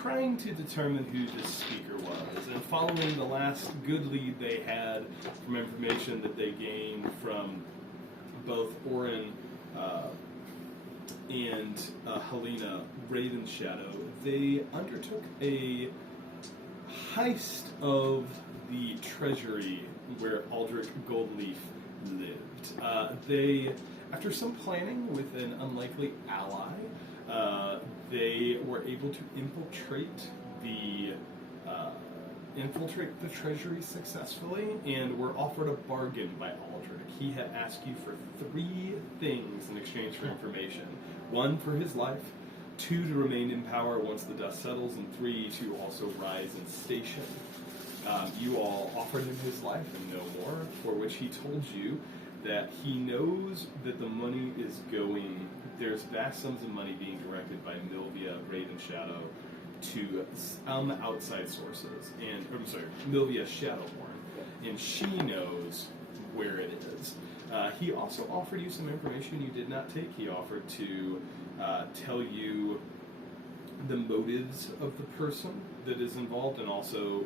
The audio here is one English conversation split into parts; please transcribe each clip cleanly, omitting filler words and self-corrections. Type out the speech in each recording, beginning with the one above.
trying to determine who this speaker was, and following the last good lead they had from information that they gained from both Orin and Helena Ravenshadow, they undertook a heist of the treasury where Aldrich Goldleaf lived. They, after some planning with an unlikely ally, they were able to infiltrate the treasury successfully and were offered a bargain by Aldrich. He had asked you for 3 things in exchange for information. 1 for his life, 2 to remain in power once the dust settles, and 3 to also rise in station. You all offered him his life and no more, for which he told you that he knows that the money is going, there's vast sums of money being directed by Milvia Ravenshadow to outside sources, and Milvia Shadowborn, and she knows where it is. He also offered you some information you did not take. He offered to tell you the motives of the person that is involved, and also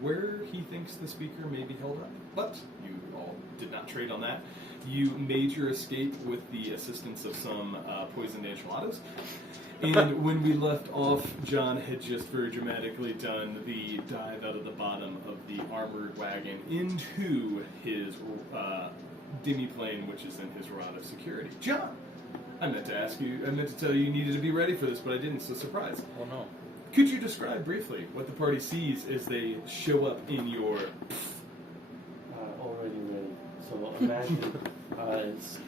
where he thinks the speaker may be held up. But you all did not trade on that. You made your escape with the assistance of some poisoned enchiladas. And when we left off, John had just very dramatically done the dive out of the bottom of the armored wagon into his demi-plane, which is in his rod of security. John, I meant to tell you needed to be ready for this, but I didn't, so surprise. Oh no. Could you describe briefly what the party sees as they show up in your... Already ready. So imagine it's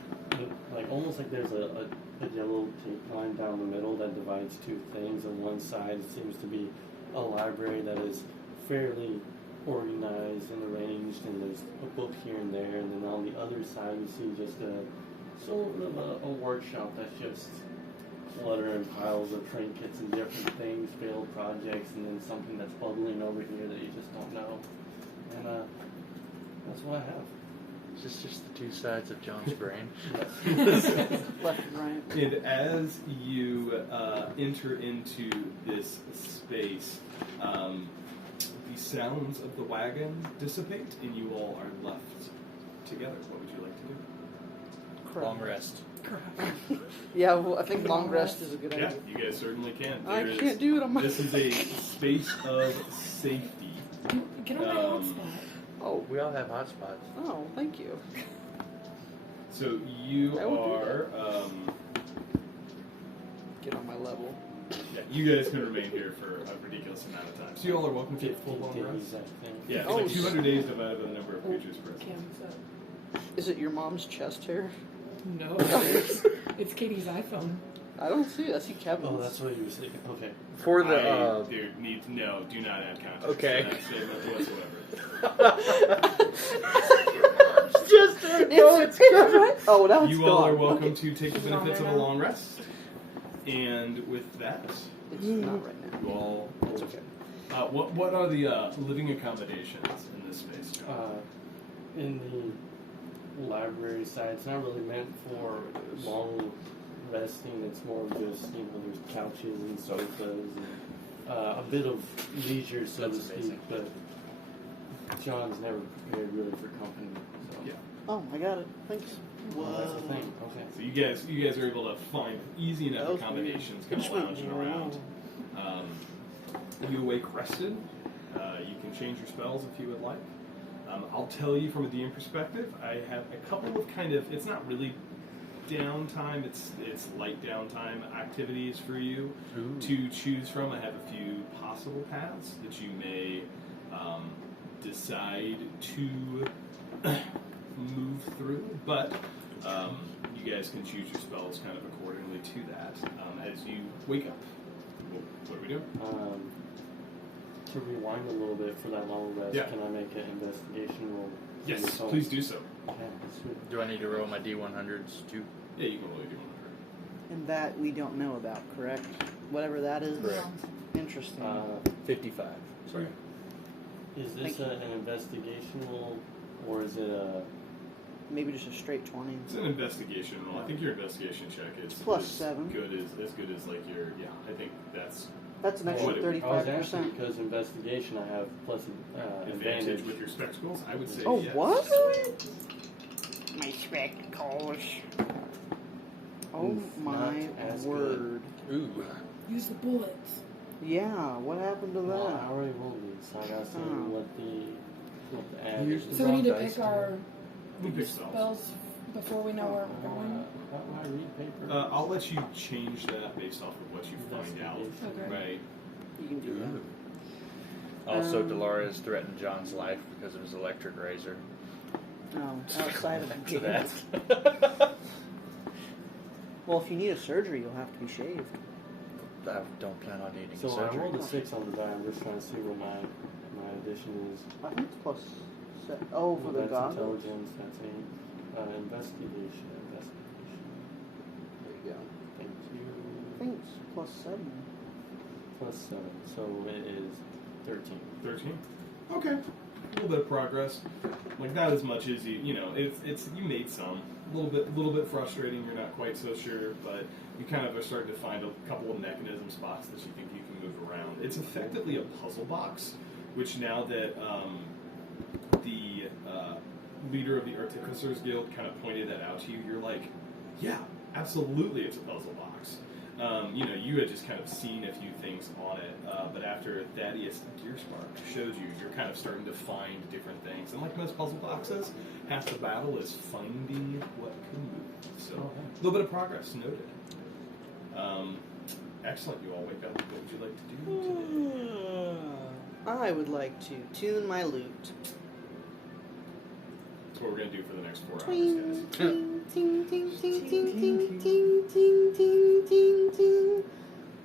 like almost like there's a yellow tape line down the middle that divides 2 things. On one side it seems to be a library that is fairly organized and arranged, and there's a book here and there, and then on the other side you see just a workshop that's just cluttering piles of trinkets and different things, failed projects, and then something that's bubbling over here that you just don't know. And that's what I have. Is this just the 2 sides of John's brain? Left and right. And as you enter into this space, the sounds of the wagon dissipate, and you all are left together. What would you like to do? Long rest. Yeah, well, I think long rest is a good idea. Yeah, you guys certainly can. I can't do it on my... This is a space of safety. Get on my hotspot. Oh, We all have hotspots. oh, thank you. So you I will do are... Get on my level. yeah, you guys can remain here for a ridiculous amount of time. So you all are welcome to a full long 15 rest. days, I think. Yeah, it's Oh, like 200 days divided by the number of creatures present. Cam's up. Is it your mom's chest hair? No, it's Katie's iPhone. I don't see it. I see Kevin's. Oh, that's what you were saying. Okay. For the Do not add context Okay. to that statement whatsoever. just It's right. Oh, now it's You gone. all are welcome Okay. to take the Is it on benefits of there a now? long rest. And with that, It's not right now. you all... It's okay. What are the living accommodations in this space, John? In the library side, it's not really meant for long resting. It's more of just, there's couches and sofas and a bit of leisure, so That's to speak. amazing. But John's never prepared really for company. So. Yeah. Oh, I got it. Thanks. Well, that's the thing. Okay. So you guys are able to find easy enough That was accommodations, weird. kind of lounging around. You awake rested. You can change your spells if you would like. I'll tell you from a DM perspective, I have a couple of it's not really downtime, it's light downtime activities for you to choose from. I have a few possible paths that you may decide to move through, but you guys can choose your spells kind of accordingly to that. As you wake up, what are we doing? To rewind a little bit for that long rest, Yeah. can I make an investigation roll? Yes, So- please do so. Okay, sweet. Do I need to roll my D100s too? Yeah, you can roll your D100. And that we don't know about, correct? Whatever that is. Correct. Interesting. 55. Sorry. Is this Thank you. an investigation roll, or is it a... Maybe just a straight 20. It's an investigation roll. I think your investigation check is Plus as 7. good as like your I think that's That's an extra What- I was asking 35%. because investigation I have plus Advantage with your spectacles? I would say Oh, yes. what? My spectacles. Oh Oof, my not as word. Ooh. Use the bullets. Yeah, what happened to Well, I that? already rolled these, so I gotta see Oh. what the ad Here's is. the So we need to wrong dice. pick our We pick spells. spells before we know where we're going. How do I read paper? I'll let you change that based off of what you find out. Investigation. Okay. Right. You can do that. Also, Um, Dolores threatened John's life because of his electric razor. No, outside of To that. that. Well, if you need a surgery, you'll have to be shaved. I don't plan on needing So I surgery. rolled a 6 on the die. I'm just trying to see what my addition is. I think it's plus. Oh, for Well, the that's goggles. intelligence. That's investigation. There you go. Thank you. I think it's plus 7. Plus 7, so it is 13. 13. Okay. A little bit of progress. Like not as much as you know. It's you made some. A little bit frustrating. You're not quite so sure, but you kind of are starting to find a couple of mechanism spots that you think you can move around. It's effectively a puzzle box, which now that the leader of the Artificers Guild kind of pointed that out to you, you're like, yeah, absolutely, it's a puzzle box. You know, you had just kind of seen a few things on it, but after Thaddeus Gearspark showed you, you're kind of starting to find different things. And like most puzzle boxes, half the battle is finding what can move. So, a little bit of progress noted. Excellent, you all wake up. What would you like to do today? I would like to tune my lute. That's what we're going to do for the next 4 hours, Ting, guys. ting, ting, ting, ting, ting, ting, ting, ting, ting, ting, ting.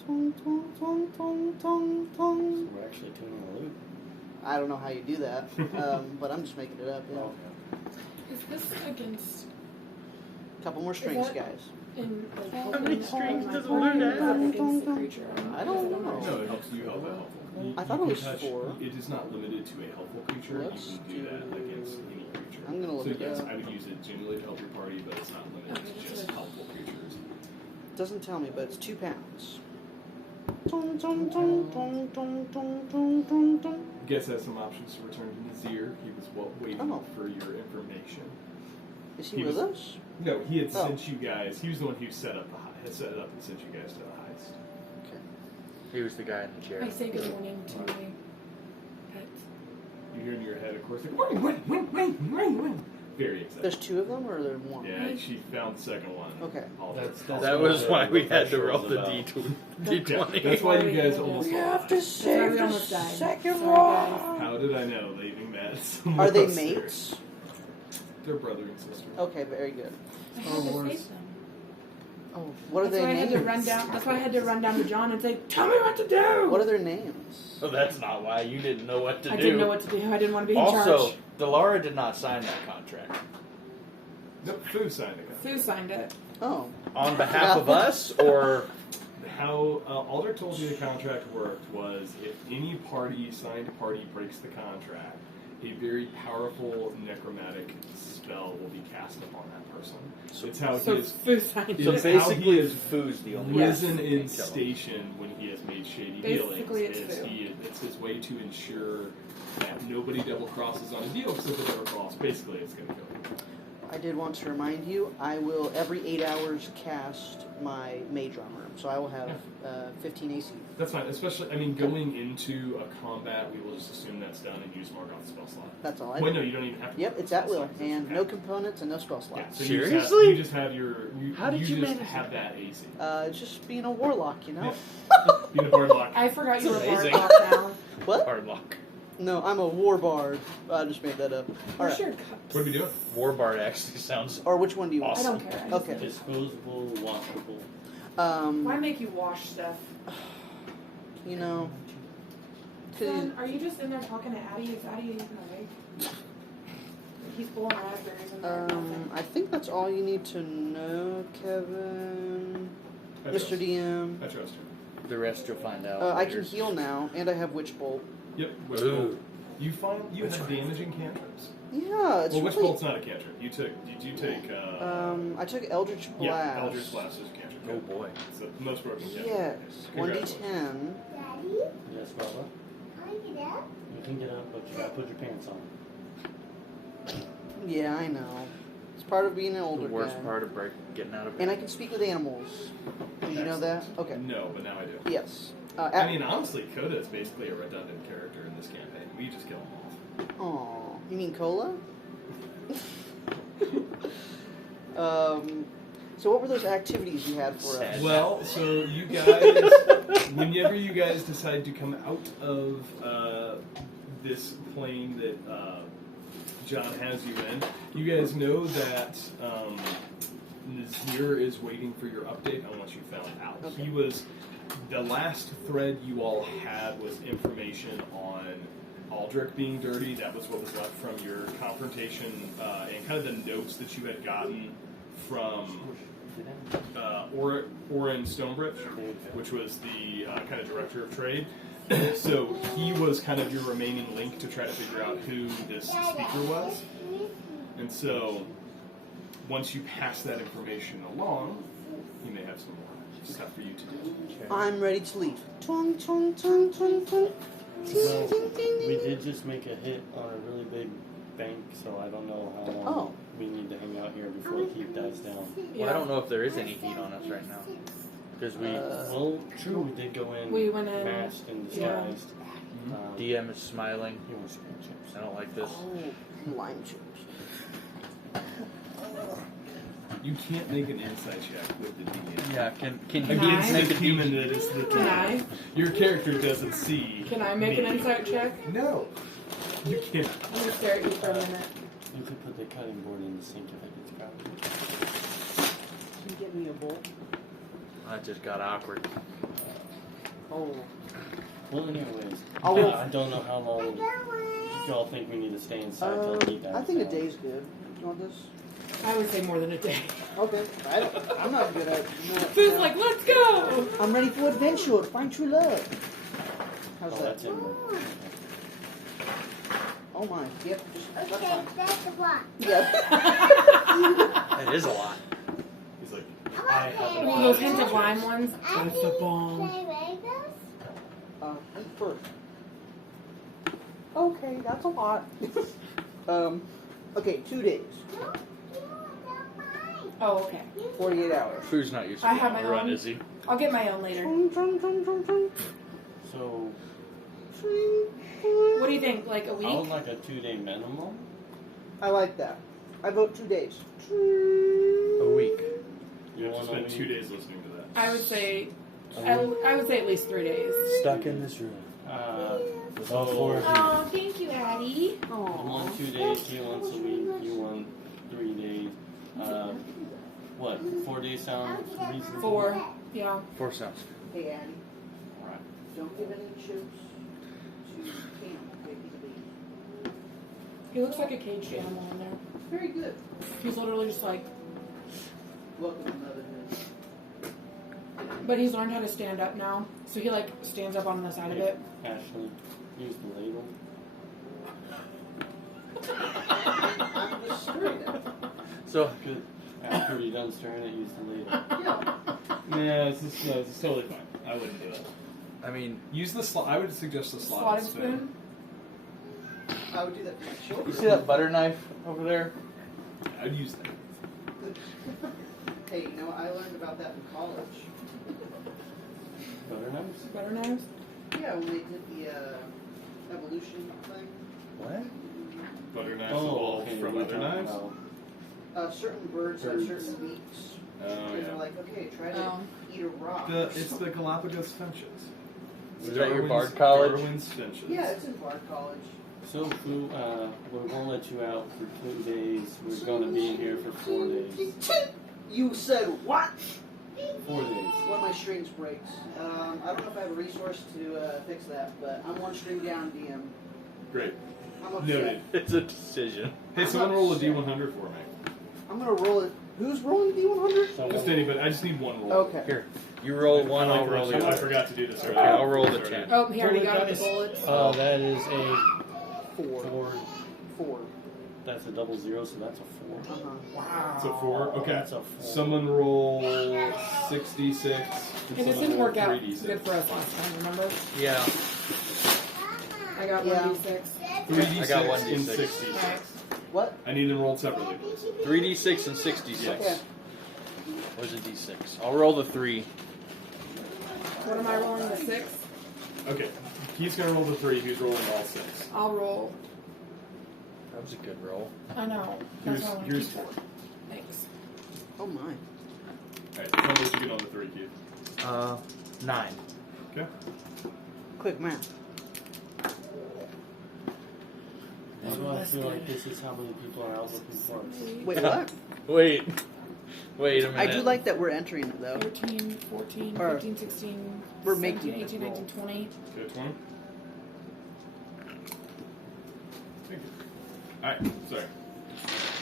Tong, tong, tong, tong, tong, So tong. we're actually tuning the loop. I don't know how you do that, but I'm just making it up. Yeah. Okay. Is this against Couple more strings, that- guys. in like How helping many the strings my does a partner lute have? against the creature? I don't know. No, it helps you help a helpful. I thought You it was can touch, 4. It is not limited to a helpful creature. Let's You can do that against any creature. I'm gonna look so it yes, up. I would use it generally to help your party, but it's not limited Okay, to that's just good. helpful creatures. Doesn't tell me, but it's 2 pounds. Tong, tong, tong, tong, tong, tong, tong, tong, tong. Guess has some options to return to Nazir. He was waiting Oh. for your information. Is he He with was- us? No, he had Oh. sent you guys. He was the one who set up had set it up and sent you guys to the heist. Okay. He was the guy in the chair. I say good morning to my pet. You hear in your head, of course, like, very excited. There's 2 of them, or are there more? Yeah, she found the second one. Okay. That's That was why we had to roll the D20. Yeah, that's why you guys almost We all have to died. save we the almost died. second Sorry, one. How did I know, leaving that somewhere Are they upstairs? mates? They're brother and sister. Okay, very good. I had to save them. Oh, what are That's why their I had names? to run down. That's why I had to run down to John and say, "Tell me what to do." What are their names? Oh, that's not why you didn't know what to I do. didn't know what to do. I didn't want to be in Also, charge. Delara did not sign that contract. Nope, Fu signed it. Sue signed it. Oh, On behalf of us, or How Alder told you the contract worked was if any signed party breaks the contract, a very powerful necromantic spell will be cast upon that person. It's how So he is Sue signed It so is it. how basically, he is Foo's the only risen one. in Kill him. station when he has made shady Basically, dealings. it's Fu. It's his way to ensure that nobody double crosses on a deal, because if they double cross, basically it's going to kill you. I did want to remind you, I will every 8 hours cast my mage armor, so I will have 15 AC. That's fine, especially, I mean, going into a combat, we will just assume that's done and use Margoth's spell slot. That's all I Wait, do. no, you don't even have to. Yep, mark it's the at spell will, slot, 'cause it's and okay. no components and no spell Yeah, slots. so Seriously? You just have your. How did you just manage have that? that AC. It's just being a warlock, you know? Being a Bardlock. I forgot you were That's part amazing. lock now. What? Hard luck. No, I'm a war bard. I just made that up. Where's Alright. your cups? What are we doing? Warbard actually sounds. Or which one do you want? I don't care. I just Okay. need- Disposable, washable. Why make you wash stuff? You know, 'cause Son, are you just in there talking to Addie? Is Addie even awake? He's pulling raspberries in there. I think that's all you need to know, Kevin. I Mr. trust. DM. I trust you. The rest you'll find out. I later. can heal now, and I have Witch Bolt. Yep. Witch Ooh. Bolt. You find you have damaging cantrips. Yeah, it's Well, Witch really... Bolt's not a cantrip. Did you take? I took Eldritch Blast. Yeah, Eldritch Blast is a cantrip. Oh boy. It's the most broken cantrip. Yes. Congratulations. 1d10. Yes, Bubba. You can get up, but you gotta put your pants on. Yeah, I know. It's part of being an older The worst guy. part of getting out of bed. And I can speak with animals. Did you know that? Okay. No, but now I do. Yes. I mean, honestly, Coda is basically a redundant character in this campaign. We just kill them all. Oh, you mean cola? So what were those activities you had for us? Sad. Well, so you guys, whenever you guys decide to come out of this plane that John has you in, you guys know that Nazir is waiting for your update on what you found out. Okay. He was, the last thread you all had was information on Aldrich being dirty. That was what was left from your confrontation and kind of the notes that you had gotten from Oren Stonebridge, which was the kind of director of trade. So he was kind of your remaining link to try to figure out who this speaker was. And so once you pass that information along, you may have some more stuff for you to do. I'm ready to leave. Twang, twang, twang, twang, twang. Well, we did just make a hit on a really big bank, so I don't know how long we need to hang out here before the heat dies down. Well, I don't know if there is any heat on us right now. Because we... Well, true, we did go in We went in, masked and disguised. DM is smiling. You want some chips? I don't like this. Oh, lime chips. You can't make an insight check with the DM. Yeah, can you Against make the a demon DM? that is the Can I? demon. Your character doesn't see. Can I make an me. insight check? No. You can't. I'm gonna stare at you for a minute. You could put the cutting board in the sink if it gets crowded. Can you get me a bowl? That just got awkward. Oh. Well, anyways, Oh. I don't know how long y'all think we need to stay inside till the heat dies I think a down. day's good. You want this? I would say more than a day. Okay. I'm not good at. You know what, Food's now, like, let's go! I'm ready for adventure. Find true love. How's Oh, that? that's in there. Oh my. Yep. That's Okay, fine. that's the one. Yep. That is a lot. He's like, I have a Ooh, those hints of lime ones, that's the bomb. Play Legos? Eat first. Okay, that's a lot. Okay, 2 days. No, you want mine. Oh, okay. 48 hours. Food's not used to I be have on my the run, own. is he? I'll get my own later. Chung, chung, chung, chung, chung. So, What do you think, like a I week? would like a 2-day minimum. I like that. I vote 2 days. A week. you have to wanna spend leave? 2 days listening to that. I would say, A I week? would say at least 3 days. Stuck in this room. With all 4 of you. Oh, thank you, Addie. You want 2 days, he wants a week, you want 3 days. What, 4 days sound reasonable? 4, yeah. 4 sounds. Hey, Annie. Alright. Don't give any chips to Cam. Okay, he's a baby. He looks like a caged animal in there. Very good. He's literally just like, Welcome to motherhood. but he's learned how to stand up now. So he like stands up on the side of it. Ashley, use the ladle. I'm just stirring it. So, Good. After you're done stirring it, use the ladle. Yeah. No, it's totally fine. I wouldn't do it. I mean, Use the I would suggest the Slotted slotted spoon. I would do that for my you children. see that butter knife over there? I'd use that. Hey, you know, I learned about that in college. Butter knives? Butter knives. Yeah, when they did the evolution thing. What? Butter knives evolved okay, from we're other talking knives. about- Certain birds have certain beaks. Oh And they're yeah. like, okay, try to Oh. eat a rock. It's the Galapagos finches. Was that your Darwin's- Bard College? Darwin's finches. Yeah, it's in Bard College. So, Fu, we're going to let you out for 2 days. We're going to be in here for 4 days. You said what? 4 days. One of my strings breaks. I don't know if I have a resource to fix that, but I'm one string down, DM. Great. I'm upset. Noted. It's a decision. Hey, someone roll a D100 for me. I'm gonna roll it. Who's rolling D100? Just anybody. I just need one roll. Okay. Here, you roll one, I'll roll the I other. forgot to do this earlier. Okay, I'll roll the Sorry. 10. Oh, he already got the Guys, bullets. that is a 4. 4. That's a 00, so that's a 4. Uh-huh. Wow. It's a 4. Okay. That's a 4. Someone roll 66. It just on didn't the work out 3d6. good for us last time, remember? Yeah. I got Yeah. 1d6. 3d6 I got and 1d6. 60. What? I need them rolled separately. 3d6 and 66. Okay. Where's the d6? I'll roll the 3. What am I rolling? The 6? Okay. He's gonna roll the 3. He's rolling all 6. I'll roll. That was a good roll. I know. That's Here's why I want to here's keep 4. it. Thanks. Oh my. Alright, tell me what you get on the 3, Keith. 9. Okay. Quick math. Why do I feel like this is how many people are out looking for us? Wait, what? Wait a minute. I do like that we're entering it though. 13, 14, Or 15, 16, we're 17, making 18, it 19, 20. Okay, 20. Thank you. Alright, sorry.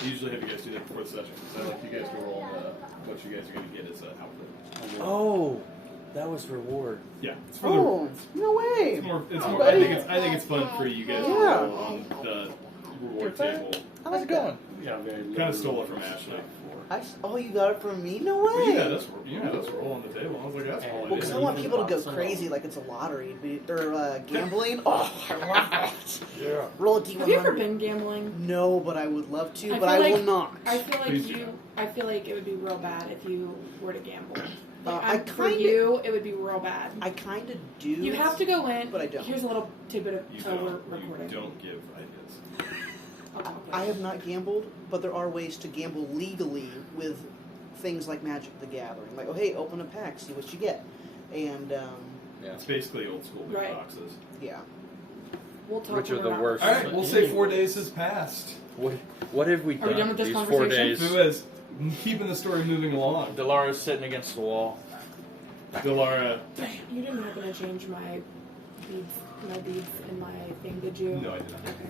I usually have you guys do that before the session, because I like you guys to roll what you guys are going to get as an output. Oh, that was reward. Yeah, it's for Oh, no way. it's more. It's Oh, more. I buddy. think it's fun for you guys to Yeah. roll on the reward table. How's it going? Yeah, very Kind of stole it from Ashley. Oh, you got it from me? No way. Well, you had us roll on the table. I was like, that's cool. Well, because I want people to go crazy like it's a lottery or gambling. Oh, I love that. Yeah. Roll a D100. Have you ever been gambling? No, but I would love to, I but feel I will like- not. I feel like Please do. I feel like it would be real bad if you were to gamble. Like, I for kinda- you, it would be real bad. I kind of do. You have to go in. But I don't. Here's a little tidbit of You we're don't. recording. You don't give ideas. Oh, okay. I have not gambled, but there are ways to gamble legally with things like Magic the Gathering. Like, oh, hey, open a pack, see what you get. And, It's basically old school big Right. boxes. yeah. We'll talk Which are when the we're out. worst? All right, we'll say 4 days has passed. What have we Are done we done with this these 4 conversation? days? Who is keeping the story moving along? Delara's sitting against the wall. Delara. You didn't happen to change my beads in my thing, did you? No, I did not. Okay.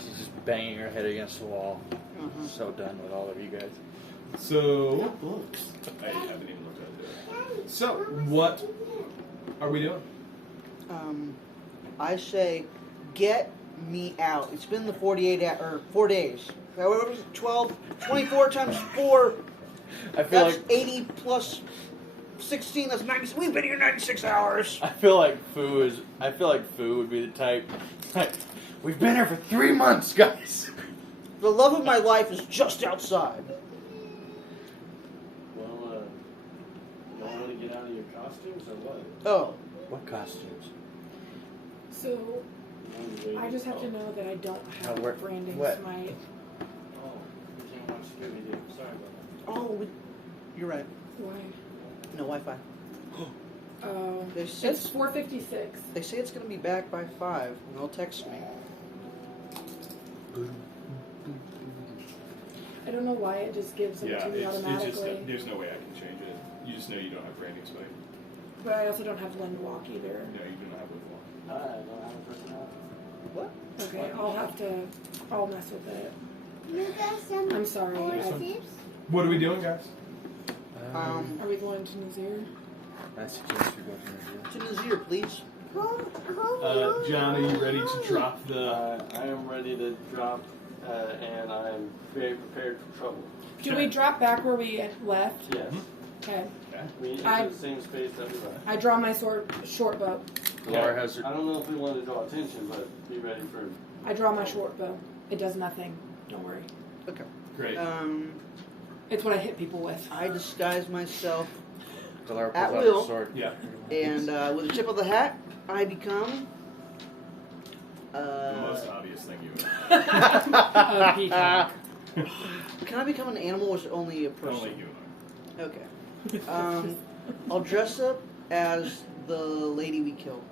She's just banging her head against the wall. So done with all of you guys. So Books. I haven't even looked at it. So what are we doing? I say, get me out. It's been the 4 days. However, 12, 24 times 4. I feel That's like 80 plus 16. That's 90. We've been here 96 hours. I feel like Fu would be the type. Like, we've been here for 3 months, guys. The love of my life is just outside. Well, you don't want to get out of your costumes or what? Oh, What costumes? So I just have to know that I don't have where- branding what? smite. Oh, we can't watch Scooby-Doo. Sorry about that. oh, you're right. Why? No Wi-Fi. They said It's 4:56. they say it's going to be back by 5, and they'll text me. I don't know why it just gives them Yeah, to me it's just automatically. there's no way I can change it. You just know you don't have branding spike. But I also don't have Lend Walk either. No, you do not have with one. I don't have a personality. What? Okay, I'll mess with it. You got some I'm sorry. oranges? What are we doing, guys? Are we going to Nazir? I suggest we go to Nazir. To Nazir, please. Hold John, are you ready to drop the? I am ready to drop, and I am very prepared for trouble. Do we drop back where we had left? Yes. Okay. We enter I- the same space that we left. I draw my short bow. Delara has her. I don't know if we want to draw attention, but be ready for. I draw my short bow. It does nothing. Don't worry. Okay. Great. It's what I hit people with. I disguise myself, Delara At pulls out will. her sword. Yeah. and with a tip of the hat, I become. The most obvious thing you would. A peacock. Can I become an animal or is it only a person? Only human. Okay. I'll dress up as the lady we killed.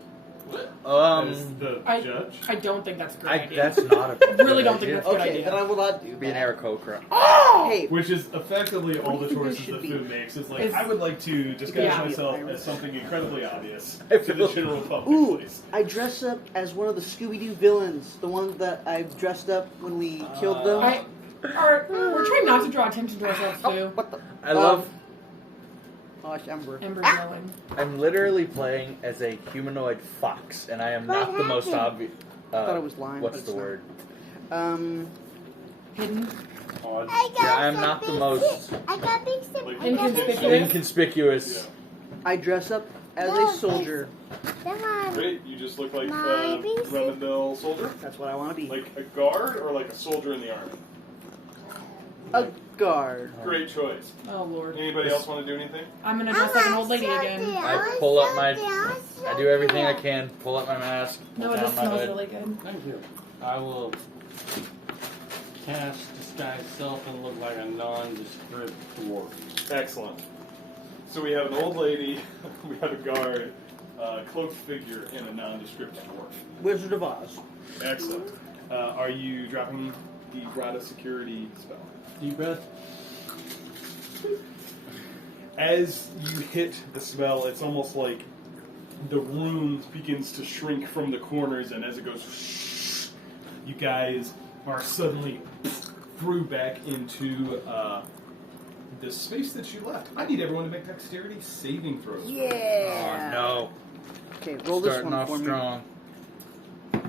As the I- judge. I don't think that's a great idea. That's not a good Really don't think idea. that's a good Okay, idea. then I will not do Be an that. Aarakocra. Hey, Which is effectively all What the do you think choices this that should food makes. Is like, It's- I would like to disguise Yeah. myself as something incredibly obvious I to the feel- general public, ooh, please. I dress up as one of the Scooby-Doo villains. The one that I dressed up when we killed them. We're trying not to draw attention to ourselves too. What the? I love. Oh, it's Ember. Ember yelling. I'm literally playing as a humanoid fox, and I am not the most obvious. I thought it was lime, What's but the it's not. word? Hidden. Odd. I got Yeah, I'm some not the big most I got big sip. Like, I got big Inconspicuous. sip. inconspicuous. I dress up as No, a soldier. Come on. Great. You just look like My basic- run-of-the-mill soldier? That's what I want to be. Like a guard or like a soldier in the army? A guard. Great choice. Oh Lord. Anybody else want to do anything? I'm gonna dress like an old lady again. I pull up my. I do everything I can. Pull up my mask. No, pull it down just my smells hood. really good. Thank you. I will cast disguise self and look like a nondescript dwarf. Excellent. So we have an old lady, we have a guard, cloaked figure, and a nondescript dwarf. Wizard of Oz. Excellent. Are you dropping the Grata security spell? Deep breath. As you hit the spell, it's almost like the room begins to shrink from the corners, and as it goes, you guys are suddenly threw back into the space that you left. I need everyone to make dexterity saving throws. Yeah. Oh no! Okay, roll this Starting one off for strong. me.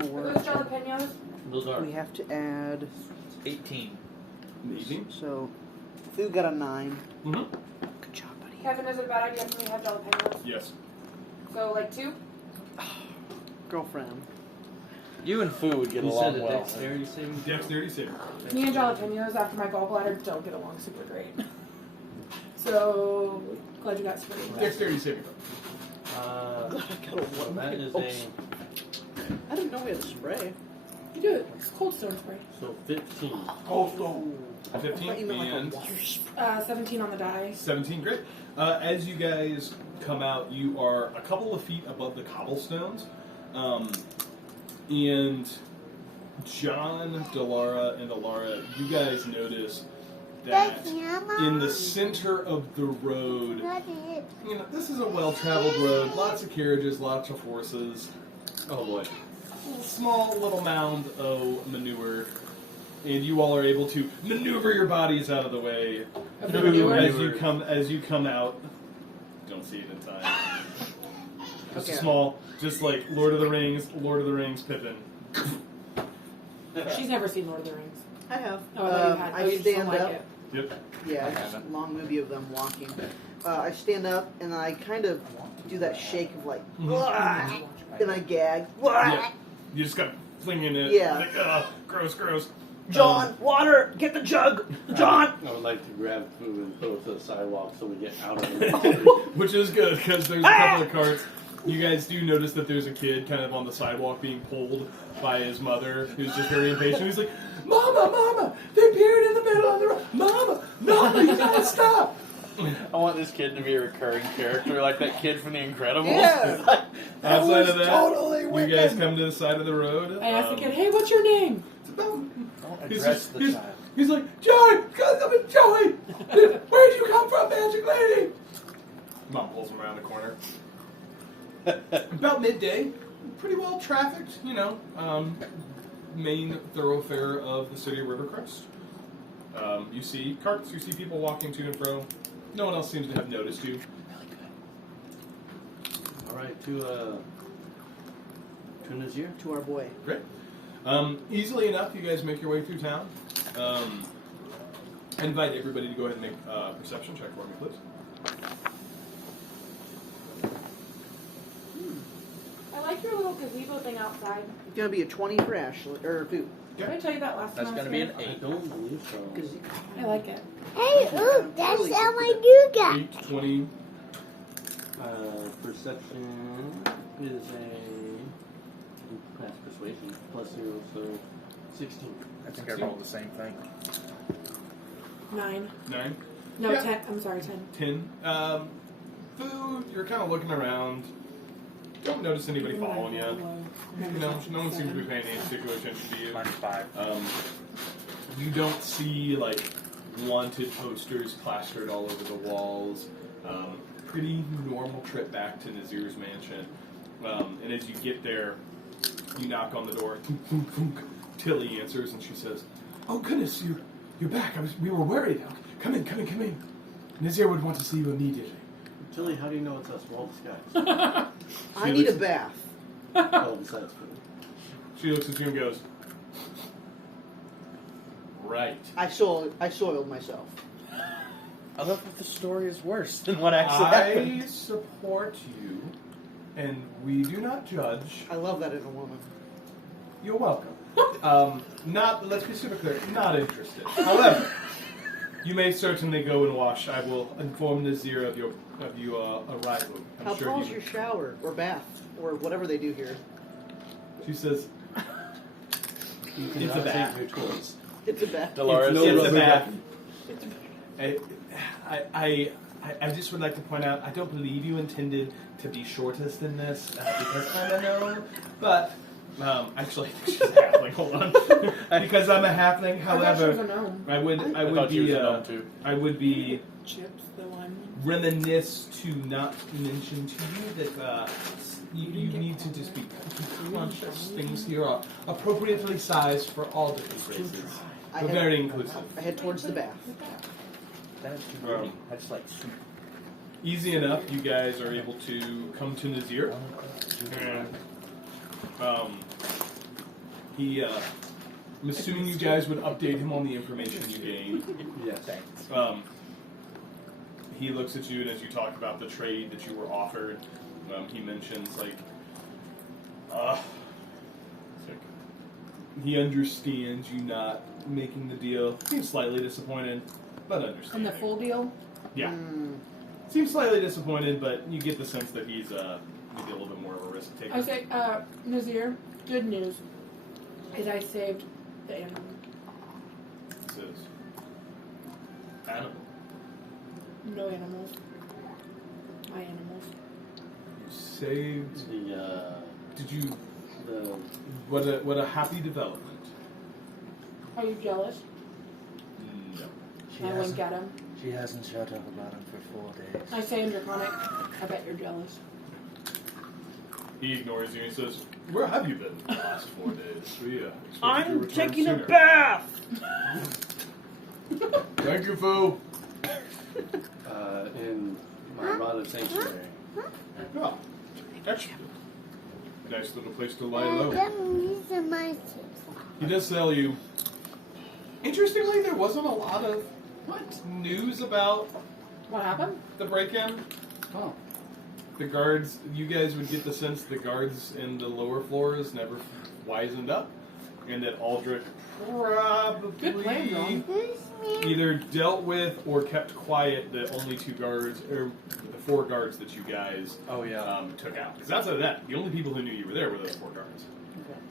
Are 4. those jalapenos? Those are. We have to add. 18. Amazing. So, Fu got a 9. Mm-hmm. Good job, buddy. Kevin, is it a bad idea for me to have jalapenos? Yes. So like 2? Girlfriend. You and Fu would get You along said a well. dexterity saving. Dexterity saving. Me and jalapenos after my gallbladder don't get along super great. So glad you got sprayed. Dexterity saving. So that is Oh, a I didn't know we had a spray. You do it. It's cold stone spray. 15. Oh, I 15 thought you meant like and a water spray. 17 on the die. 17, great. As you guys come out, you are a couple of feet above the cobblestones. And John, Delara, and Elara, you guys notice that in the center of the road, you know, this is a well-traveled road, lots of carriages, lots of horses. Oh boy. A small little mound of manure. And you all are able to maneuver your bodies out of the way Of the manure? as you come out. Don't see it in time. Just Okay. a small, just like Lord of the Rings, Pippin. She's never seen Lord of the Rings. I have. Oh, I thought you had. I Oh, you just don't stand like up. it. Yep. Yeah, I it's just haven't. a long movie of them walking. I stand up and I kind of do that shake of like, "Wah!" and I gag. "Wah!" Yeah. You just got flinging it. Yeah. Like, gross. John, water! Get the jug! John! I would like to grab food and throw it to the sidewalk so we get out of it. Which is good because there's a couple of carts. You guys do notice that there's a kid kind of on the sidewalk being pulled by his mother, who's just very impatient. He's like, Mama, they appeared in the middle of the road. Mama, you gotta stop. I want this kid to be a recurring character, like that kid from The Incredibles. Yeah. Outside of that, totally you guys come to the side of the road. I asked the kid, "Hey, what's your name?" Don't He's address just- the he's- child. He's like, Joey, Joey, where'd you come from, Magic Lady? Mom pulls him around the corner. About midday, pretty well trafficked, main thoroughfare of the city of Rivercrest. You see carts, you see people walking to and fro. No one else seems to have noticed you. Alright, to Nazir. To our boy. Great. Easily enough, you guys make your way through town. I invite everybody to go ahead and make a perception check for me, please. I like your little gazebo thing outside. It's gonna be a 20 for Ashley, or Fu. Did I tell you that last time? That's I was going to be here? an I 8. don't believe so. I like it. Hey, Yeah, ooh, that's really how good. I do that. 8, 20. Perception is a that's persuasion plus 0, so 16. I think I rolled the same thing. 9. 9. No, Yeah. 10. I'm sorry, 10. 10. Food, you're kind of looking around. Don't notice anybody following you. No one seems to be paying any particular attention to you. Mine's 5. You don't see, like, wanted posters plastered all over the walls. Pretty normal trip back to Nazir's mansion. And as you get there, you knock on the door. Thunk, thunk, thunk. Tilly answers, and she says, "Oh, goodness, you're back. We were worried. Come in. Nazir would want to see you immediately." Tilly, how do you know it's us? Well, disguised. I need a bath. Oh, besides food. She looks at you and goes, "Right." I soiled myself. I love if the story is worse than what actually happened. I support you, and we do not judge. I love that in a woman. You're welcome. Let's be super clear, not interested. However, you may certainly go and wash. I will inform Nazir of you arrival. How tall is your shower or bath or whatever they do here? She says, You It's a cannot bath. take your choice. It's a bath. Dolores, it's a bath. I just would like to point out, I don't believe you intended to be shortest in this, because I'm a gnome, but, actually, I think she's a halfling, hold on. Because I'm a halfling, however, I would thought she was a gnome too. I would be Chips, the lineman. reminisce to not mention to you that, you need to just be conscious. Things here are appropriately sized for all different races. We're very inclusive. I head towards the bath. That's too dirty. That's like soup. Easy enough, you guys are able to come to Nazir. And, I'm assuming you guys would update him on the information you gained. Yes. Thanks. He looks at you, and as you talk about the trade that you were offered, he mentions, he understands you not making the deal. Seems slightly disappointed, but understanding. And the full deal? Yeah. Seems slightly disappointed, but you get the sense that he's maybe a little bit more of a risk taker. I say, Nazir, good news is I saved the animal. Says, animal. No animals. My animals. You saved. Did you? What a happy development. Are you jealous? No. I wink at him. She hasn't shut up about him for 4 days. I say in Draconic, I bet you're jealous. He ignores you and he says, "Where have you been the last 4 days? We expected you to I'm return taking a sooner." bath! Thank you, Foo. In my rotted sanctuary. Oh, excellent. Nice little place to lie low. These are my chips. He does tell you. Interestingly, there wasn't a lot of news about What happened? the break-in. Oh. The guards, you guys would get the sense the guards in the lower floors never wisened up, and that Aldrich Good plan, probably John. either dealt with or kept quiet the only 2 guards, or the 4 guards that you guys took out. Because outside of that, the only people who knew you were there were those 4 guards.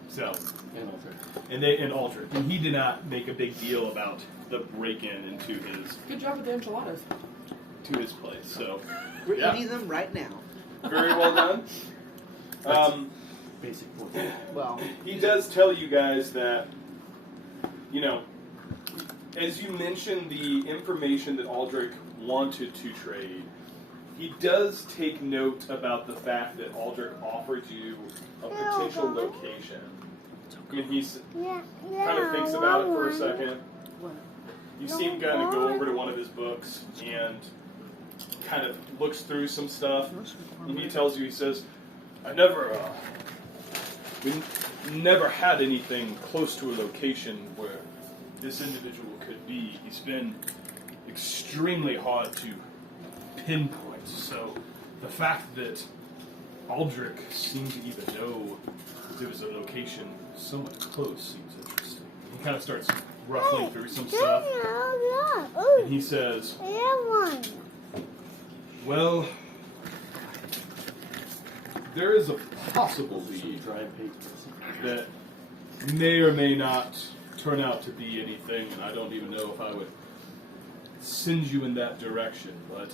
So, and Aldrich, and he did not make a big deal about the break-in into his Good job with the enchiladas. place. So, We're yeah. eating them right now. Very well done. Basic point. Well, He does tell you guys that, as you mentioned the information that Aldrich wanted to trade, he does take note about the fact that Aldrich offered you a potential location. I mean, he's kind of thinks about it for a second. You see him kind of go over to one of his books and kind of looks through some stuff, and he tells you, he says, we never had anything close to a location where this individual could be. He's been extremely hard to pinpoint, so the fact that Aldrich seemed to even know there was a location somewhat close seems interesting. He kind of starts ruffling through some stuff, and he says, well, there is a possible lead Dry papers. that may or may not turn out to be anything, and I don't even know if I would send you in that direction, but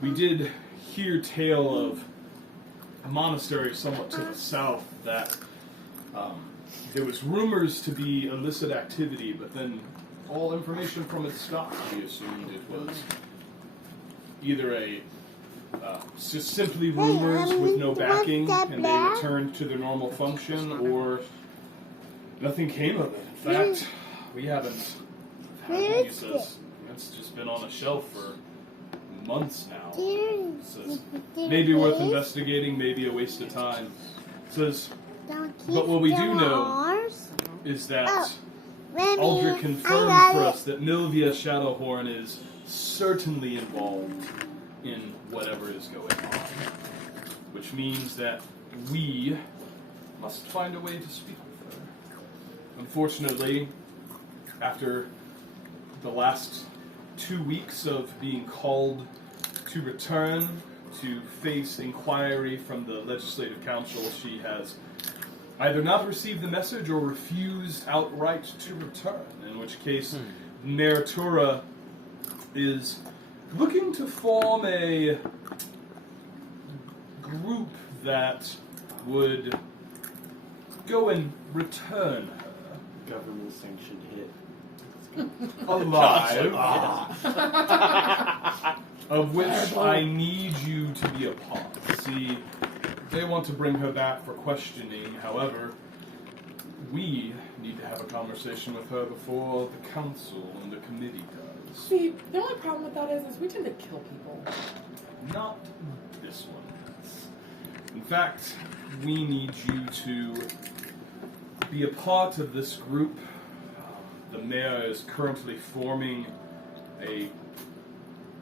we did hear tale of a monastery somewhat to the south that there was rumors to be illicit activity, but then all information from it stopped. We assumed it was either just simply rumors with no backing, and they returned to their normal function, or nothing came of it. In fact, we haven't had it. He says it's just been on a shelf for months now. Says maybe worth investigating, maybe a waste of time. Says, but what we do know is that Aldrich confirmed for us that Milvia Shadowhorn is certainly involved in whatever is going on. Which means that we must find a way to speak with her. Unfortunately, after the last 2 weeks of being called to return to face inquiry from the Legislative Council, she has either not received the message or refused outright to return, in which case Meritura is looking to form a group that would go and return her Government sanctioned hit. alive, of which I need you to be a part. See, they want to bring her back for questioning. However, we need to have a conversation with her before the council and the committee does. See, the only problem with that is we tend to kill people. Not this one. In fact, we need you to be a part of this group. The mayor is currently forming a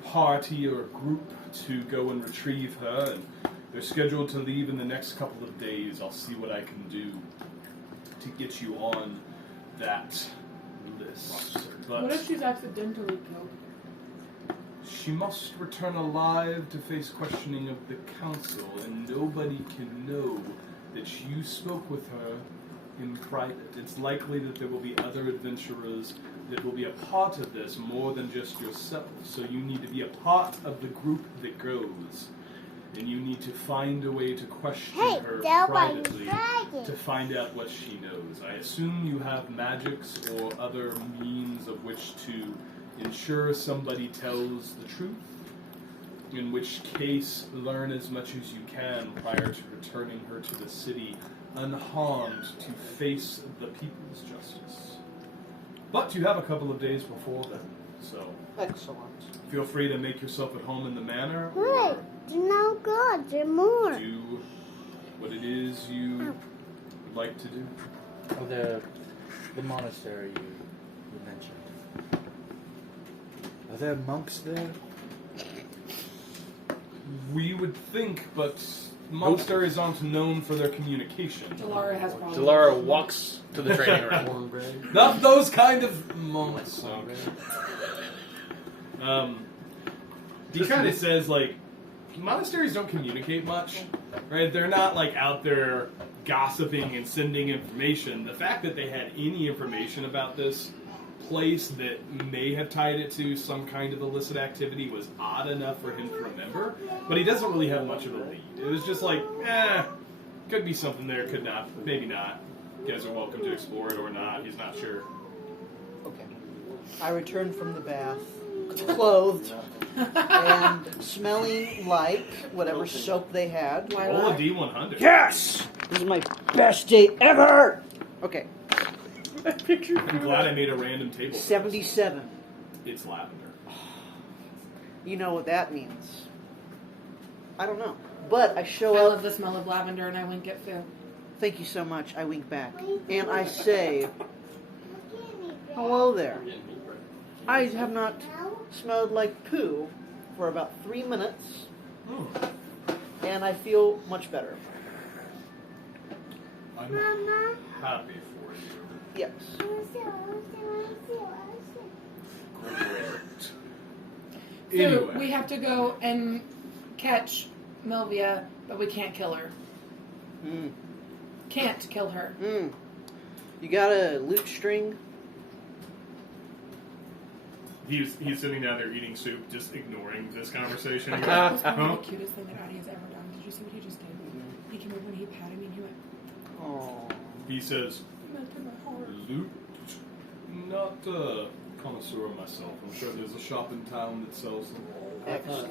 party or a group to go and retrieve her, and they're scheduled to leave in the next couple of days. I'll see what I can do to get you on that list. But What if she's accidentally killed? she must return alive to face questioning of the council, and nobody can know that you spoke with her in private. It's likely that there will be other adventurers that will be a part of this more than just yourself. So you need to be a part of the group that goes. And you need to find a way to question Hey, her that was privately dragon. to find out what she knows. I assume you have magics or other means of which to ensure somebody tells the truth. In which case, learn as much as you can prior to returning her to the city unharmed to face the people's justice. But you have a couple of days before then, so Excellent. feel free to make yourself at home in the manor, Wait, or do not go. There's more. do what it is you would like to do. Oh, the monastery you mentioned. Are there monks there? We would think, but monasteries aren't known for their communication. Elara has problems. Delara walks to the training ground. Cornbread. Not those kind of monks. He kind of says, like, monasteries don't communicate much, right? They're not, like, out there gossiping and sending information. The fact that they had any information about this place that may have tied it to some kind of illicit activity was odd enough for him to remember, but he doesn't really have much of a lead. It was just like, could be something there, could not, maybe not. You guys are welcome to explore it or not, he's not sure. Okay. I return from the bath, clothed, and smelling like whatever soap they had. Why Roll a not? D100. Yes! This is my best day ever! Okay, I'm glad I made a random table. for this. 77. It's lavender. You know what that means. I don't know. But I show I up. love the smell of lavender and I wink at Phil. Thank you so much. I wink back. And I say, hello there. I have not smelled like poo for about 3 minutes, and I feel much better. I'm Mama. happy for you. Yes. Great. So Anyway, we have to go and catch Melvia, but we can't kill her. Mm. Can't kill her. Mm. You got a loot string? he's sitting down there eating soup, just ignoring this conversation. That was probably Huh? the cutest thing that Addie has ever done. Did you see what he just did? He came over and he patted me and he went, Oh. He says, melted my heart. loot? Not a connoisseur myself. I'm sure there's a shop in town that sells them. I thought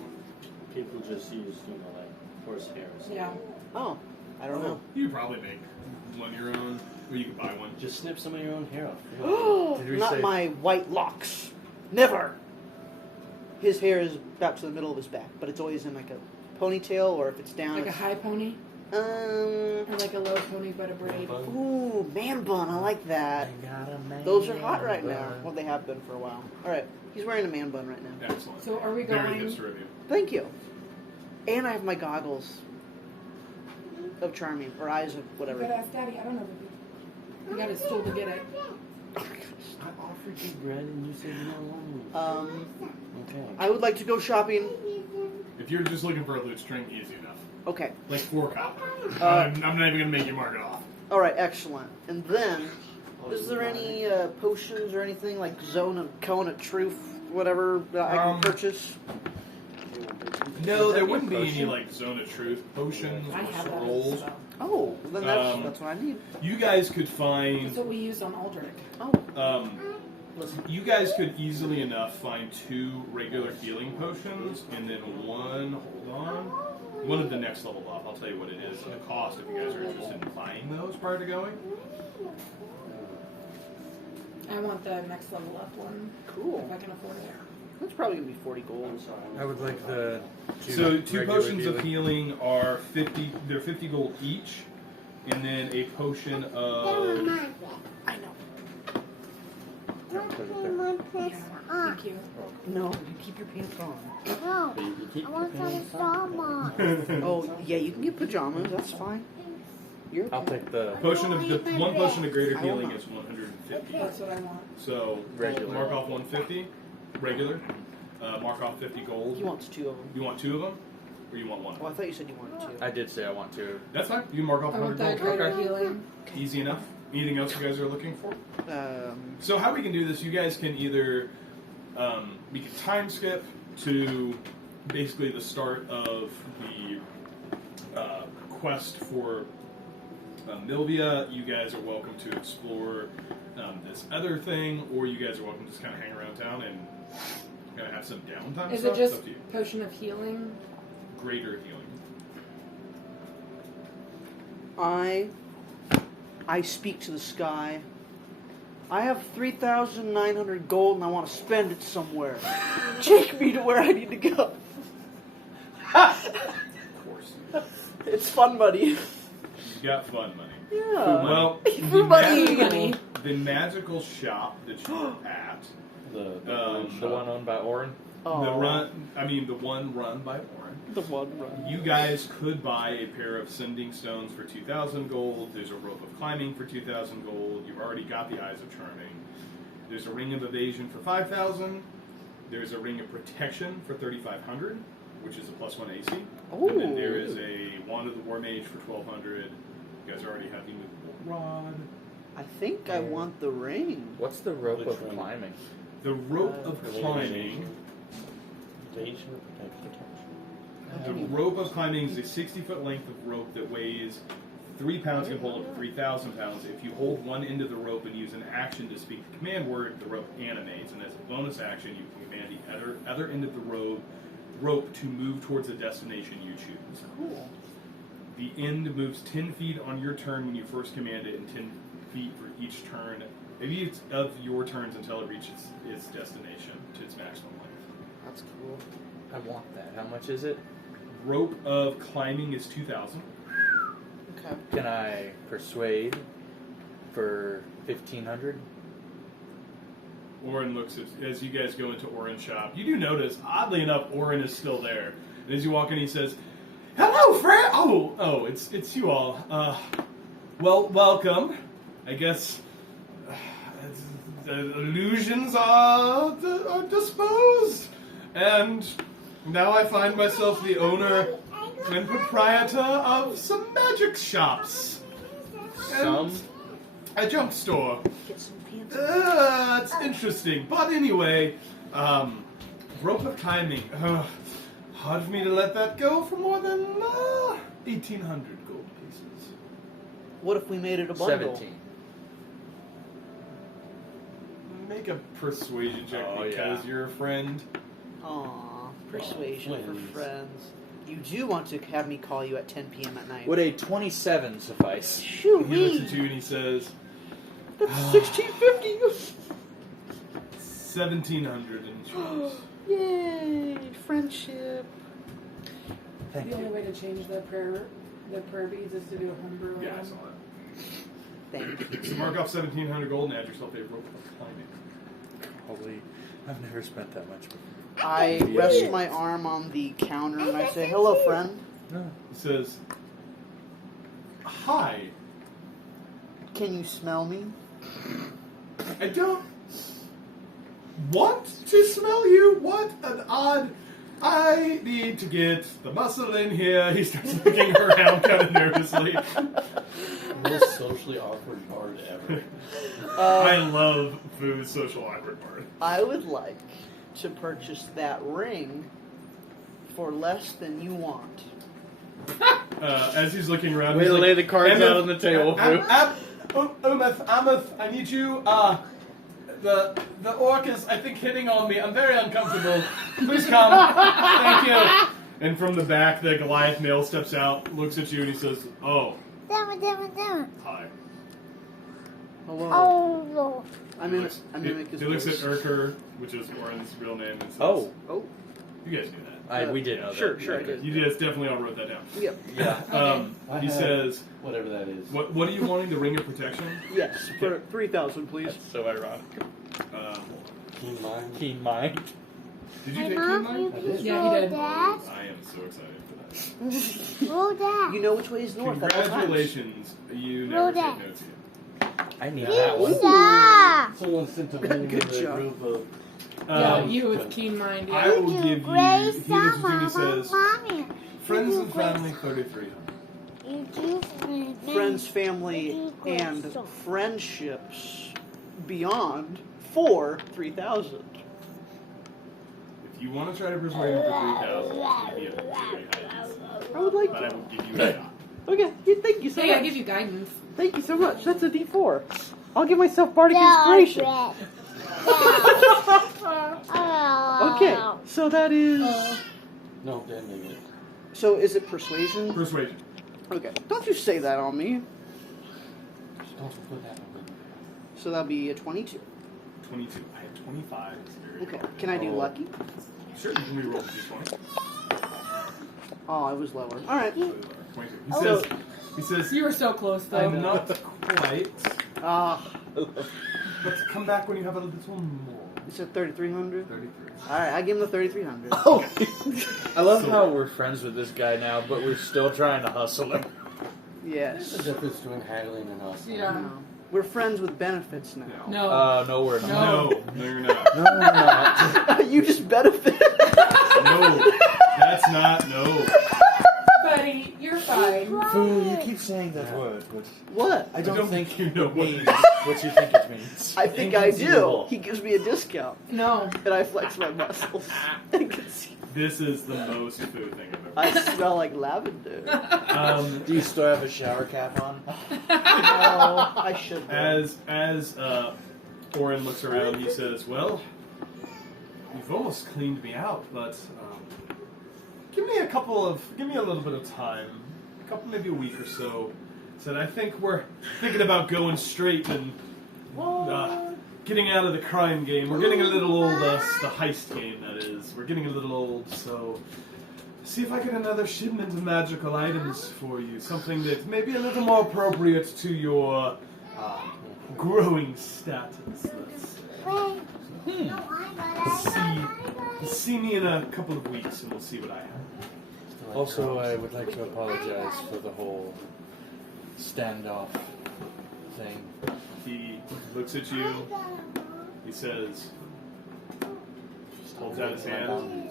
people just use, like horsehairs. Yeah. Oh. I don't know. You could probably make one your own, or you could buy one. Just snip some of your own hair off. Did we Not say- my white locks. Never. His hair is about to the middle of his back, but it's always in like a ponytail, or if it's down, Like a it's, high pony. Or like a low pony but a braid. Ooh, man bun. I like that. Those are hot right now. Well, they have been for a while. All right, he's wearing a man bun right now. Excellent. So are we Very going? hipster of you. Thank you. And I have my goggles of charming, or eyes of You whatever. gotta ask Daddy. I don't know. You got a stool to get it. I offered you bread and you said no. Okay. I would like to go shopping. If you're just looking for a loot string, easy enough. Okay. Like 4 copper. Uh, I'm not even gonna make you mark it off. All right, excellent. And then, is there any potions or anything like Zone of Cone of Truth, whatever that I can purchase? No, there wouldn't be any like Zone of Truth potions I or have that. scrolls. So. Oh, then that's what I need. You guys could That's find. what we used on Aldrich. Oh, You guys could easily enough find 2 regular healing potions and then one. Hold on. One of the next level up. I'll tell you what it is and the cost if you guys are interested in buying those prior to going. I want the next level up one. cool. If I can afford it. That's probably gonna be 40 gold. sorry. I would like the So 2 regular potions of healing are 50. They're 50 gold each, and then a potion of. I know. Thank you. No, you keep your pants on. No, But you keep I want your pants some on. summer. Oh, yeah, you can get pajamas. That's fine. You're I'll take the Potion of the one potion of greater I will healing not. is 150. That's what I want. So Regular. mark off 150, regular. Mark off 50 gold. He wants 2 of them. You want 2 of them, or you want one? Oh, I thought you said you wanted 2. I did say I want to. That's fine. You can mark off I want 100 that gold. greater Okay. healing. Easy enough. Anything else you guys are looking for? Um, So how we can do this? You guys can either we can time skip to basically the start of the quest for Milvia. You guys are welcome to explore this other thing, or you guys are welcome to just kind of hang around town and kind of have some downtime. Is stuff. it It's just up to you. potion of healing? Greater healing? I speak to the sky. I have 3,900 gold and I want to spend it somewhere. Take me to where I need to go. Of course. It's fun money. You got fun money. Yeah. Well, Food money. Money. the magical shop that you're at. The one owned by Oren. The one run by Oren. The one run. You guys could buy a pair of sending stones for 2,000 gold. There's a rope of climbing for 2,000 gold. You've already got the Eyes of Charming. There's a ring of evasion for 5,000. There's a ring of protection for 3,500, which is a +1 AC. And then there is a wand of the War Mage for 1,200. You guys already have the movable rod. I think I want the ring. What's the rope Which of one? climbing? The rope of climbing. Evasion or protection? The rope of climbing is a 60-foot length of rope that weighs 3 pounds, can hold up to 3,000 pounds. If you hold one end of the rope and use an action to speak the command word, the rope animates, and as a bonus action, you can command the other end of the rope to move towards a destination you choose. Cool. The end moves 10 feet on your turn when you first command it, and 10 feet for each turn. Maybe it's of your turns until it reaches its destination to its maximum length. That's cool. I want that. How much is it? Rope of climbing is 2,000. Okay. Can I persuade for 1,500? Oren looks as you guys go into Oren's shop. You do notice, oddly enough, Oren is still there. And as you walk in, he says, "Hello, friend. Oh, it's you all. Well, welcome. I guess the illusions are disposed, and now I find myself the owner and proprietor of some magic shops. Some? A junk store. Get some pants. It's interesting. But anyway, rope of timing. Hard for me to let that go for more than 1,800 gold pieces. What if we made it a bundle? 17. Make a persuasion check because you're a friend. Aw, persuasion for please. friends. You do want to have me call you at 10 p.m. at night. Would a 27 suffice? Shoo He looks at wee! you and he says, That's 1650. 1,700 insurance. Yay! Friendship. Thank The only you. way to change the prayer The prayer beads is to do a homebrew. Yeah, I one. saw that. Thank you. So mark off 1,700 gold and add yourself a rope of climbing. Holy, I've never spent that much before. I rest my arm on the counter and I say, "Hello, friend. No. He says, "Hi, Can you smell me?" I don't want to smell you. What an odd. I need to get the muscle in here." He starts looking around kind of nervously. Most socially awkward bard ever. I love food social awkward part. I would like to purchase that ring for less than you want. As he's looking around, Way he's to like, lay the cards "Ameth, out on the table, Ameth, I need you. The orc is, I think, hitting on me. I'm very uncomfortable. Please come. Thank you." And from the back, the Goliath male steps out, looks at you, and he says, "Oh, Damn it. hi." Hello. Oh, I'm in. I'm in. He looks at Urker, which is Oren's real name, and says, Oh, you guys knew that. we did know that. Sure, I Okay. did. You guys definitely all wrote that down." Yep. Yeah. I He have says, whatever that is. What are you wanting? The Ring of Protection? Yes, for 3,000, please. That's so ironic. Keen mind. Keen mind. Did you Hey, take Mom, Keen you Mind? can Yeah, he roll did. that. I am so excited for that. Roll that. You know which way is north at all times. Congratulations, you Roll never that. take notes yet. I need that one. Pizza. Someone sent a link Good in the job. group of. Yeah, you with keen mind. I Yeah. will give you, he Gray looks at you and he summer, says, Mommy. friends You and do gray family, 3,300. You do Friends, family, and friendships beyond for 3,000. If you want to try to persuade him for 3,000, it's going to be a very high distance. I would like But I to. will give you a shot. Okay, yeah, thank you so Hey, much. I give you guidance. Thank you so much. That's a D4. I'll give myself bardic inspiration. Okay, so that is. No, damn it. So is it persuasion? Persuasion. Okay, don't you say that on me. Don't put that on. So that'll be a 22. 22. I had 25. It's very Okay, hard. can I do lucky? Sure, you can reroll the d20. Oh, I was lower. All right. 22. Oh. He says, You were so close, though. I'm not quite, Ah, but come back when you have a little more. you said 3,300. 33. All right, I give him the 3,300. Oh, I love how we're friends with this guy now, but we're still trying to hustle him. Yes. What's the difference between haggling and us? Yeah. No. We're friends with benefits now. No. No, we're not. No, you're not. No, we're not. You just benefit. No, that's not. No. Buddy, you're fine. Fool, you keep saying that word, but What? I don't think you know it what means what you think it means. I think I do. Inconceivable. He gives me a discount, No. and I flex my muscles. This is the most food thing I've ever. I smell like lavender. Do you still have a shower cap on? Oh, I should. As Oren looks around, he says, "Well, you've almost cleaned me out, but give me a little bit of time, maybe a week or so." Said, "I think we're thinking about going straight and getting out of the crime game. We're getting a little old, the heist game, that is. We're getting a little old, so see if I get another shipment of magical items for you. Something that may be a little more appropriate to your growing status, let's say. See me in a couple of weeks, and we'll see what I have." Also, I would like to apologize for the whole standoff thing. He looks at you. He says, holds out his hand.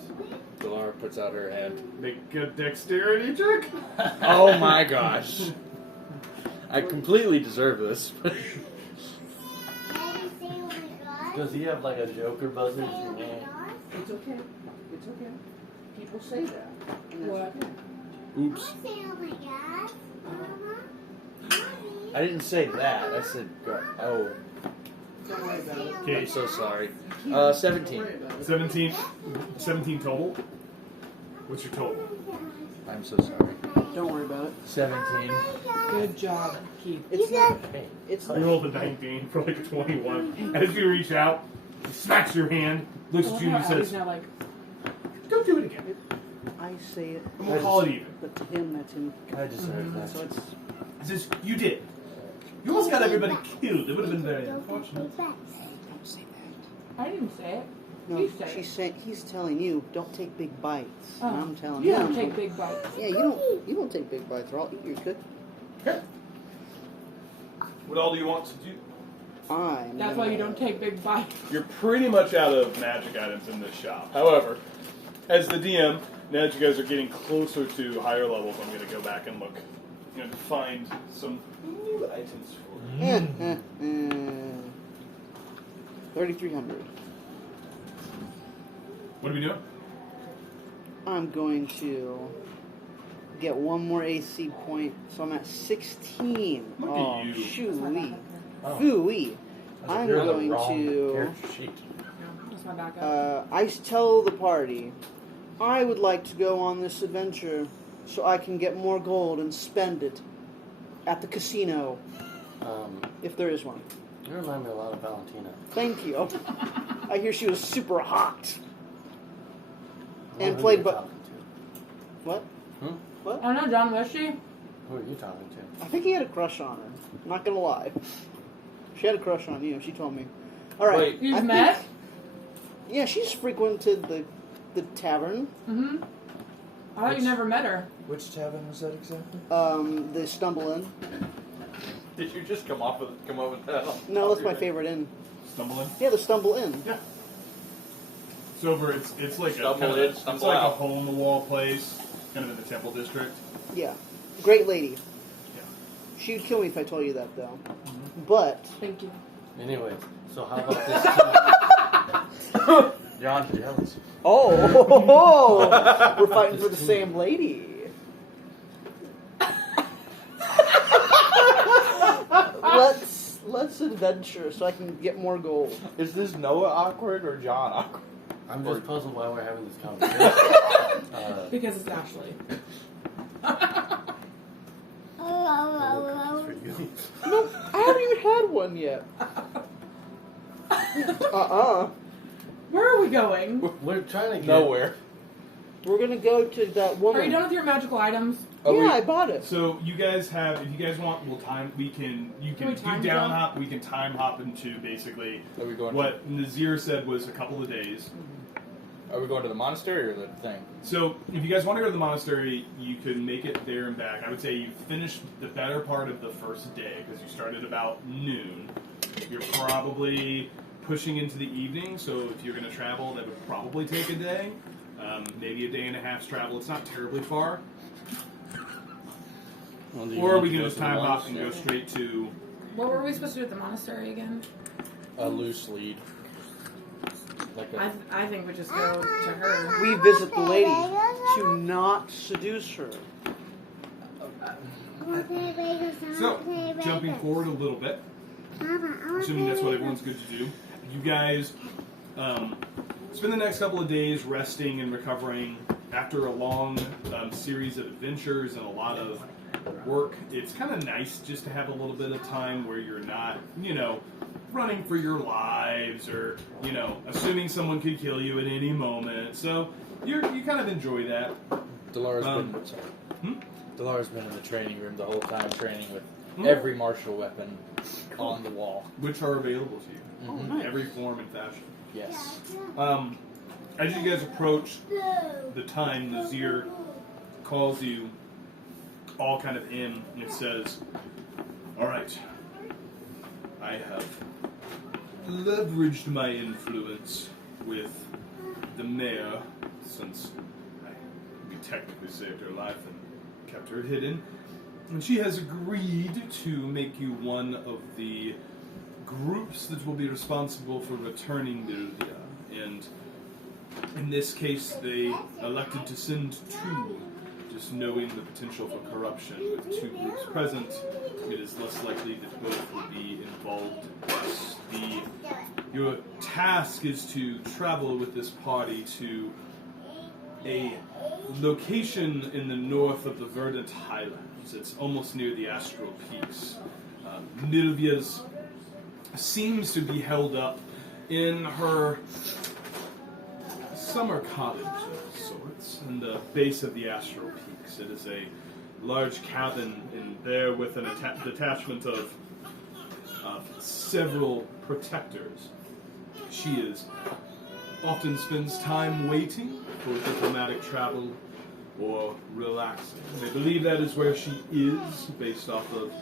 Elara puts out her hand. Make a dexterity check. Oh my gosh. I completely deserve this. Does he have like a Joker buzzer? It's okay. It's okay. People say that. And that's What? okay. Oops. I didn't say that. I said, oh, Don't worry about it. Okay, I'm so sorry. 17. Don't worry about it. 17 total. What's your total? I'm so sorry. Don't worry about it. 17. Good job, Keith. It's not. It's You like. rolled a 19 for like a 21. As you reach out, he smacks your hand, looks at you, and he He's says, now like, "Don't do it again." I I say it. We'll call it even. But to him, that's him. I deserve that. So it's. It says, you did. You almost got everybody killed. It would have been very unfortunate. Don't say that. I didn't say it. No, You said he's telling you, don't take big bites. Oh. And I'm telling You him. don't take big bites. Yeah, you don't take big bites, or I'll eat your cookie. Okay. What all do you want to do? That's why you don't take big bites. You're pretty much out of magic items in this shop. However, as the DM, now that you guys are getting closer to higher levels, I'm going to go back and look and find some new items for you. 3,300. What are we doing? I'm going to get one more AC point, so I'm at 16. Look at Oh, you. shoo-wee. Oh. Foo-wee. I'm You're on the going wrong to... character sheet. No, that's my backup. I tell the party, I would like to go on this adventure so I can get more gold and spend it at the casino, if there is one. You remind me a lot of Valentina. Thank you. I hear she was super hot. Well, And who played are you by... talking to? What? What? I don't know, John, was she? Who are you talking to? I think he had a crush on her. I'm not gonna lie. She had a crush on you, she told me. Alright. Wait. You've I think- met? Yeah, she's frequented the tavern. Mm-hmm. I thought you never met her. Which tavern was that exactly? The Stumble Inn. Did you just come up with that? No, that's my favorite inn. Stumble in? Yeah, the Stumble Inn. Yeah. It's over. It's like Stumble a kind in, of, it's stumble like a out. hole in the wall place, kind of in the temple district. Yeah. Great lady. Yeah. She'd kill me if I told you that, though. But... Thank you. Anyways, so how about this? John, jealous. Oh, we're fighting for the same lady. Let's adventure so I can get more gold. Is this Noah awkward or John awkward? I'm just puzzled why we're having this conversation. Because it's Ashley. For you. No, I haven't even had one yet. Where are we going? We're trying to get Nowhere. We're gonna go to that woman. Are you done with your magical items? Yeah, I bought it. So you guys have, if you guys want, we'll time. You can we do time down jump? hop. We can time hop into basically Are we going? what Nazir said was a couple of days. Are we going to the monastery or the thing? So if you guys want to go to the monastery, you can make it there and back. I would say you finished the better part of the first day because you started about noon. You're probably pushing into the evening, so if you're going to travel, that would probably take a day, maybe a day and a half's travel. It's not terribly far. Well, do you Or want we to can go just to the time hop and go monastery? straight to. What were we supposed to do at the monastery again? A loose lead. Like a, I think we just go to her. We visit the lady to not seduce her. So, jumping forward a little bit, assuming that's what everyone's good to do, you guys spend the next couple of days resting and recovering after a long series of adventures and a lot of work. It's kind of nice just to have a little bit of time where you're not, running for your lives or, assuming someone could kill you at any moment. So you kind of enjoy that. Delara's Delara's been in the training room the whole time, training with every martial weapon on the wall. Which are available to you. Mhm. nice. Every form and fashion. Yes. As you guys approach the time, Nazir calls you all kind of in and says, all right, I have leveraged my influence with the mayor since we technically saved her life and kept her hidden. And she has agreed to make you one of the groups that will be responsible for returning Milvia. And in this case, they elected to send two, just knowing the potential for corruption. With two groups present, it is less likely that both will be involved in this. Your task is to travel with this party to a location in the north of the Verdant Highlands. It's almost near the Astral Peaks. Milvia's seems to be held up in her summer cottage of sorts. It's in the base of the Astral Peaks. It is a large cabin in there with an detachment of several protectors. She often spends time waiting for diplomatic travel or relaxing. They believe that is where she is, based off of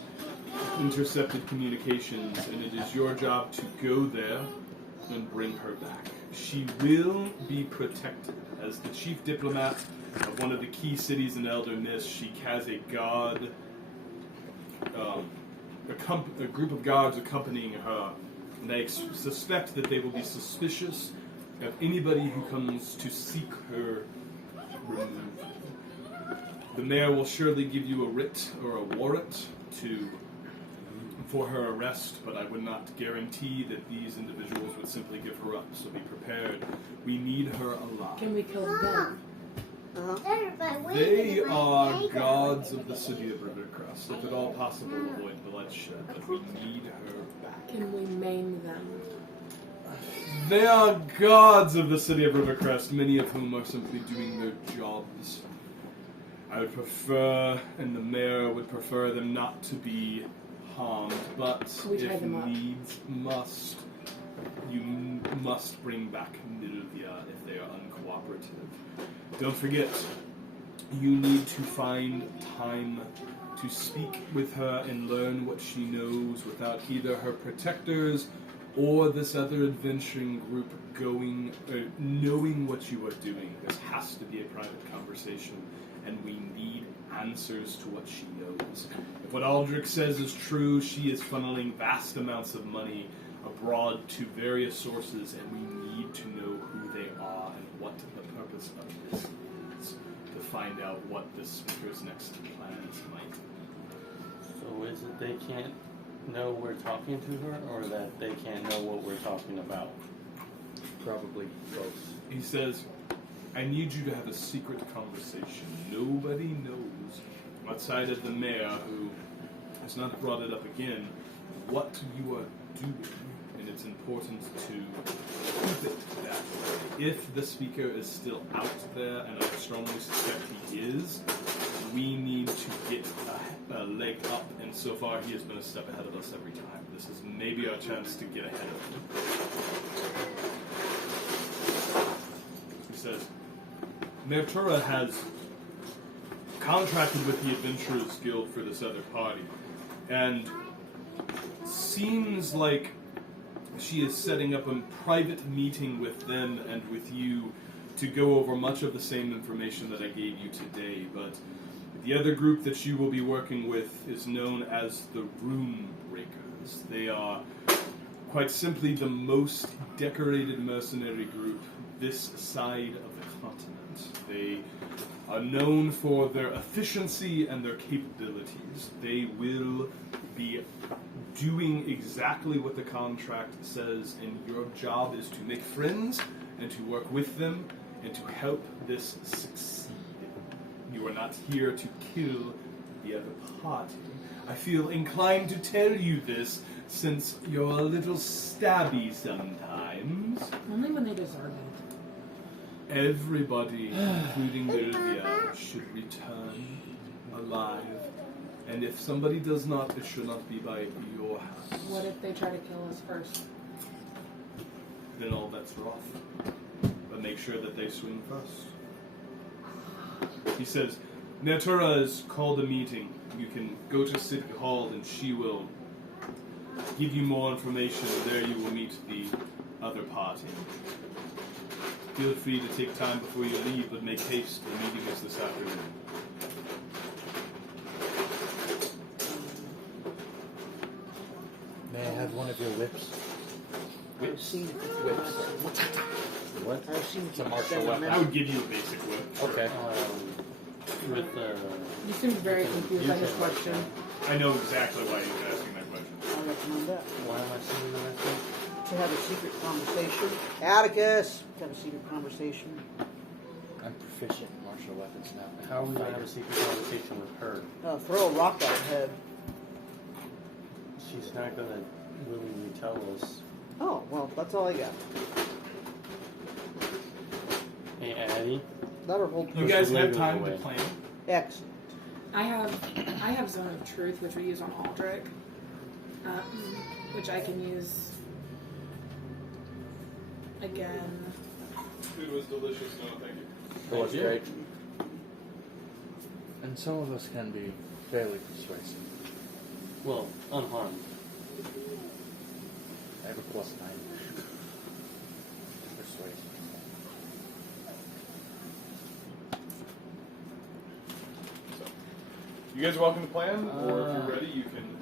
intercepted communications, and it is your job to go there and bring her back. She will be protected. As the chief diplomat of one of the key cities in Elder Mist, she has a guard, a group of guards accompanying her, and I suspect that they will be suspicious of anybody who comes to seek her removed. The mayor will surely give you a writ or a warrant for her arrest, but I would not guarantee that these individuals would simply give her up, so be prepared. We need her alive. Can we kill them? They are gods of the city of Rivercrest. If at all possible, avoid bloodshed, but we need her back. Can we maim them? They are gods of the city of Rivercrest, many of whom are simply doing their jobs. I would prefer, and the mayor would prefer them not to be harmed, but We tie if them up. needs must, you must bring back Nilvia if they are uncooperative. Don't forget, you need to find time to speak with her and learn what she knows without either her protectors or this other adventuring group knowing what you are doing. This has to be a private conversation, and we need answers to what she knows. If what Aldrich says is true, she is funneling vast amounts of money abroad to various sources, and we need to know who they are and what the purpose of this is to find out what the speaker's next plans might be. So is it they can't know we're talking to her, or that they can't know what we're talking about? Probably both. He says, I need you to have a secret conversation. Nobody knows, outside of the mayor, who has not brought it up again, what you are doing, and it's important to keep it that way. If the speaker is still out there, and I strongly suspect he is, we need to get a leg up, and so far he has been a step ahead of us every time. This is maybe our chance to get ahead of him. He says, Mertura has contracted with the Adventurers Guild for this other party, and seems like she is setting up a private meeting with them and with you to go over much of the same information that I gave you today, but the other group that you will be working with is known as the Room Breakers. They are quite simply the most decorated mercenary group this side of the continent. They are known for their efficiency and their capabilities. They will be doing exactly what the contract says, and your job is to make friends and to work with them and to help this succeed. You are not here to kill the other party. I feel inclined to tell you this, since you're a little stabby sometimes. Only when they deserve it. Everybody, including Nilvia, should return alive. And if somebody does not, it should not be by your hands. What if they try to kill us first? Then all bets are off. But make sure that they swing first. He says, Natura has called a meeting. You can go to City Hall and she will give you more information, and there you will meet the other party. Feel free to take time before you leave, but make haste. The meeting is this afternoon. May I have one of your whips? I've seen Whips. What? I've seen It's a martial spend weapon. I would give you a basic whip. Okay. With You seem very confused by his question. I know exactly why he was asking that question. I recommend that. why am I saying that? To have a secret conversation. Atticus! To have a secret conversation. I'm proficient in martial weapons now. How are we going to have a secret conversation with her? Throw a rock at her head. She's not going to willingly tell us. Oh, well, that's all I got. Hey, Addie, That'll hold. You guys have Wiggling time to away. plan. Excellent. I have Zone of Truth, which we use on Aldrich, which I can use again. Food was delicious. No, thank you. It was Thank you. great. And some of us can be fairly persuasive. Well, unharmed. I have a +9 to persuasion. So, you guys are welcome to plan, or if you're ready, you can.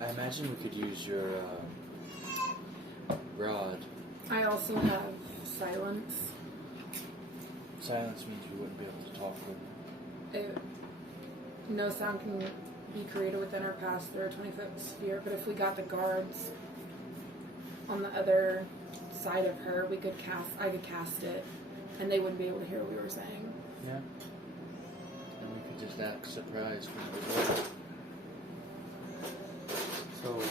I imagine we could use your rod. I also have Silence. Silence means we wouldn't be able to talk with. No sound can be created within or past through a 20-foot sphere, but if we got the guards on the other side of her, I could cast it, and they wouldn't be able to hear what we were saying. Yeah. And we could just act surprised when we were. So,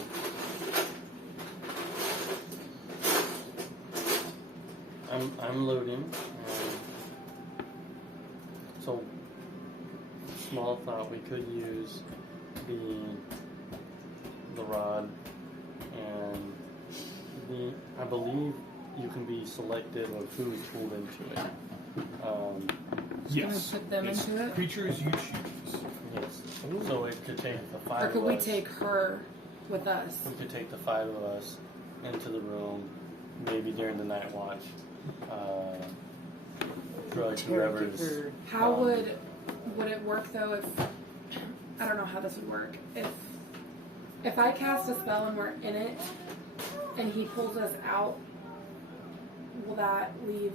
I'm loading. So, small thought, we could use the rod, and I believe you can be selected of who is pulled into it. Yes. Can we put them it's into it? creatures you choose. Yes. So it could take the 5 Or could of we us. take her with us? We could take the 5 of us into the room, maybe during the night watch. Drug whoever's. How would it work though if I don't know how this would work if I cast a spell and we're in it and he pulls us out, will that leave?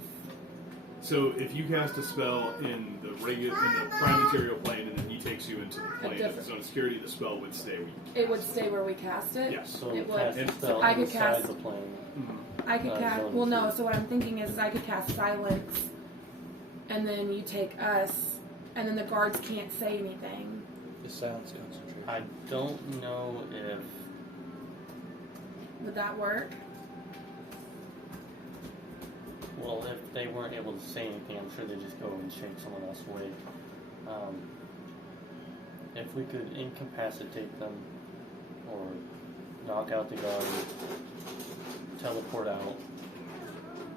So if you cast a spell in the prime material plane, and then he takes you into the plane of different- the zone of security, the spell would stay where you It would stay where we cast it. Yes. So It would. cast a spell I could inside cast- the plane. I could cast. Zone Well, no. two. So what I'm thinking is I could cast Silence, and then you take us, and then the guards can't say anything. The silence concentration. I don't know if Would that work? Well, if they weren't able to say anything, I'm sure they'd just go and shake someone else awake. If we could incapacitate them, or knock out the guard, teleport out,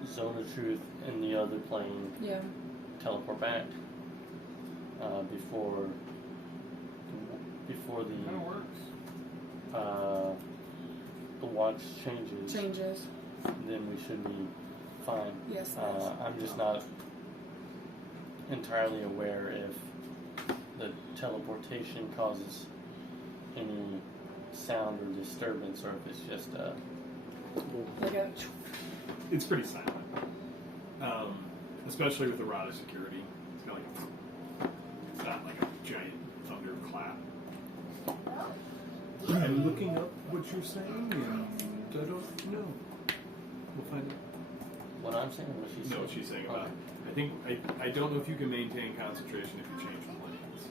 Zone of Truth in the other plane, Yeah. teleport back before kind of works. the watch changes, Changes. then we should be fine. Yes. I'm just not entirely aware if the teleportation causes any sound or disturbance, or if it's just Like a. It's pretty silent, especially with the rod of security. It's kind of like it's not like a giant thunderclap. I'm looking up what you're saying, and I don't know. We'll find out. what I'm saying. What she's No, saying. what she's saying about Okay. it. I don't know if you can maintain concentration if you change planes.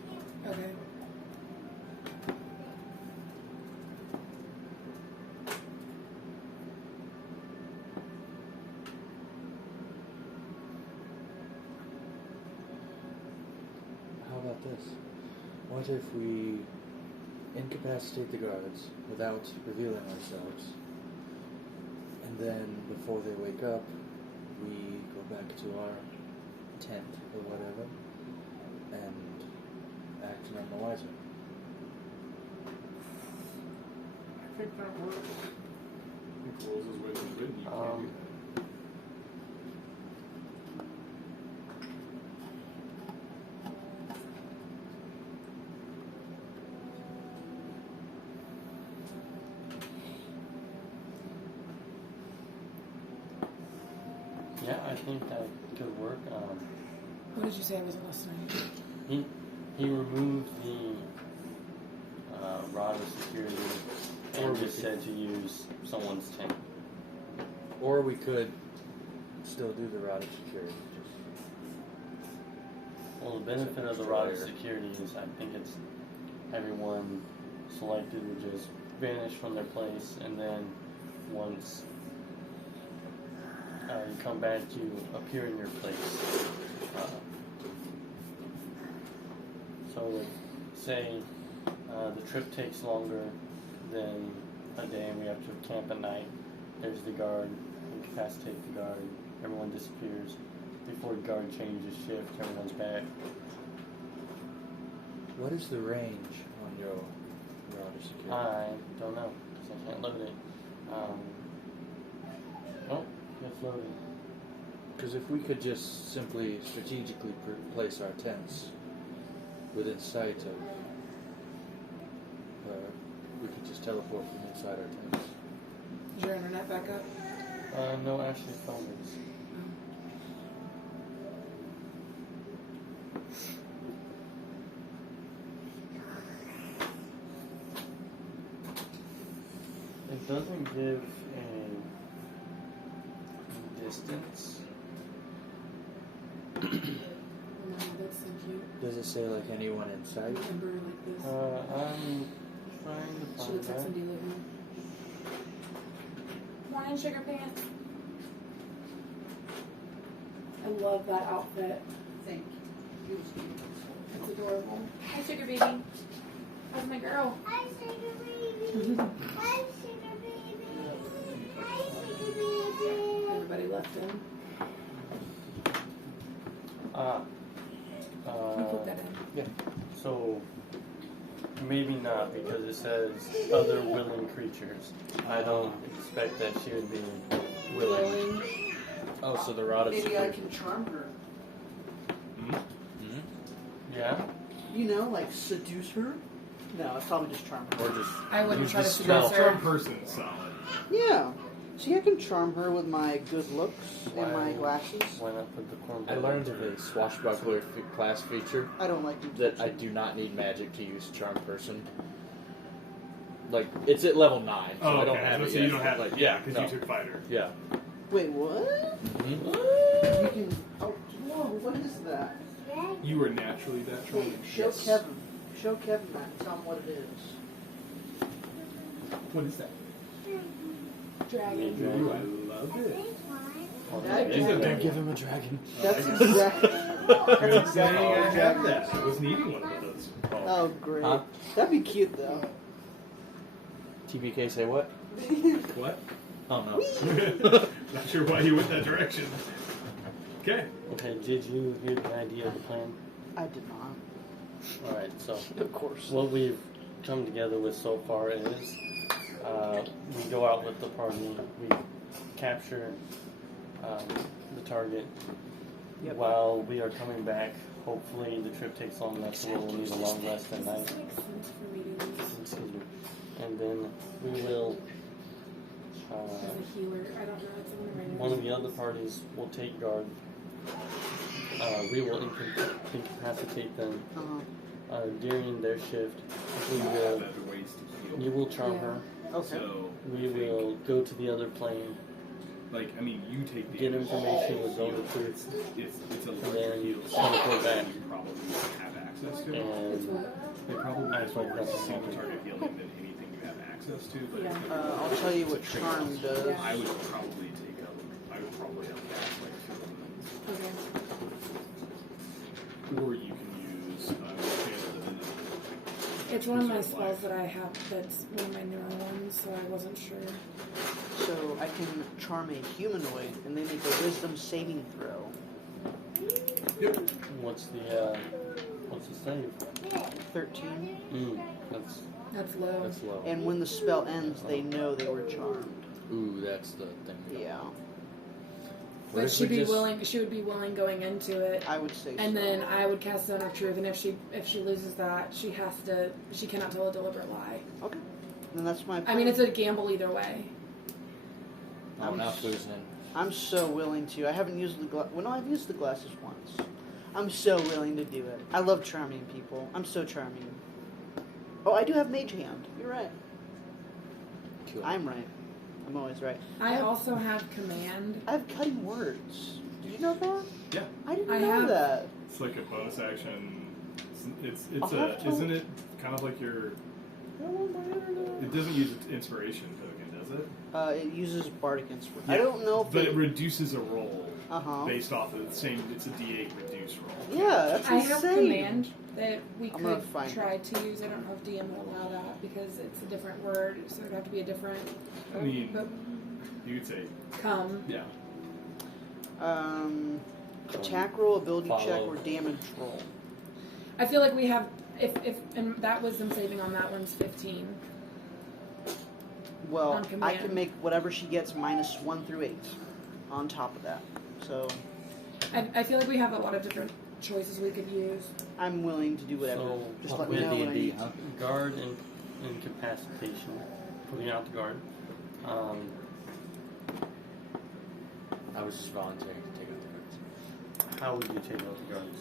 Okay. How about this? What if we incapacitate the guards without revealing ourselves, and then before they wake up, we go back to our tent or whatever and act none the wiser? I think that works. I think rules is way too written. You can't do that. Yeah, I think that could work. What did you say? I wasn't listening. He removed the rod of security and just said to use someone's tent. Or we could still do the rod of security. Well, the benefit of the rod of security is I think it's everyone selected would just vanish from their place, and then once you come back, you appear in your place. So, say the trip takes longer than a day and we have to camp at night. There's the guard, incapacitate the guard, everyone disappears. Before the guard changes shift, everyone's back. What is the range on your router security? I don't know, because I can't load it. Oh, it's loaded. Because if we could just simply strategically place our tents within sight of, we could just teleport from inside our tents. Is your internet back up? No, actually, phone is. It doesn't give a distance. No, that's so cute. Does it say like anyone in sight? Remember like this. I'm trying to She find looks like that. Cindy Lou Who. Morning, sugar pants. I love that outfit. Thank you. It's adorable. Hi, sugar baby. How's my girl? Hi, sugar baby. Hi, sugar baby. Hi, sugar baby. Everybody left him. You put that in. Yeah. So maybe not because it says other willing creatures. I don't expect that she would be willing. Oh, so the router Maybe security. I can charm her. Yeah. You know, like seduce her? No, I'd probably just charm her. Or just I wouldn't use try the to spell. seduce her. Charm person is solid. Yeah. See, I can charm her with my good looks and my Why? glasses. Why not put the corn? I learned of a swashbuckler class feature I don't like you. that I do not need magic to use charm person. Like, it's at level 9, so Oh, I don't okay. have it So yet. you don't have like, it. yeah, because no. you took fighter. Yeah. Wait, what? Mhm. You can. Oh, whoa! What is that? You were naturally that Hey, charming. show Yes. Kevin. Show Kevin that and tell him what it is. What is that? Dragon. Ooh, I love it. That Is it dragon. big? Give him a dragon. That's exactly. Good That's thing exactly. I have that. I was needing one of those. Oh, great. Huh? That'd be cute though. TBK say what? What? Oh no. Not sure why you went that direction. Okay. Okay. Did you hear the idea of the plan? I did not. All right. So Of course. what we've come together with so far is we go out with the party. We capture the target. Yep. While we are coming back, hopefully the trip takes long enough so we'll need a long rest at night. This makes sense for meetings. Excuse me. And then we will, As a healer, I don't know. It's one of my one of the other parties will take guard. We will incapacitate them Uh-huh. during their shift. We You have will, other ways to heal. you will charm Yeah. her. Okay. So We I think, will go to the other plane. like, I mean, you take the Get damage, information with zone heal. of truth. It's a And larger then heal. teleport back. You probably have access to it. It's And what? They probably That's have what more that's single about. target healing than anything you have access to. But Yeah. it's gonna I'll tell you what charm does. Yeah. I would probably take up. I would probably have that like 2 Okay. or you can use Channel Divinity. It's one of my spells that I have that's one of my newer ones, so I wasn't sure. So I can charm a humanoid and they make a wisdom saving throw. Yep. what's the save? 13. That's That's low. That's low. And when the spell ends, they know they were charmed. Ooh, that's the thing. we don't Yeah, want. What But if she'd we be just- willing. She would be willing going into it, I would say and so. then I would cast Zone of Truth. And if she loses that, she has to. She cannot tell a deliberate lie. Okay. Then that's my I plan. mean, it's a gamble either way. Oh, now it's losing. I'm so willing to. I haven't used the well, no, I've used the glasses once. I'm so willing to do it. I love charming people. I'm so charming. Oh, I do have Mage Hand. You're right. Cool. I'm right. I'm always right. I also have Command. I have cutting words. Did you know that? Yeah. I didn't I know have- that. It's like a bonus action. It's I'll have to- isn't it kind of like your? It doesn't use its inspiration token, does it? It uses Bardic Inspiration. Yeah, I don't know if but it reduces a roll Uh-huh. based off of the same. It's a D8 reduce roll. Yeah, that's I have insane. command that we I'm gonna could find try to use. I don't know if DM will allow that because it's a different word, so it'd have to be a different. I mean, but you could say, come. yeah. Attack roll, ability check, Follow. or damage roll. I feel like we have. If and that wisdom saving on that one's 15. Well, On I command. can make whatever she gets minus 1 through 8 on top of that. So I feel like we have a lot of different choices we could use. I'm willing to do whatever. So, Just let me with know what I D&D, need. huh? Guard and incapacitation, putting out the guard. I was just volunteering to take out the cards. How would you take out the guards?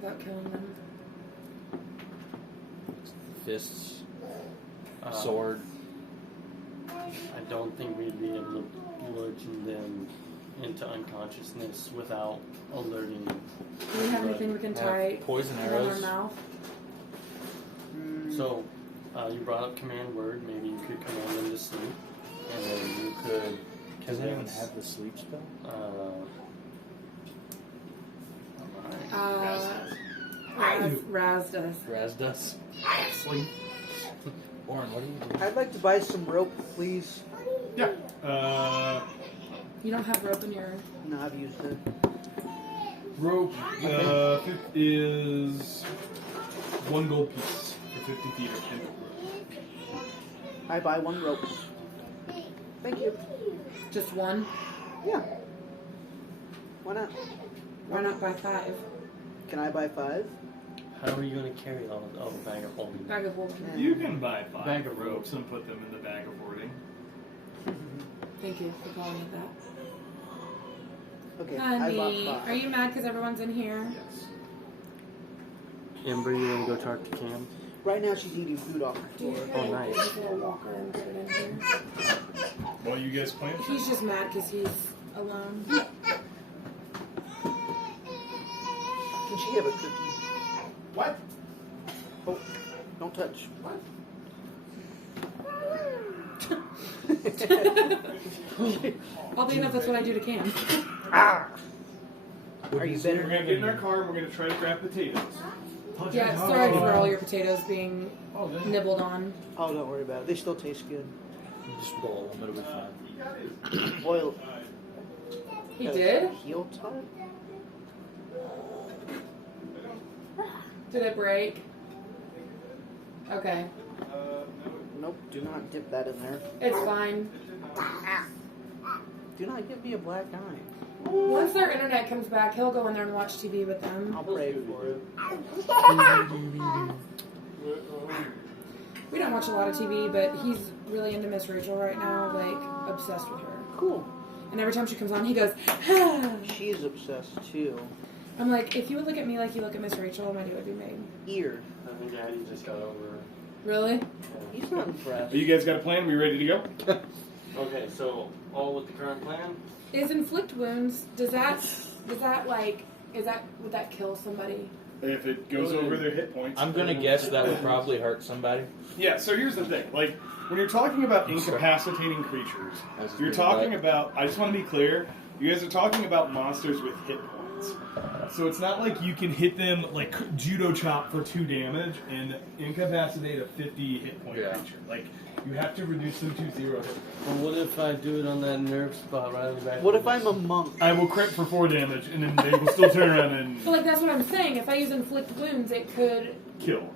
Without killing them. Fists, Um, sword. I don't think we'd be able to bludgeon them into unconsciousness without alerting them. Do we have anything we can Have tie poison around our arrows. mouth? So, you brought up command word. Maybe you could command them to sleep, and then you could. Does anyone convince, have the sleep spell? Raz does. Raz does. Sleep. Oren, what are you doing? I'd like to buy some rope, please. Yeah. You don't have rope in your. No, I've used it. Rope is 1 gold piece for 50 feet of pin rope. I buy 1 rope. Thank you. Just one? Yeah. Why not? Why not buy 5? Can I buy 5? How are you going to carry all the bag of holding? Bag of holding. You can buy 5 Bag of ropes and put them in the bag of hoarding. Thank you for calling it that. Okay, Honey, I bought 5. are you mad because everyone's in here? Yes. Ember, you want to go talk to Cam? Right now she's eating food off the Do you floor. Oh, nice. Just a walker and get it in here? What you guys plan? He's just mad because he's alone. Can she have a cookie? What? Oh, don't touch. Oddly enough, that's what I do to Cam. Ah! Are you We're better? gonna get in our car and we're gonna try to grab potatoes. Yeah, sorry for all your potatoes being Oh, good. nibbled on. Oh, don't worry about it. They still taste good. Just boil them, it'll be fine. Boil. He did? Heel tart? Did it break? Okay. Nope. Do not dip that in there. It's fine. Do not give me a black eye. Once their internet comes back, he'll go in there and watch TV with them. I'll pray for it. We don't watch a lot of TV, but he's really into Miss Rachel right now, like obsessed with her. Cool. And every time she comes on, he goes, ah. She's obsessed too. I'm like, if you would look at me like you look at Miss Rachel, my day would be made. Ear. I think Daddy just got over. Really? He's not impressed. You guys got a plan? We ready to go? Okay, so all with the current plan? Is inflict wounds? Would that kill somebody? If it goes over their hit points. I'm gonna guess that would probably hurt somebody. Yeah, so here's the thing. Like, when you're talking about incapacitating creatures, That's you're good, talking but- about, I just want to be clear, you guys are talking about monsters with hit points. So it's not like you can hit them, like, judo chop for 2 damage and incapacitate a 50 hit point Yeah. creature. Like, you have to reduce them to 0 hit points. Well, what if I do it on that nerve spot right on the back? What of if I'm a monk? I will crit for 4 damage, and then they will still turn around and But like that's what I'm saying. If I use inflict wounds, it could. kill.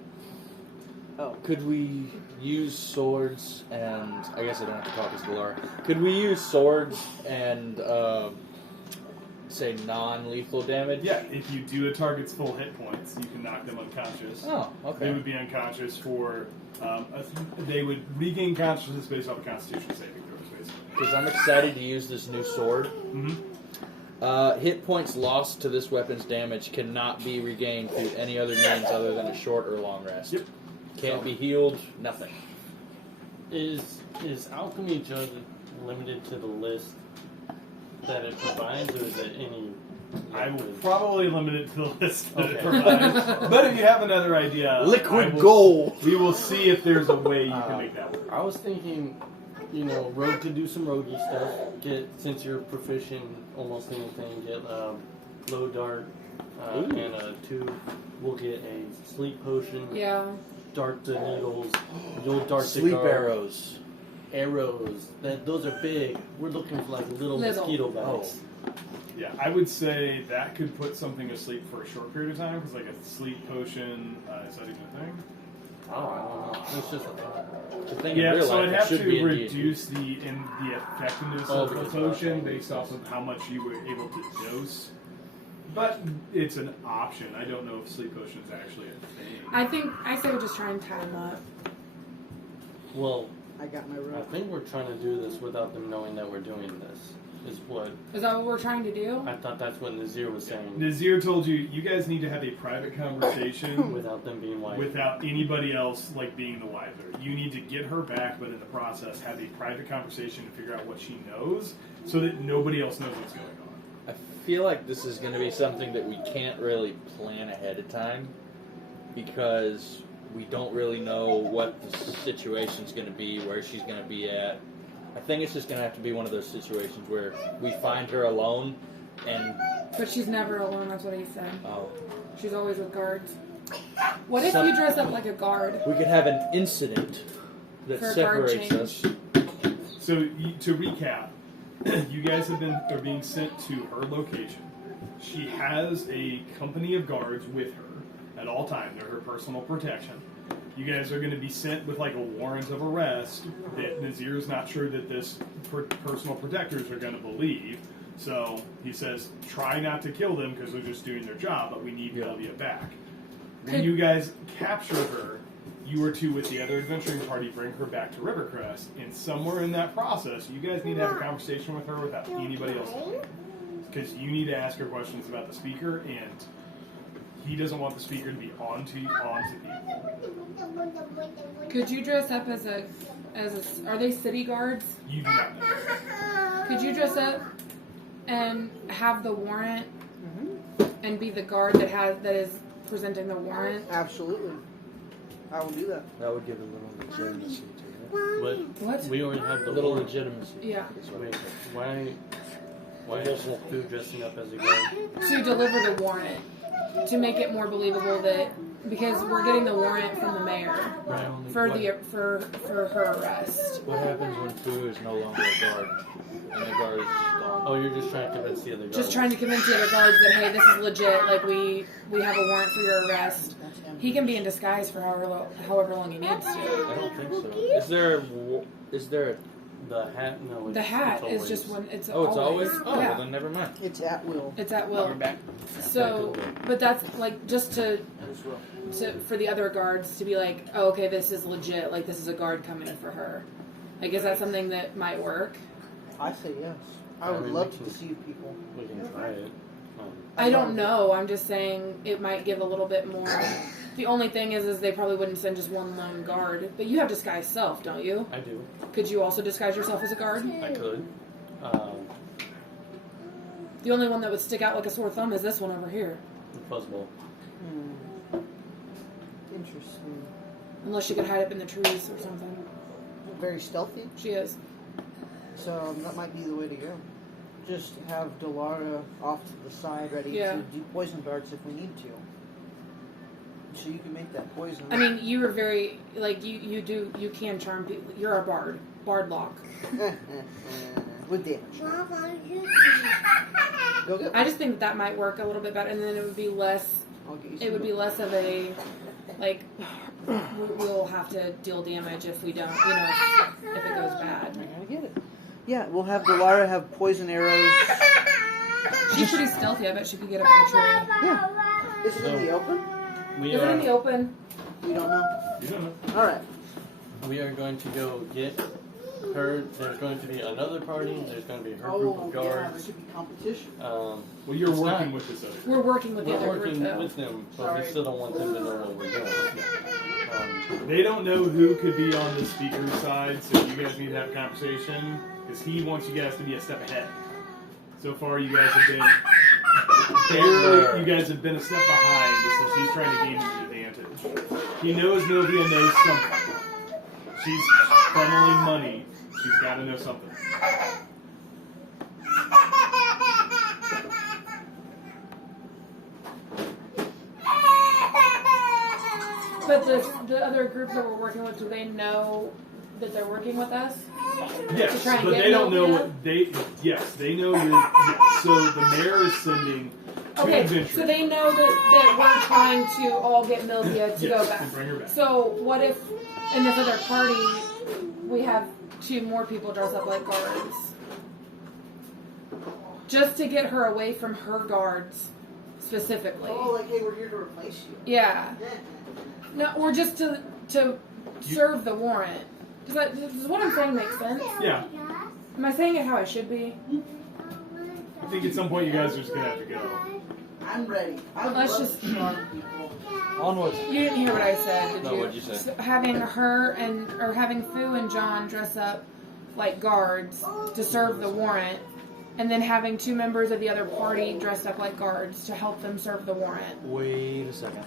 Oh. Could we use swords and I guess I don't have to talk as Elara. Could we use swords and say non-lethal damage? Yeah, if you do a target's full hit points, you can knock them unconscious. Oh, They okay. would be unconscious for. They would regain consciousness based off a Constitution saving throws, basically. Because I'm excited to use this new sword. Mm-hmm. Hit points lost to this weapon's damage cannot be regained through any other means other than a short or long rest. Yep. Can't be healed. Nothing. Is alchemy just limited to the list that it provides, or is it any? I will probably limit it to the list that it Okay. provides. But if you have another idea, Liquid I will- gold. We will see if there's a way you can make that work. I was thinking Rogue could do some roguey stuff. Since you're proficient in almost anything, get low dart and a 2. We'll get a sleep potion. Yeah. Dart the needles. You'll dart the Sleep guard. arrows. Arrows. Those are big. We're looking for like little mosquito bites. Yeah, I would say that could put something asleep for a short period of time, because like a sleep potion, is that even a thing? Oh, I don't know. It's just a thought. The thing Yeah, in real so life, I'd it have should to be in reduce the effectiveness of the because potion of based off of how much you were able to dose. But it's an option. I don't know if sleep potion is actually a thing. I say we just try and tie him up. Well, I got my I rope. think we're trying to do this without them knowing that we're doing this. Is what Is that what we're trying to do? I thought that's what Nazir was saying. Nazir told you guys need to have a private conversation Without them being white. without anybody else like being the wiser. You need to get her back, but in the process have a private conversation to figure out what she knows, so that nobody else knows what's going on. I feel like this is going to be something that we can't really plan ahead of time, because we don't really know what the situation's going to be, where she's going to be at. I think it's just going to have to be one of those situations where we find her alone and... But she's never alone, that's what he said. Oh. She's always with guards. What if you dress up like a guard? We could have an incident that For a guard separates us. So to recap, you guys are being sent to her location. She has a company of guards with her at all times. They're her personal protection. You guys are going to be sent with like a warrant of arrest that Nazir's not sure that this personal protectors are going to believe. So he says, try not to kill them because they're just doing their job, but we need Belvia back. When you guys capture her, you are to, with the other adventuring party, bring her back to Rivercrest. And somewhere in that process, you guys need to have a conversation with her without anybody else knowing. Because you need to ask her questions about the speaker, and he doesn't want the speaker to be onto people. Could you dress up as a are they city guards? You do not know. Could you dress up and have the warrant and be the guard that is presenting the warrant? Absolutely. I will do that. That would give a little legitimacy to it. But What? we already have A the little warrant. legitimacy. Yeah. Wait, why is Fu dressing up as a guard? To deliver the warrant. To make it more believable that because we're getting the warrant from the mayor Right. for her arrest. What happens when Fu is no longer a guard and the guard is gone? Oh, you're just trying to convince the other guards. Just trying to convince the other guards that hey, this is legit. Like we have a warrant for your arrest. He can be in disguise for however long he needs to. I don't think so. Is there The hat? No. The hat it's is just always- when it's Oh, it's always? Oh, yeah. well then never mind. It's at will. It's at will. back. So, but that's like just to for the other guards to be like, oh, okay, this is legit. Like this is a guard coming for her. Like, is that something that might work? I say yes. I would love to deceive people. We can try it. I don't know. I'm just saying it might give a little bit more. The only thing is they probably wouldn't send just one lone guard. But you have disguise self, don't you? I do. Could you also disguise yourself as a guard? I could. The only one that would stick out like a sore thumb is this one over here. Fuzzball. Interesting. Unless she could hide up in the trees or something. Very stealthy. She is. So that might be the way to go. Just have Delara off to the side, ready Yeah. to do poison darts if we need to. So you can make that poison. I mean, you were very like you can charm people. You're a bard. Bard lock. with damage. Go get I just think that might work a little bit better, and then it would be less. I'll get you It some would be less of a like we'll have to deal damage if we don't, if it goes bad. I get it. Yeah, we'll have Delara have poison arrows. She's pretty stealthy. I bet she could get up in a tree. Yeah. Is it in the open? We Is it in the are open? We don't know. You don't know. All right. we are going to go get her. There's going to be another party. There's going to be her group of Yeah, there guards. should be competition. Well, you're It's working not- with this other group. We're working with the We're other group working though. with them, but Sorry. we still don't want them to know what we're doing. They don't know who could be on the speaker's side, so you guys need to have a conversation, because he wants you guys to be a step ahead. So far, you guys have been barely, you guys have been a step behind, so she's trying to gain an advantage. He knows Novia knows something. She's funneling money She's got to know something. But the other group that we're working with, do they know that they're working with us? Yes, To try and but get they don't know Milvia? what they. Yes, they know you're. Yes. So the mayor is sending two Okay, adventurers. so they know that we're trying to all get Milvia to Yes, go back. and bring her back. So what if in this other party we have 2 more people dressed up like guards? Just to get her away from her guards specifically. Oh, like, hey, we're here to replace you. Yeah. No, or just to serve the warrant. Does what I'm saying make sense? Yeah, Am I saying it how I should be? I think at some point you guys are just gonna have to go. I'm ready. I Let's love just- to charm people. Onward. You didn't hear what I said, did No, you? what'd you say? So having her or having Fu and John dress up like guards to serve the warrant, and then having 2 members of the other party dressed up like guards to help them serve the warrant. Wait a second.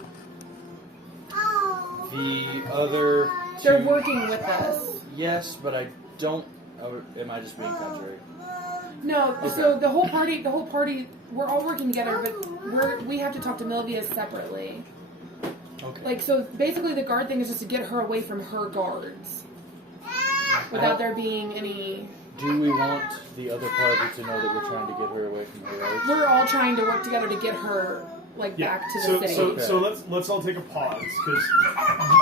The other. They're 2 working with us. Yes, but I don't. Am I just being contrary? No, Okay. so the whole party, we're all working together, but we have to talk to Milvia separately. Okay. Like, so basically the guard thing is just to get her away from her guards. Without there being any... Do we want the other party to know that we're trying to get her away from her guards? We're all trying to work together to get her, like, back to the so, city. So let's all take a pause because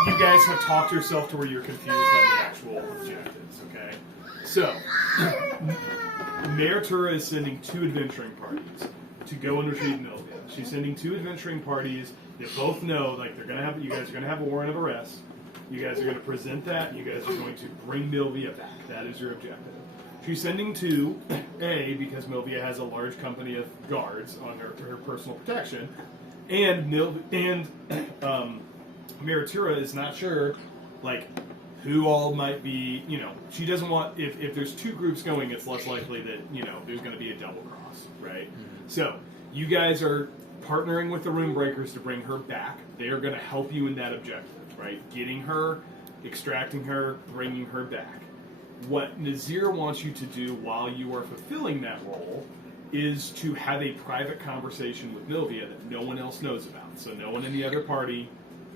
you guys have talked yourself to where you're confused on the actual objectives. Okay. So Mayor Tura is sending 2 adventuring parties to go and retrieve Milvia. She's sending 2 adventuring parties that both know, like, you guys are gonna have a warrant of arrest. You guys are gonna present that. You guys are going to bring Milvia back. That is your objective. She's sending 2, because Milvia has a large company of guards on her personal protection, and Meritura is not sure, like, who all might be, she doesn't want, if there's 2 groups going, it's less likely that, there's going to be a double cross, right? Mm-hmm. So, you guys are partnering with the Room Breakers to bring her back. They are going to help you in that objective, right? Getting her, extracting her, bringing her back. What Nazir wants you to do while you are fulfilling that role is to have a private conversation with Milvia that no one else knows about. So no one in the other party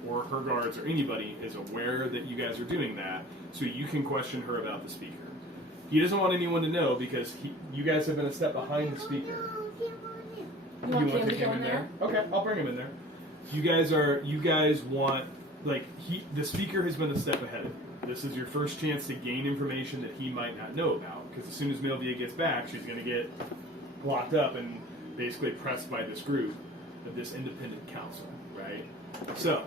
or her guards or anybody is aware that you guys are doing that, so you can question her about the speaker. He doesn't want anyone to know because you guys have been a step behind the speaker. You want Cam to to get go him in in there? Okay, I'll bring him in there. You guys want, like, the speaker has been a step ahead of you. This is your first chance to gain information that he might not know about, because as soon as Milvia gets back, she's going to get locked up and basically pressed by this group, of this independent council, right? So,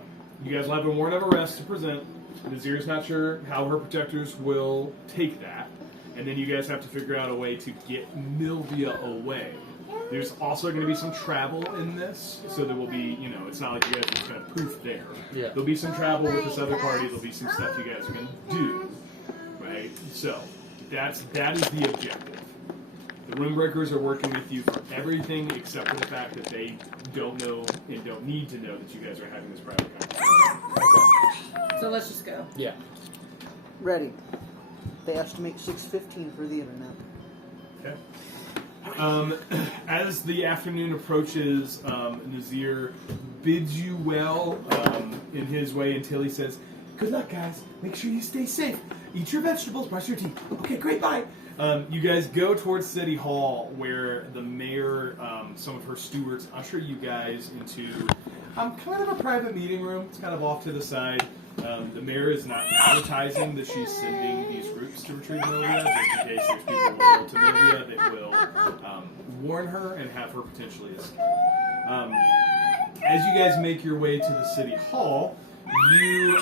you guys will have a warrant of arrest to present. Nazir's not sure how her protectors will take that, and then you guys have to figure out a way to get Milvia away. There's also going to be some travel in this, so there will be, it's not like you guys are just going to poof there. Yeah. There'll be some travel with this other party. There'll be some stuff you guys are going to do, right? So that is the objective. The Room Breakers are working with you for everything except for the fact that they don't know and don't need to know that you guys are having this private conversation. Okay. So let's just go. Yeah. Ready. They estimate 6:15 for the internet. Okay. As the afternoon approaches, Nazir bids you well in his way until he says, "Good luck, guys. Make sure you stay safe. Eat your vegetables, brush your teeth. Okay, great, bye." You guys go towards City Hall, where the mayor, some of her stewards, usher you guys into kind of a private meeting room. It's kind of off to the side. The mayor is not advertising that she's sending these groups to retrieve Milvia, just in case there's people loyal to Milvia that will warn her and have her potentially escape. As you guys make your way to the City Hall, you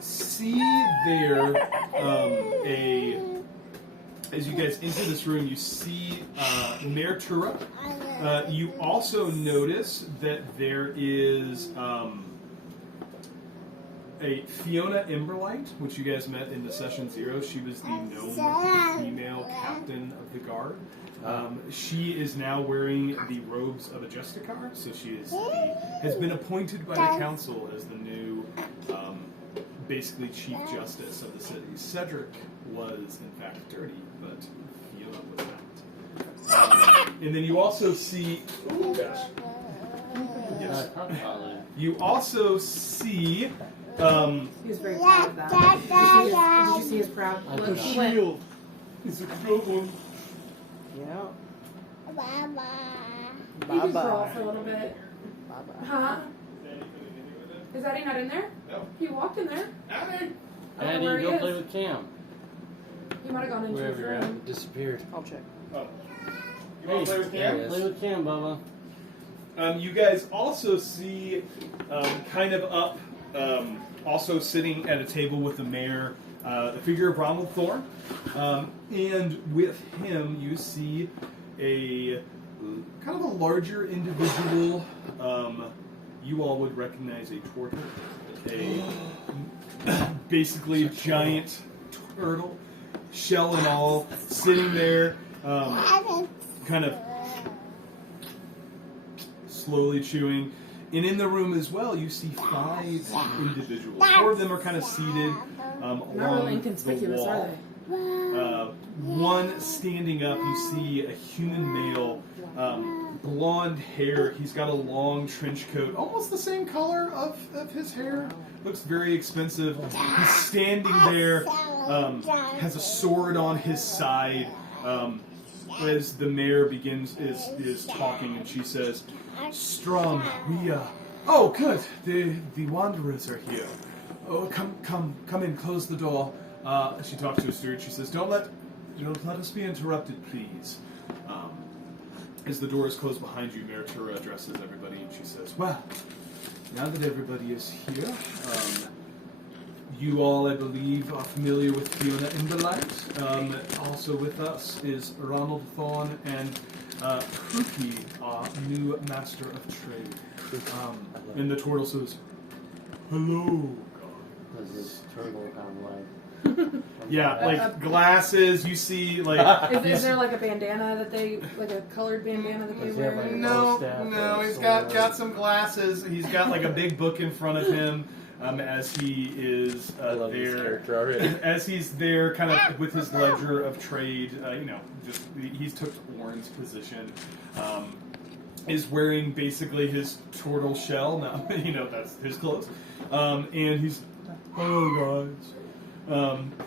see there as you guys enter this room, you see Mayor Tura. You also notice that there is a Fiona Emberlight, which you guys met in the Session 0. She was the gnome female captain of the guard. She is now wearing the robes of a Justicar, so she has been appointed by the council as the new basically chief justice of the city. Cedric was in fact dirty, but Fiona was not. And then you also see. Oh gosh. Yes. You also see. He was very proud of that. Did you see his proud look? He went, It's a good one. Yeah. Bye-bye. you can Bye-bye. crawl for a little bit. Bye-bye. Huh? Is Eddie not in there? No. He walked in there. Abby! Eddie, where he go is. play with Cam. He might have gone into his Wherever you're at, room. it disappeared. I'll check. Oh. You Hey, want to play with there Cam? he is. Play with Cam, Bubba. You guys also see, kind of up, also sitting at a table with the mayor, the figure of Ronald Thorne. And with him, you see a kind of a larger individual. You all would recognize a turtle. A basically giant turtle, shell and all, sitting there, kind of slowly chewing. And in the room as well, you see 5 individuals. 4 of them are kind of seated Not along really the inconspicuous, wall. are they? One standing up, you see a human male, blonde hair. He's got a long trench coat, almost the same color of his hair. Looks very expensive. He's standing there, has a sword on his side. As the mayor is talking, and she says, "Strom, we oh good, the wanderers are here. Oh, come in, close the door." She talks to a steward. She says, "Don't let us be interrupted, please." As the door is closed behind you, Mayor Tura addresses everybody, and she says, "Well, now that everybody is here, you all, I believe, are familiar with Fiona Imberlight. Also with us is Ronald Thorne and Pookie, our new master of trade." And the turtle says, "Hello." Does this turtle have like... Yeah, like glasses. You see, like Is there like a bandana that they, like a colored bandana that they Does he have, wear? like, a no, staff or no. a He's sword? got some glasses. He's got like a big book in front of him as he is I love this there. character already. As he's there, kind of with his ledger of trade, just he's took Orrin's position. Is wearing basically his turtle shell. Now, that's his clothes. And he's, "Hello, guys."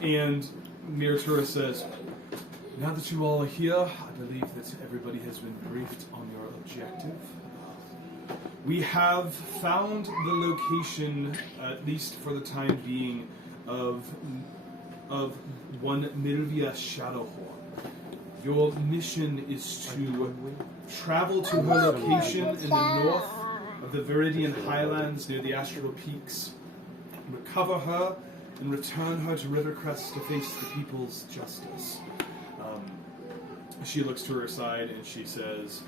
And Miratura says, "Now that you all are here, I believe that everybody has been briefed on your objective. We have found the location, at least for the time being, of one Milvia Shadowhorn. Your mission is to travel to her location in the north of the Viridian Highlands near the Astral Peaks, recover her, and return her to Rivercrest to face the people's justice." She looks to her side and she says,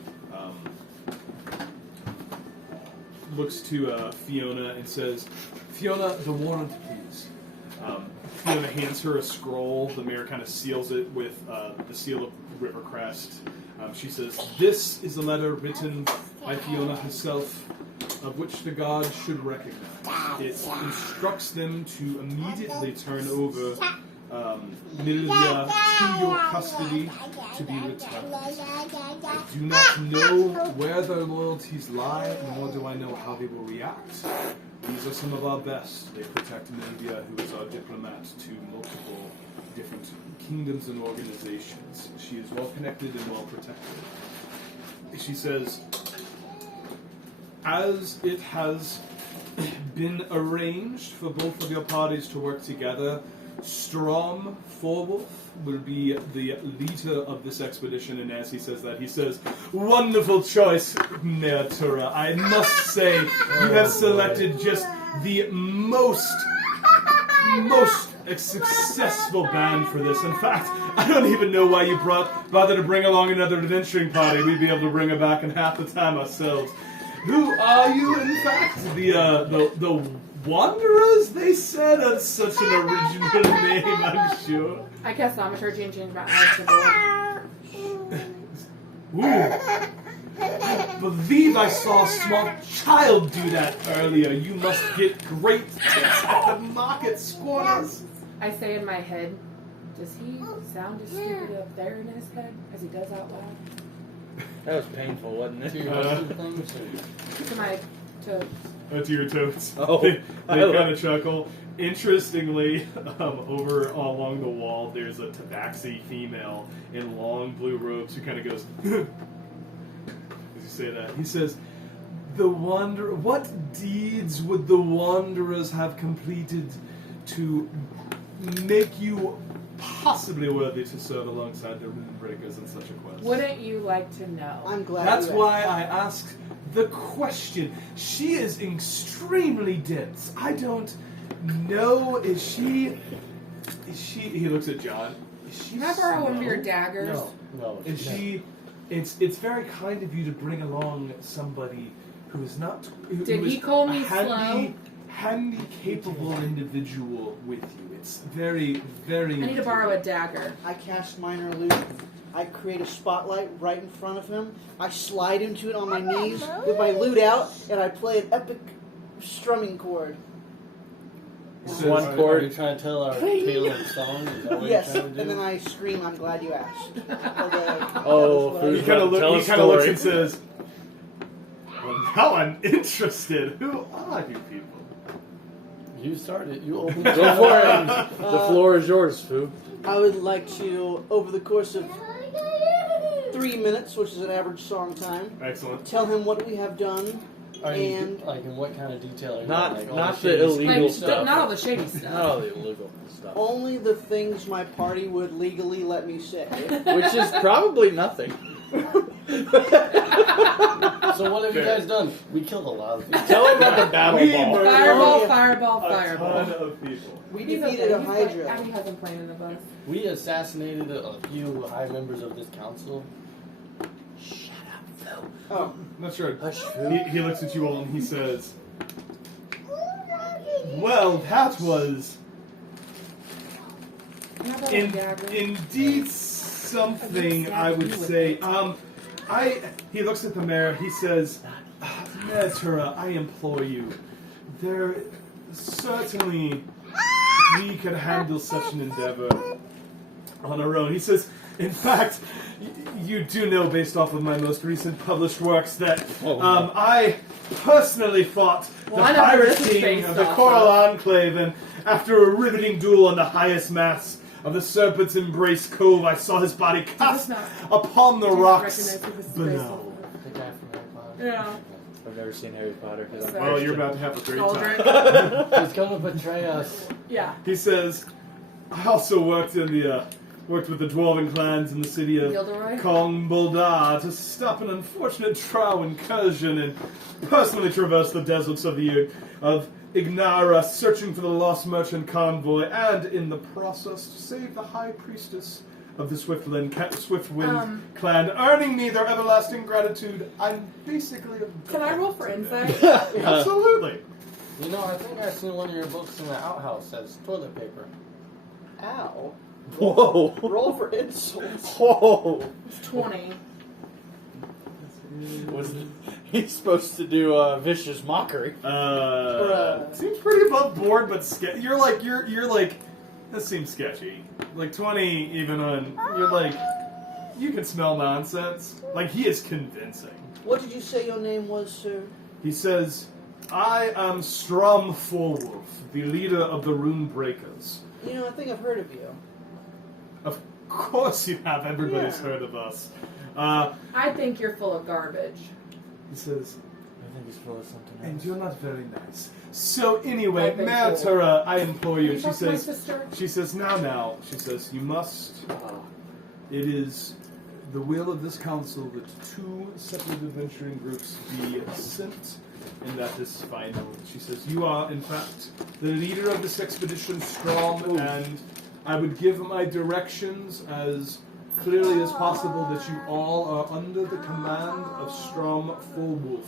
looks to Fiona and says, "Fiona, the warrant, please." Fiona hands her a scroll. The mayor kind of seals it with the seal of Rivercrest. She says, "This is a letter written by Fiona herself, of which the gods should recognize. It instructs them to immediately turn over Milvia to your custody to be returned. I do not know where their loyalties lie, nor do I know how they will react. These are some of our best. They protect Milvia, who is our diplomat to multiple different kingdoms and organizations. She is well connected and well protected." She says, "As it has been arranged for both of your parties to work together, Strom Forwolf will be the leader of this expedition." And as he says that, he says, "Wonderful choice, Mayor Tura. I must say, you have selected just the most successful band for this. In fact, I don't even know why you bother to bring along another adventuring party. We'd be able to bring her back in half the time ourselves. Who are you, in fact? The Wanderers, they said. That's such an original name, I'm sure." I cast thaumaturgy and changed my eyes to gold. Ooh. I believe I saw a small child do that earlier. You must get great tips at the market squatters. I say in my head, does he sound as stupid up there in his head as he does out loud? That was painful, wasn't To it? your husband things, To my toes. To your toes. Oh, they I kind love- of chuckle. Interestingly, over along the wall, there's a tabaxi female in long blue robes who kind of goes. As you say that, he says, What deeds would the wanderers have completed to make you possibly worthy to serve alongside the Runebreakers in such a quest? Wouldn't you like to know? I'm glad. That's you why I asked the question. She is extremely dense. I don't know. Is she? He looks at John. Is she Can I borrow one of your slow? daggers? no. Is she? It's very kind of you to bring along somebody who is not. Did who he is call a me slow? handy, capable individual with you. It's very, very. I need to borrow a dagger. I cast minor illusion. I create a spotlight right in front of him. I slide into it on my knees with my lute out, and I play an epic strumming chord. One Are you chord. trying to tell our tailored song? Is that what Yes, you're trying to do? and then I scream, "I'm glad you asked." Oh, He food. kind of Tell a looks story. and says, "Well, now I'm interested. Who are you people?" You started. You opened. Go for it. The floor is yours, Foo. I would like to, over the course of 3 minutes, which is an average song time, Excellent. tell him what we have done. Are you And- like in what kind of detail? Are you Not- like, all not the the shady illegal Like, stuff. not all the shady stuff. Not all the illegal stuff. Only the things my party would legally let me say. Which is probably nothing. So what have you guys done? We killed a lot of people. Tell him about the battle We ball. murdered Fireball, Yeah. fireball, a fireball. ton of people. We He's defeated okay. a He's Hydra. Abby has him playing in the bus. We assassinated a few high members of this council. Oh, Not sure. Hush, Foo. He looks at you all and he says, "Well, that was Can I borrow a dagger? indeed something. I would say. He looks at the mayor. He says, Mayor Tura, I implore you. There certainly we could handle such an endeavor on our own." He says, "In fact, you do know, based off of my most recent published works, that I personally fought Well, I the know who pirate this is king based of the off Coral of. Enclave, and after a riveting duel on the highest mass of the Serpent's Embrace Cove, I saw his body cast not- upon the Do you not rocks recognize who this is based below." off The guy from Harry Potter. Yeah. I've never seen Harry Potter. 'Cause I'm So- Well, you're about to have a great Aldrich. time. He's gonna betray us. Yeah. He says, "I also worked with the dwarven clans in the city of Gilderoy? Kong Buldar to stop an unfortunate drow incursion and personally traverse the deserts of Ignara, searching for the lost merchant convoy, and in the process to save the high priestess of the Swiftwind clan, earning me their everlasting gratitude. I'm basically a Can I roll for insight? Absolutely. You know, I think I've seen one of your books in the outhouse as toilet paper. ow. Whoa. Roll for insults. Whoa. It's 20. Was he's supposed to do a vicious mockery? Seems pretty above board, but you're like, this seems sketchy. Like 20, even on, you're like, you can smell nonsense. Like, he is convincing. What did you say your name was, sir? He says, I am Strom Forwolf, the leader of the Rune Breakers. You know, I think I've heard of you. Of course you have. Everybody's Yeah. heard of us. I think you're full of garbage. He says, I think he's full of something else. and you're not very nice. So anyway, I've been Mayor told. Tura, I implore you. Can you She talk to my says, sister? now. She says, you must. It is the will of this council that 2 separate adventuring groups be sent, and that is final. She says, you are, in fact, the leader of this expedition, Strom, and I would give my directions as clearly as possible that you all are under the command of Strom Fullwolf,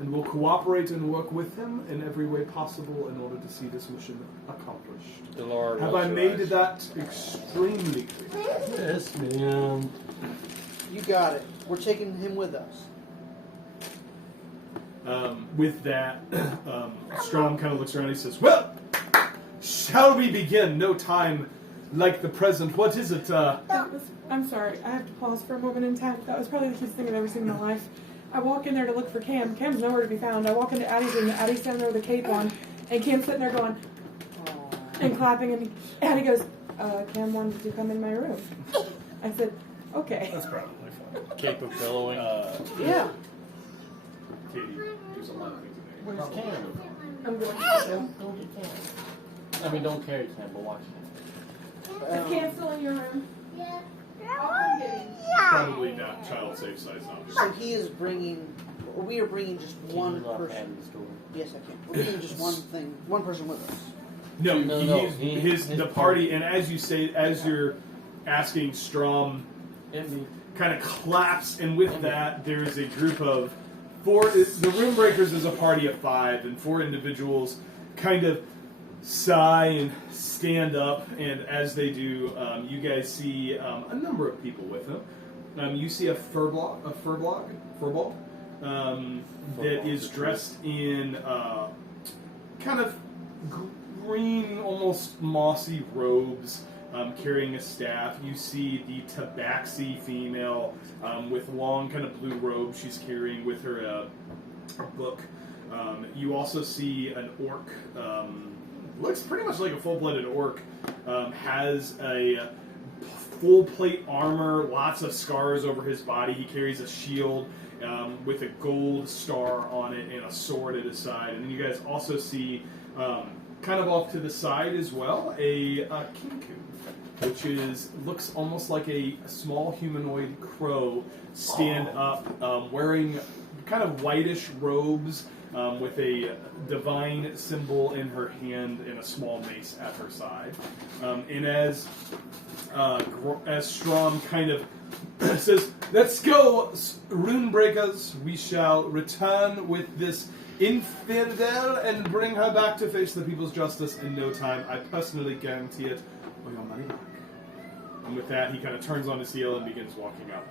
and will cooperate and work with him in every way possible in order to see this mission accomplished. Elara Have rolls I her made eyes. that extremely clear? Yes, ma'am. You got it. We're taking him with us. With that, Strom kind of looks around and he says, "Well, shall we begin? No time like the present. What is it?" I'm sorry, I have to pause for a moment in time. That was probably the cutest thing I've ever seen in my life. I walk in there to look for Cam. Cam's nowhere to be found. I walk into Addie's room, Addie's standing there with a cape on, and Cam's sitting there going, and clapping, and Addie goes, Cam wanted to come in my room. I said, okay. That's probably fun. Cape of billowing. Yeah. Katie, there's a lot of things in there. Where's Cam? I'm going Go get Cam. I mean, don't carry Cam, but watch Cam. Is Cam still in your room? Yeah. I'll come get him. Probably not child safe size object. So he is bringing. We are bringing just one Can you lock person. Addie's door? Yes, I can. We're bringing just one thing, one person with us. No, No, the party, and as you say, as you're asking, Strom Envy. kind of claps, and with that, there's a group of 4. The Room Breakers is a party of 5, and 4 individuals kind of sigh and stand up, and as they do, you guys see a number of people with them. You see a furball that is dressed in kind of green, almost mossy robes, carrying a staff. You see the tabaxi female with long, kind of blue robes. She's carrying with her a book. You also see an orc. Looks pretty much like a full-blooded orc. Has a full plate armor, lots of scars over his body. He carries a shield with a gold star on it and a sword at his side. And then you guys also see, kind of off to the side as well, a kinku, which looks almost like a small humanoid crow, stand up, wearing kind of whitish robes, with a divine symbol in her hand and a small mace at her side. And as Strom kind of says, "Let's go, Rune Breakers. We shall return with this infidel and bring her back to face the people's justice in no time. I personally guarantee it, or your money back." And with that, he kind of turns on his heel and begins walking out.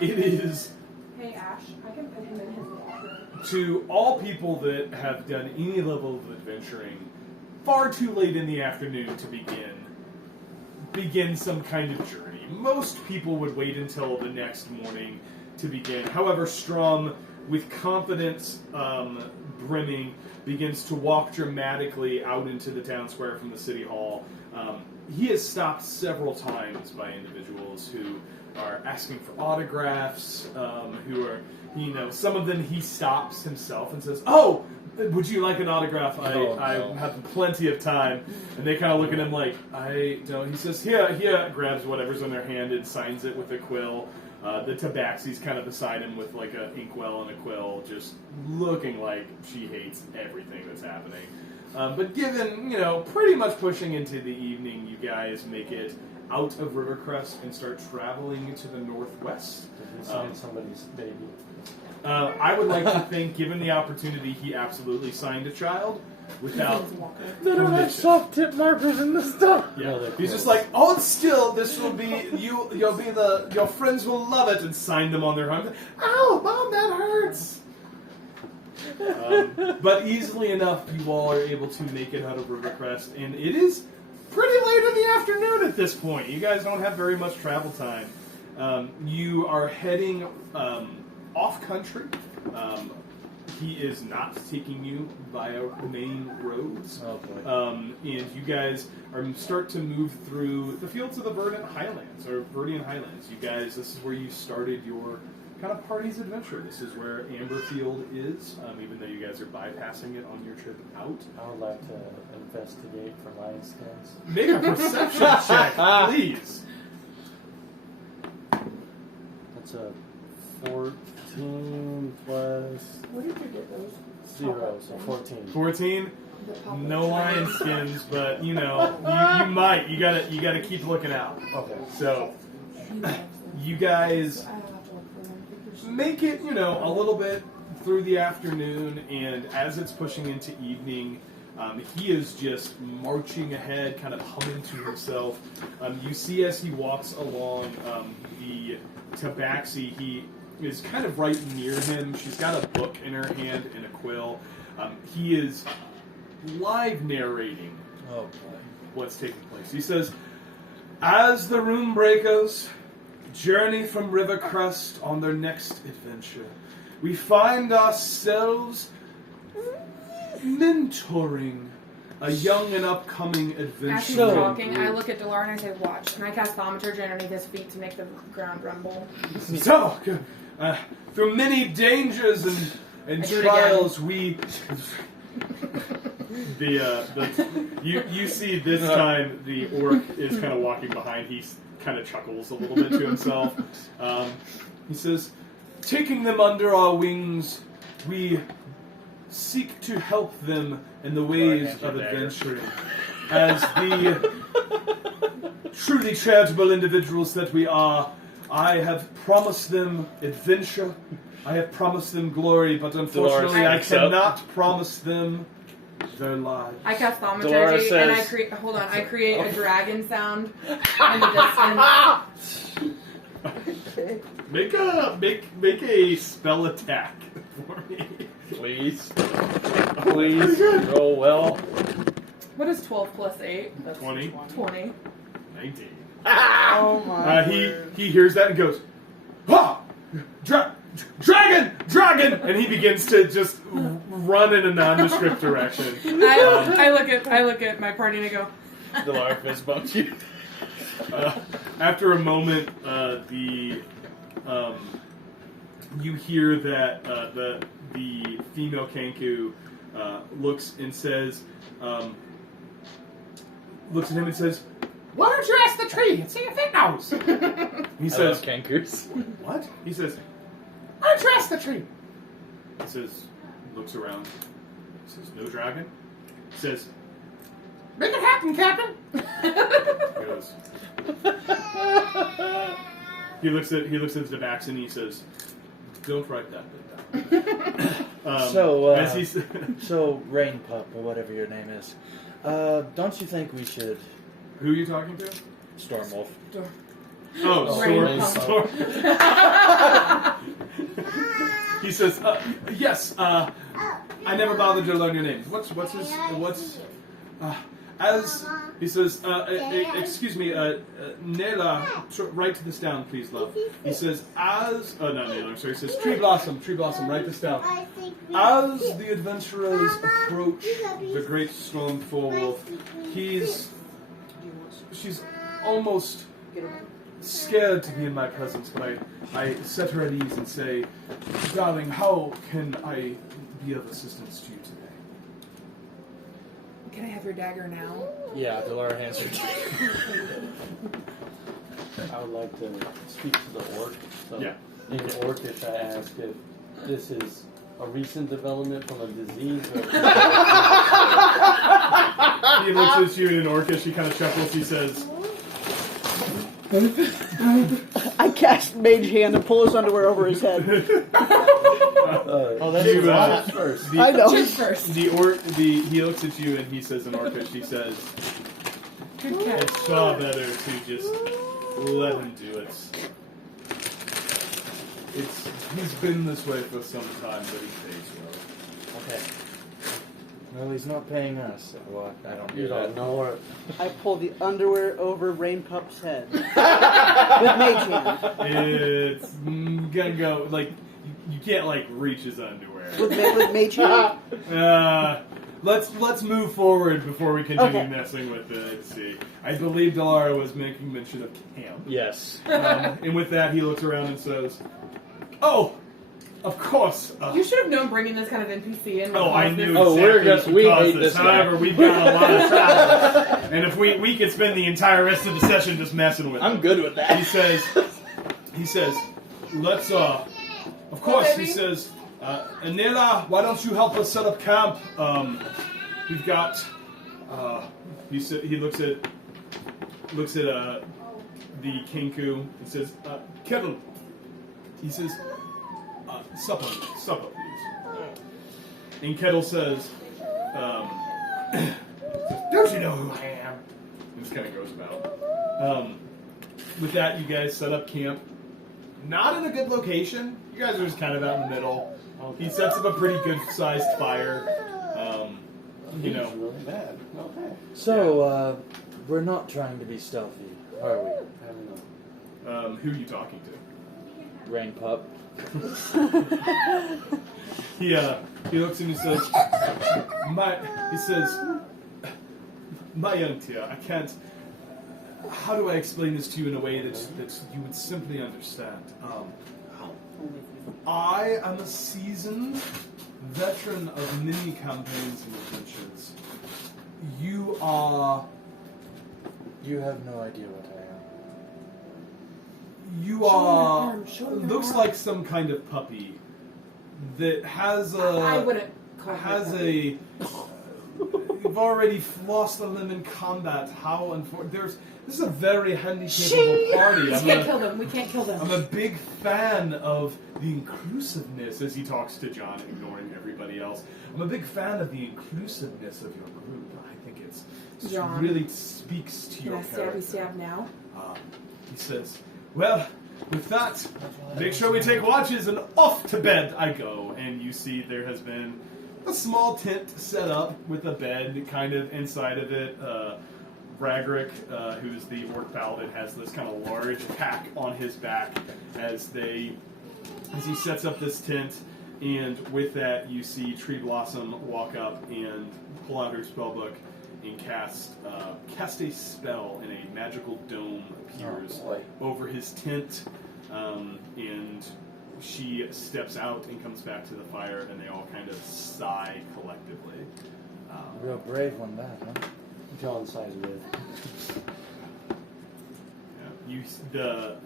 It is, Hey, Ash, I can put him in his locker. to all people that have done any level of adventuring, far too late in the afternoon to begin some kind of journey. Most people would wait until the next morning to begin. However, Strom, with confidence brimming, begins to walk dramatically out into the town square from the city hall. He has stopped several times by individuals who are asking for autographs, who are, some of them he stops himself and says, "Oh, would you like an autograph? I have plenty of time." And they kind of look at him like, "I don't." He says, here, grabs whatever's in their hand and signs it with a quill. The tabaxi's kind of beside him with like an inkwell and a quill, just looking like she hates everything that's happening. But given, pretty much pushing into the evening, you guys make it out of Rivercrest and start traveling to the northwest. Did he sign somebody's baby? I would like to think, given the opportunity, he absolutely signed a child without They don't have permission. soft tip markers in this stuff. Yeah, No, they're he's cool. just like, "Hold still. This will be you. You'll be your friends will love it," and sign them on their home. "Ow, Mom, that hurts." But easily enough, you all are able to make it out of Rivercrest, and it is pretty late in the afternoon at this point. You guys don't have very much travel time. You are heading off country. He is not taking you via main roads. Oh boy. And you guys start to move through the fields of the Verdian Highlands. You guys, this is where you started your kind of party's adventure. This is where Amberfield is, even though you guys are bypassing it on your trip out. I would like to investigate for lion skins. Make a perception check, please. That's a 14 plus Where did you get those? 0, so 14. 14. The pop-up No thing. lion skins, but you might. You gotta keep looking out. Okay. So He loves them. you guys I don't have to look for them. make it, a little bit through the afternoon, and as it's pushing into evening, He is just marching ahead, kind of humming to himself. You see as he walks along the tabaxi, he is kind of right near him. She's got a book in her hand and a quill. He is live narrating what's taking place. He says, as the Rune Breakers journey from River Crest on their next adventure, we find ourselves mentoring a young and upcoming As he's adventurer. talking, I look at Delara and I say, watch. And I cast Thaumaturgy underneath his feet to make the ground rumble. So, through many dangers and I do it trials, we... you see this time the orc is kind of walking behind. He kind of chuckles a little bit to himself. He says, taking them under our wings, we seek to help them in the ways of adventuring. As the truly charitable individuals that we are, I have promised them adventure. I have promised them glory, but unfortunately I cannot promise them their lives. I cast Thaumaturgy and I create. Hold on, I create a dragon sound in the distance. Make a spell attack for me. Please. Please. Roll well. What is 12 plus 8? That's 20. 20. 19. Oh my word. He hears that and goes, ha! Dragon! And he begins to just run in a nondescript direction. I look at my party and I go, Delara fist bumps you. After a moment, you hear that the female Kenku looks and says, looks at him and says, "Why don't you ask the tree and see if it knows?" He says, cankers. "What?" He says, "Why don't you ask the tree?" He says, looks around. He says, "No dragon." He says, "Make it happen, Captain." He goes. He looks at the backs and he says, "Don't write that bit down." So Rain Pup or whatever your name is, don't you think we should? Who are you talking to? Stormwolf. Oh, Rain Storm. He says, "Yes. I never bothered to learn your name. As he says, excuse me, Nela, write this down, please, love." He says, as not Nela, I'm sorry. He says, Tree Blossom, write this down. As the adventurers approach the great storm Wolf, she's almost scared to be in my presence, but I set her at ease and say, "Darling, how can I be of assistance to you today?" Can I have your dagger now? Yeah, Delara hands her. I would like to speak to the orc. So Yeah. in Orcish, I ask if this is a recent development from a disease or... He looks at you in Orcish, he kind of chuckles, he says, I cast Mage Hand and pull his underwear over his head. That's first. I know. Cheers first. he looks at you and he says in Orcish, he says, Good catch. "It's far better to just let him do it. He's been this way for some time, but he pays well." Okay. Well, he's not paying us. Well, I don't You do that. don't know or... I pull the underwear over Rain Pup's head. With Mage Hand. It's gonna go, like, you can't, like, reach his underwear. With Mage Hand. Let's move forward before we continue Okay. messing with it. Let's see. I believe Delara was making mention of camp. Yes. And with that, he looks around and says, "Oh, of course. You should have known bringing this kind of NPC in. would I cause knew this- Oh, we're exactly we what hate caused this guy. However, we've got a lot of travel. And if we could spend the entire rest of the session just messing with I'm him. good with that. He says, let's, of course, he baby? says, Anila, why don't you help us set up camp? We've got, he looks at the Kenku and says, Kettle. He says, supper, please. And Kettle says, Don't you know who I am? And just kind of goes about. With that, you guys set up camp. Not in a good location. You guys are just kind of out in the middle. He sets up a pretty good-sized fire. You know. He's really bad. Okay. So, we're not trying to be stealthy, are we? I don't know. Who are you talking to? Rain Pup. He looks and he says, my young dear, I can't. How do I explain this to you in a way that you would simply understand? I am a seasoned veteran of many campaigns and adventures. You are. You have no idea what I am. You Show are. your arm, show your Looks arm. like some kind of puppy that has a. I wouldn't call Has her a. You've already lost a limb in combat. How unfortunate. This is a very handy capable party. We can't kill them. We can't kill them. I'm a big fan of the inclusiveness as he talks to John, ignoring everybody else. I'm a big fan of the inclusiveness of your group. I think it's John. really speaks to Can your I stabby character. stab now? He says, well, with that, make sure we take watches and off to bed I go. And you see there has been a small tent set up with a bed kind of inside of it. Ragrick, who's the orc paladin, has this kind of large pack on his back as he sets up this tent, and with that you see Tree Blossom walk up and pull out her spellbook and cast a spell, and a magical dome appears over his tent, and she steps out and comes back to the fire, and they all kind of sigh collectively. Real brave one, that, huh? John sighs with. Yeah,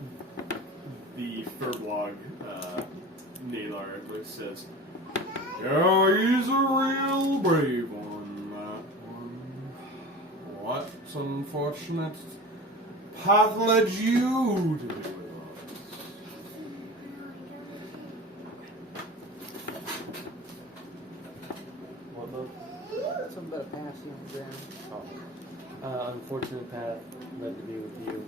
the Furblog Nalar says, "Yeah, he's a real brave one, that one. What's unfortunate path led you to be with us?" What the? Something about a passing on the ground. Unfortunate path led to be with you.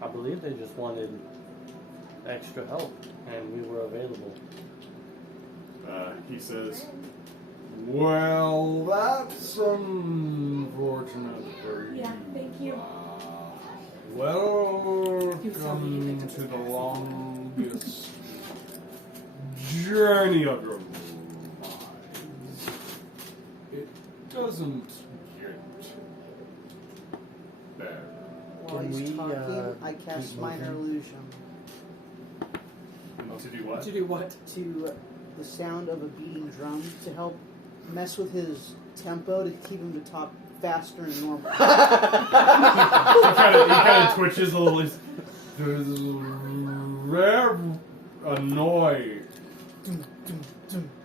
I believe they just wanted extra help, and we were available. He says, "Well, that's unfortunate for you. Yeah, thank you. Welcome to the longest journey of your lives. It doesn't get better." While Can he's we, talking, I cast keep minor moving? illusion To do what? To do what? to the sound of a beating drum to help mess with his tempo to keep him to talk faster and normal. He kind of twitches a little. He's very annoyed.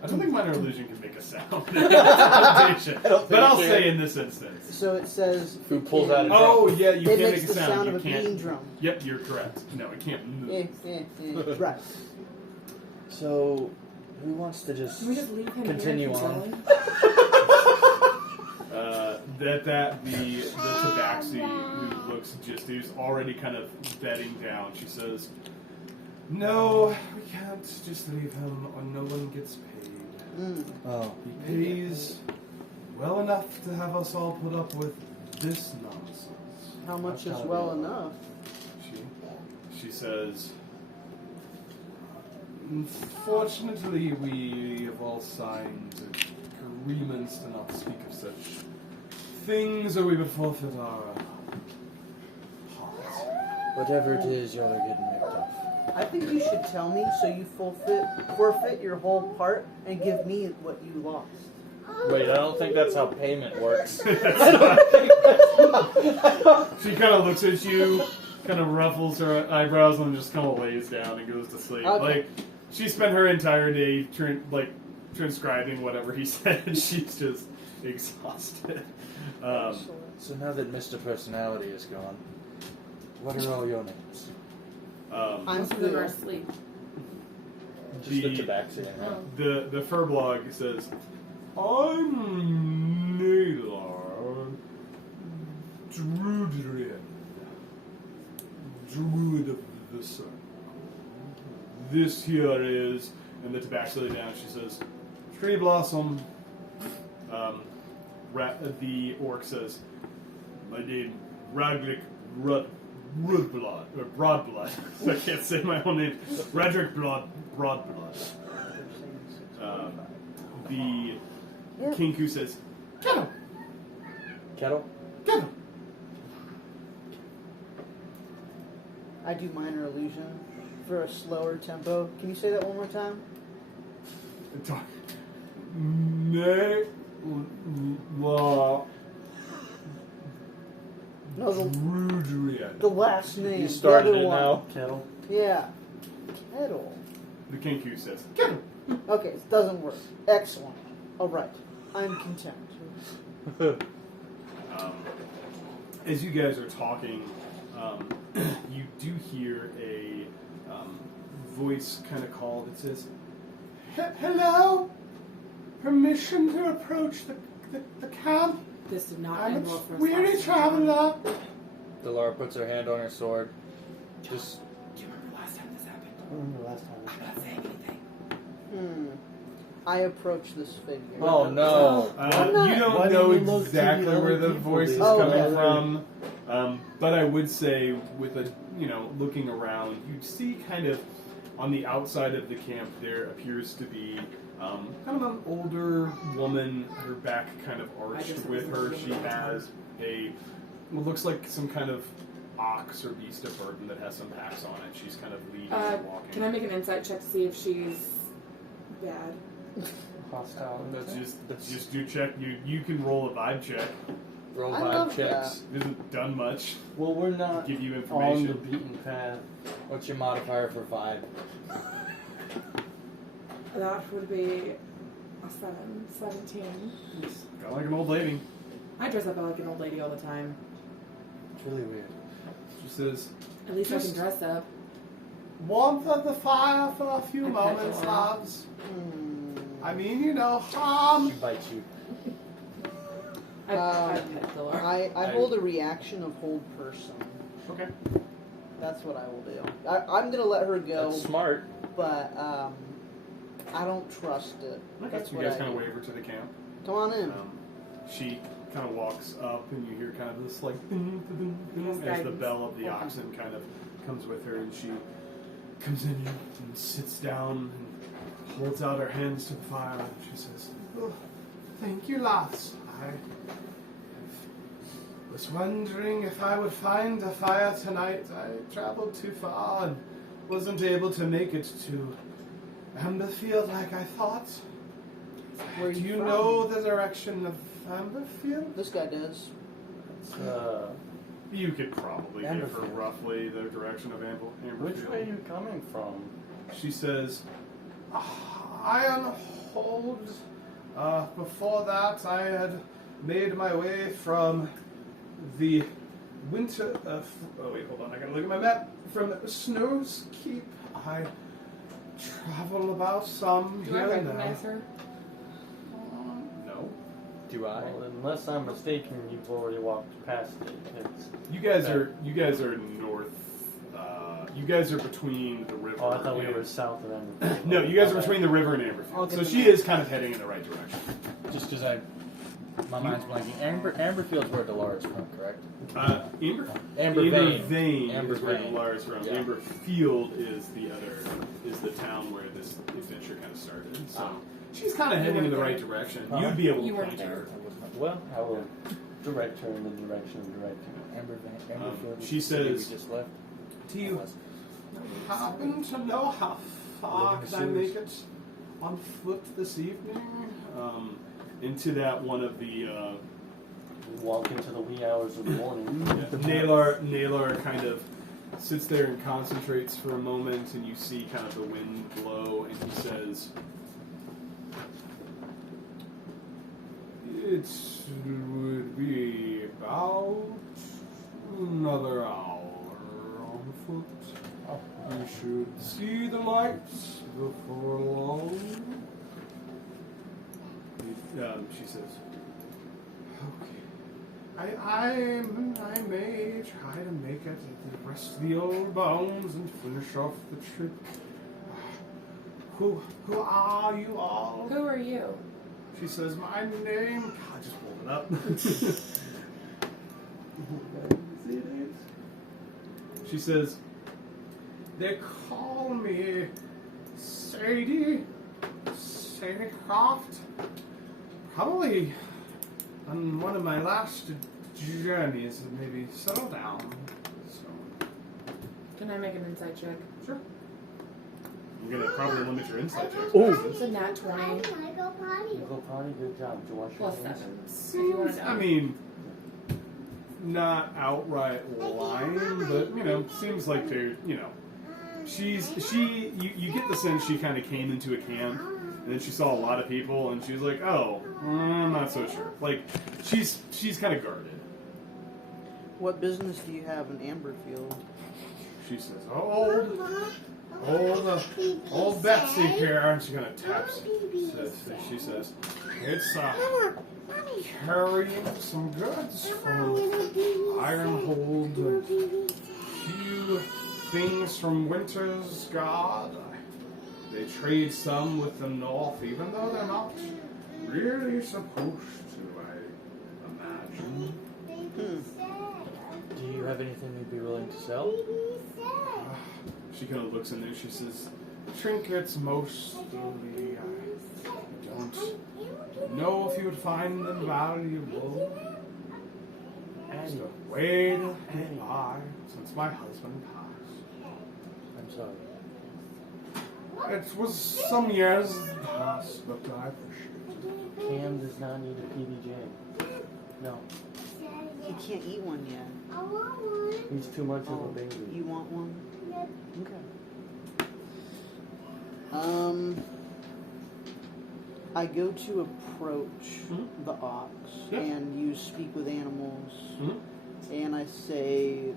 I don't think minor illusion can make a sound. But I'll say in this instance. So it says. Who pulls out a drum? Oh yeah, you It can makes make a the sound. sound You of a beating can't. drum. Yep, you're correct. No, it can't move. Right. So, who wants to just Can we just leave him continue here? on? The tabaxi who looks who's already kind of bedding down, she says, "No, we can't just leave him, or no one gets paid. Oh, He pays well enough to have us all put up with this nonsense." How much That's is gotta well be- enough? She says, "Unfortunately, we have all signed agreements to not speak of such things, or we would forfeit our hearts." whatever it is y'all are getting ripped off. I think you should tell me so you forfeit your whole part and give me what you lost. Wait, I don't think that's how payment works. She kind of looks at you, kind of ruffles her eyebrows, and just kind of lays down and goes to sleep. Okay. Like, she spent her entire day transcribing whatever he said. She's just exhausted. So now that Mr. Personality is gone, what are all your names? I'm Most of them are Phil. asleep. Just the tabaxi. Huh? The Furblog says, I'm Elara, Druid of the Sun. This here is, and the tabaxi lay down, she says, Tree Blossom. The orc says, my name, Radric Broadblood. I can't say my own name. Radric Broadblood. The Kinku says, Kettle. Kettle? Kettle. I do minor illusion for a slower tempo. Can you say that one more time? No, the last name. You started the other it one. now. Kettle. Yeah. Kettle. The Kinku says, Kettle. Okay, it doesn't work. Excellent. Alright. I'm content. As you guys are talking, you do hear a voice kind of call that says, Hello? Permission to approach the camp? This did not I'm end well a for us. weary last time. traveler. Delara puts her hand on her sword. Just Do you remember last time this happened? I remember last time. I'm not saying anything. I approach this figure. oh no! You don't Why know do you look to exactly the where other the people voice is then? Oh, coming yeah. from, but I would say, with a looking around, you see kind of on the outside of the camp there appears to be kind of an older woman, her back kind of arched with her. She has what looks like some kind of ox or beast of burden that has some packs on it. She's kind of leading and walking. Can I make an insight check to see if she's bad? Hostile. That's just do check. You can roll a vibe check. Roll I 5 love checks. It hasn't done much. Well, we're not Give you on information. the beaten path. What's your modifier for 5? That would be a 17. Kind of like an old lady. I dress up like an old lady all the time. It's really weird. She says, At least I Just- can dress up. warmth of the fire for a few Okay. moments, loves. Hmm. I mean, harm. She bites you. I pet Delara. I hold a reaction of hold person. Okay. That's what I will do. I'm gonna let her go, That's smart. but I don't trust it. That's You what guys I kind of do. wave her to the camp. Come on in. She kind of walks up, and you hear kind of this like ding, ding, ding, as the Guidance. bell of the Okay. oxen kind of comes with her, and she comes in and sits down and holds out her hands to the fire. And she says, oh, "Thank you, lads. I was wondering if I would find a fire tonight. I traveled too far and wasn't able to make it to Amberfield like I thought. Where Do you you from? know the direction of Amberfield?" This guy does. You could probably give her Amberfield. roughly the direction of Amberfield. Which way are you coming from? She says, Ironhold. Before that, I had made my way from the winter. Oh, wait, hold on. I gotta look at my map. From Snow's Keep, I travel about some Do here I and there. recognize her? No. Do I? Well, unless I'm mistaken, you've already walked past it. It's, You guys are north. You guys are between the river. oh, I thought we and- were south of Amberfield. No, you guys are Okay. between the river and Amberfield. I'll get So the she map. is kind of heading in the right direction. Just because my mind's blanking. Amberfield's where Delara's from, correct? Ambervane is where Ambervane. Elara is from. Yeah. Amberfield is the town where this adventure kind of started. So she's kind of You heading in the weren't right there. direction. Huh? You'd be able to You weren't point to there. her. Well, I will direct her in the direction of directing. Amberfield. she is the city says- we just left. Do you happen to know how far Living can I make sewers. it on foot this evening? Into that one of the Walk into the wee hours of the morning. Naylor kind of sits there and concentrates for a moment, and you see kind of the wind blow, and he says, "It would be about another hour on foot. You should see the lights before long. She says, okay. I may try to make it at the rest of the old bones and finish off the trip. Who are you all? Who are you? She says, my name. I just pulled it up. She says, they call me Sadie Croft. Probably on one of my last journeys, maybe settle down. So, Can I make an insight check? sure. I'm gonna probably limit your insight checks. It's a nat 20 I go potty. You go potty, good job. Did you wash your plus hands? 7s. If you want to know. I mean, not outright lying, but seems like they're you get the sense she kind of came into a camp and then she saw a lot of people and she was like, oh, I'm not so sure. Like she's kind of guarded. What business do you have in Amberfield? She says, old Betsy here, and she kind of taps. She says, it's carrying some goods from Ironhold, a few things from Winter's Guard. They trade some with the North, even though they're not really supposed to, I imagine. Do you have anything you'd be willing to sell? She kind of looks in there. She says, trinkets mostly. I don't know if you would find them valuable. Just a way to get by since my husband passed. I'm sorry. It was some years past, but I appreciate it. Cam does not need a PBJ. No, He can't eat one yet. I want one. he's too much of Oh, a baby. you want one? Yep. Okay. I go to approach the ox Yeah. and you speak with animals, Mhm. and I say,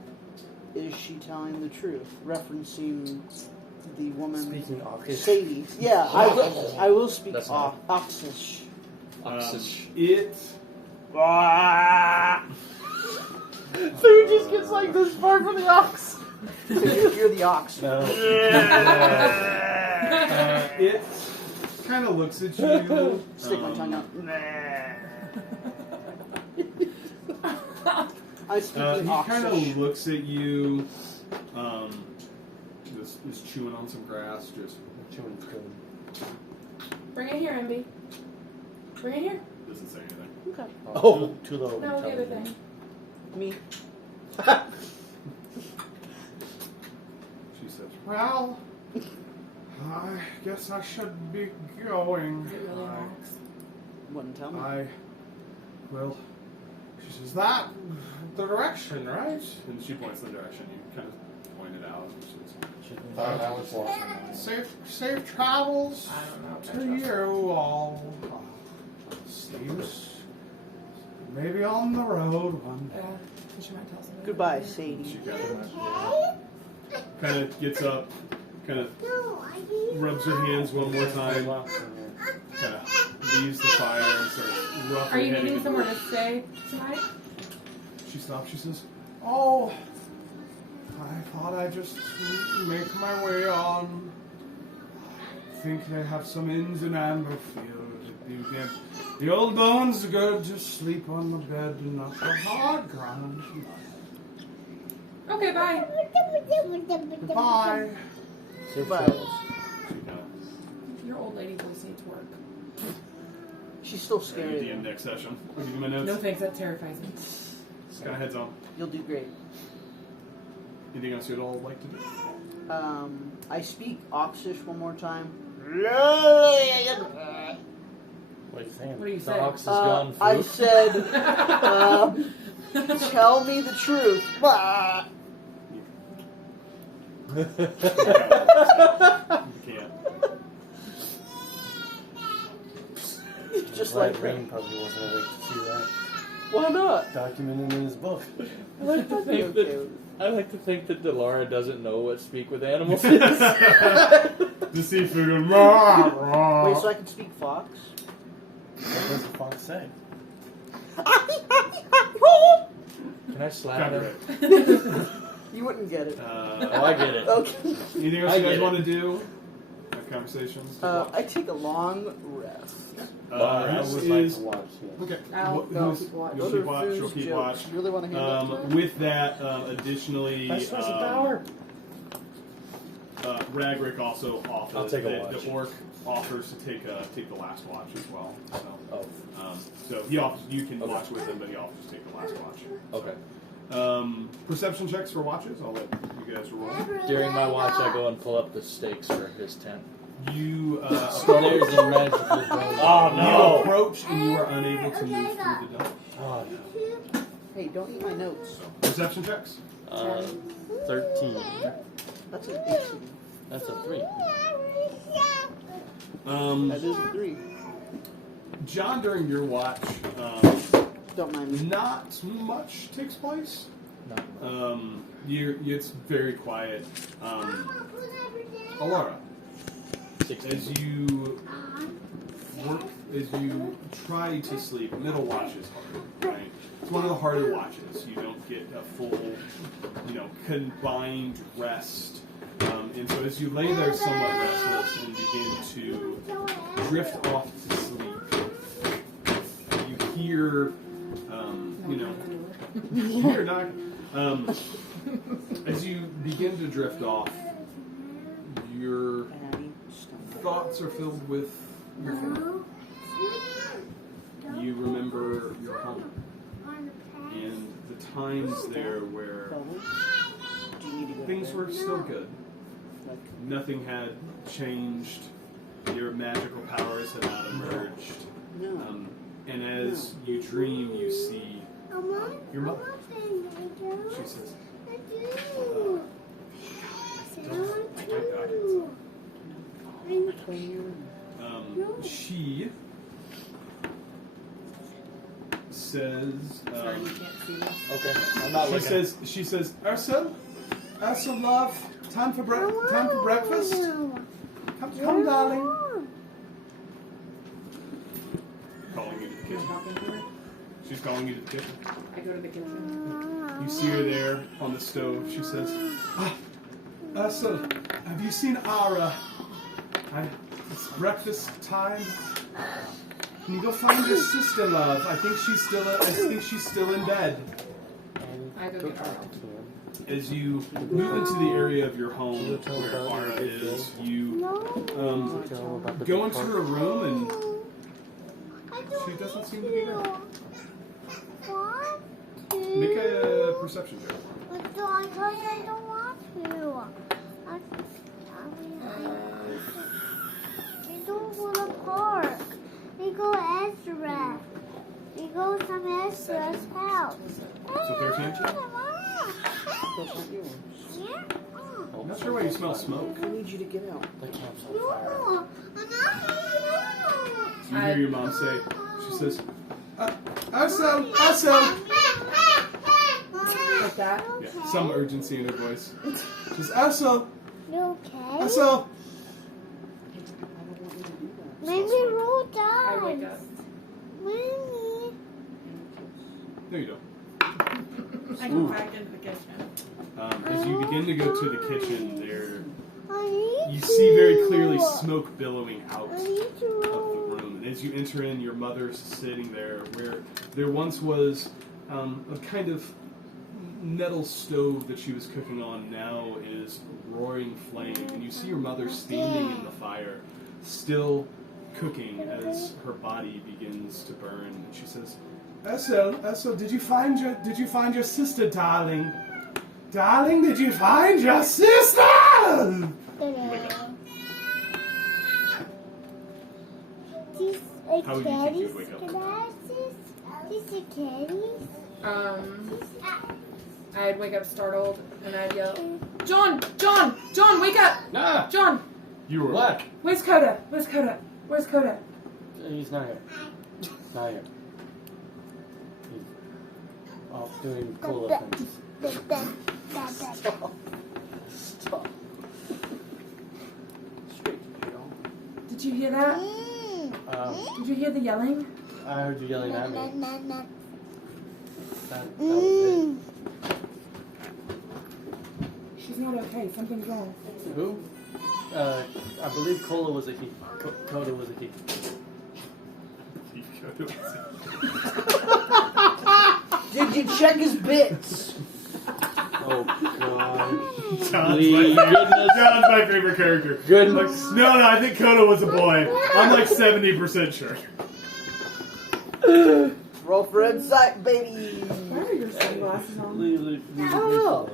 "Is she telling the truth?" Referencing the woman Speaking Oxish. Sadie. Yeah, I will speak That's not- Oxish. It. Food just gets like this far from the ox. You're the ox. No. It kind of looks at you. Stick my tongue out. I speak in He kind Oxish. of looks at you. Just chewing on some grass. Just Chewing good. Bring it here, MB. Bring it here. doesn't say anything. Okay. Oh. Too low. No, the other thing. Me. She says, "Well, I guess I should be going." Is it really an ox? Wouldn't tell me. Well, she says, that the direction, right? And she points in the direction you kind of pointed out. She Thought I was walking. says, safe travels to you all. Seems maybe on the road one day. She might tell somebody. Goodbye, She Sadie. kind of gets up, kind of No, I need rubs her hands one more time, Wow. kind of leaves the fire and starts roughly Are you heading. needing somewhere to stay tonight? She stops. She says, "Oh, I thought I'd just make my way on. I think they have some inns in Amberfield. The old bones are good to sleep on the bed and not the hard ground. Okay, bye. Goodbye." Goodbye. Your old lady voice needs work. She's still Ready scared. at the end next session. I'll give you my notes. No thanks, that terrifies me. Just kind of heads on. You'll do great. Anything else you'd all like to do? I speak Oxish one more time. What are you saying? What do you The say? ox is gone. I Fruit. said, tell me the truth. You can't. Just Red like Rain probably wasn't awake to see that. Why not? Documented in his book. I like to Okay think with that it. I like to think that Delara doesn't know what speak with animals is. The seafood and Wait, so I can speak fox? What does the fox say? Can I slap him? Copyright. You wouldn't get it. Oh, I get it. Okay. Anything else I you guys get it. want to do? Have conversations? I take a long rest. I This would like is to watch, yes. okay. I'll Wh- go who's- keep watch. You'll Those keep are watch. You'll Foo's keep jokes. watch. You really want to hand that to her? With that, additionally, That's twice the power. Ragrick also offers. I'll take a watch. The orc offers to take the last watch as well. So, Oh, so he offers. You can Okay. watch with him, but he offers to take the last watch. okay. Perception checks for watches. I'll let you guys roll. During my watch, I go and pull up the stakes for his tent. You There's a magical dome. Oh, you no. approach and you are unable to move through the dome. Oh, no. Hey, don't eat my notes. Perception checks. 13. That's an 18. That's a 3. That is a 3. John, during your watch, Don't mind me. not much takes place. No. It's very quiet. Elara, 16. as you try to sleep, middle watch is hard, right? It's one of the harder watches. You don't get a full, combined rest. And so as you lay there somewhat restless and begin to drift off to sleep, you hear, you hear knock. As you begin to drift off, your Abby, stop. thoughts are filled with your family. You remember your home and the times there where Do you need to go to things bed? were still good. Like, Nothing had changed. Your magical powers had not emerged. no. And as you dream, you see your mother. She says, Play you. She says, Sorry, you can't see me. Okay. I'm not looking. she says, Ursula, love, time for breakfast. Come, darling. Calling you to the You're kitchen. talking to her. She's calling you to the kitchen. I go to the kitchen. You see her there on the stove. She says, Ursula, have you seen Ara? It's breakfast time. Can you go find your sister, love? I think she's still in bed. And I go go get talk Ara. to Cam. As you move into the area of your home Can you tell where about Ara your big is, day? you Tell him about the go big into park. her room and she doesn't seem to be there. Make a perception check. I don't want to. We don't go to the park. We go Ezra. We go to Ezra's house. So 13? Those aren't yours. Yeah? I'm not sure why you smell smoke. I need you to get out. The camp's on fire. No, I'm not. You hear your mom say, she says, Ursula! Like that. Yeah, some urgency in her voice. She says, Ursula! You okay? Ursula! I don't want you to do that. Maybe roll I dice. wake up. Mommy. No, you don't. I go back into the kitchen. As you begin to go to the kitchen, there I need you see very to. clearly smoke billowing out I of need to the roll. room. And as you enter in, your mother's sitting there where there once was a kind of metal stove that she was cooking on. Now is roaring flame, and you see your mother standing in the fire, still cooking as her body begins to burn. And she says, Ursula, did you find your sister, darling? Darling, did you find your sister? You wake up. How would you think you would wake up? These are candies. I'd wake up startled and I'd yell, John, wake up! Ah! John, You were What? where's Coda? Where's Coda? He's not here. Not here. He's off doing cooler things. Stop. Straight hear that? Did you hear the yelling? I heard you yelling at me. That was it. She's not okay. Something's wrong. Who? I believe Cola was a he. Coda was a he. Did you check his bits? Oh god. John's my favorite character. Goodness. No, I think Coda was a boy. I'm like 70% sure. Roll for insight, baby. Why are your sunglasses on? I don't know.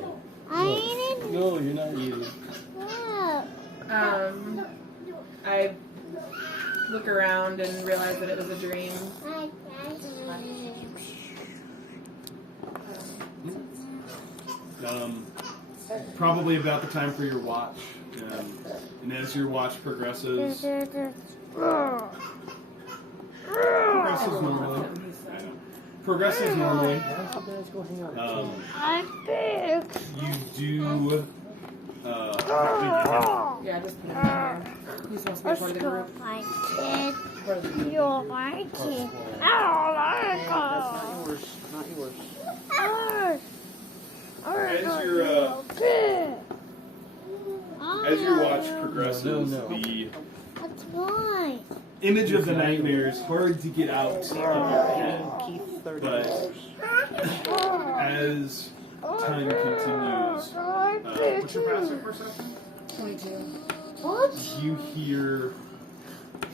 No, you're not eating. I look around and realize that it was a dream. Probably about the time for your watch. And as your watch progresses normally. Progresses normally. You do. Yeah, just put it in there. He's supposed to be part of the group. You're my kid. I That's not yours. Not yours. As your watch progresses, the That's mine. image of the nightmare is hard to get out of your head. Keith, $30. But as time continues, what's your passive perception? 22. What? You hear.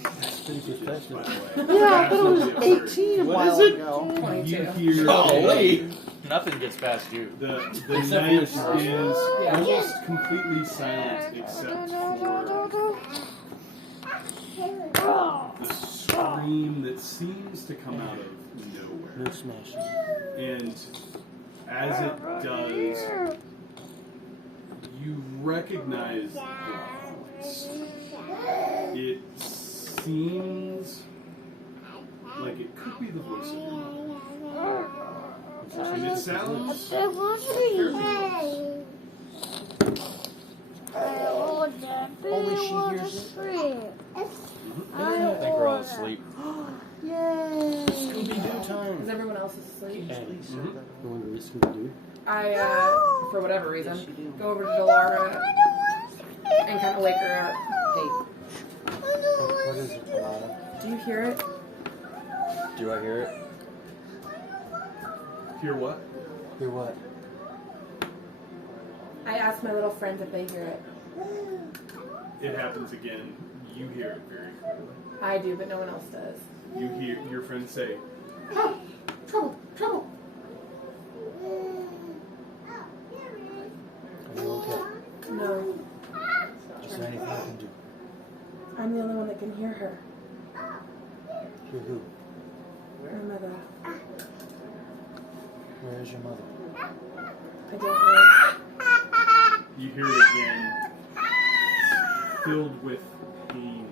That's pretty professional. By the way. Yeah, I thought it was Absolutely 18 a What while is it? ago. You 22. hear. Nothing gets past you. The Except night is for yourself. almost completely silent except for the scream that seems to come out of nowhere. No smashing. And as it does, you recognize the voice. It seems like it could be the voice of your mother. And it sounds fairly close. Only she hears it. I think we're all asleep. Yay! Scooby-Doo time. Is everyone else asleep? Hey, you want to go to Scooby-Doo? I, for whatever reason, go over to Elara and kind of wake her up. Hey, What is it, Elara? Do you hear it? Do I hear it? Hear what? Hear what? I asked my little friends if they hear it. It happens again. You hear it very clearly. I do, but no one else does. You hear your friends say, Trouble! Trouble! Are you okay? No, Is there anything I can do? I'm the only one that can hear her. Hear who? My mother. Where is your mother? I don't know. you hear it again, filled with pain.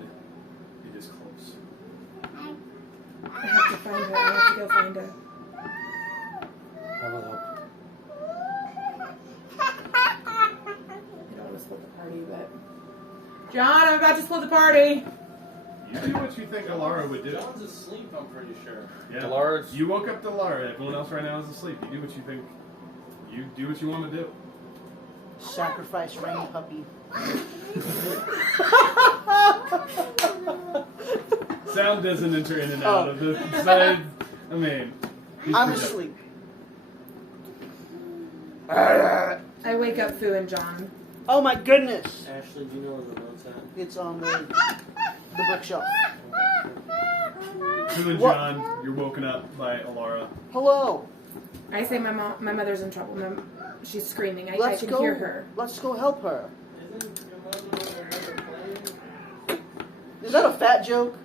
It is close. I have to find her. I have to go find her. I will help. I don't want to split the party, but... John, I'm about to split the party! You do what you think Elara would do. John's asleep, I'm pretty sure. Yeah. Delara's- You woke up Elara. Everyone else right now is asleep. You do what you think. You do what you want to do. sacrifice rain puppy. Sound doesn't enter in and out of the side. I mean, he's I'm projecting. asleep. I wake up Fu and John. Oh my goodness! Ashley, do you know where the remote's at? It's on the bookshelf. Sue and What? John, you're woken up by Elara. Hello. I say my mother's in trouble. She's screaming. I Let's can go. hear her. Let's go help her. Isn't your mother on another plane? Is that a fat joke?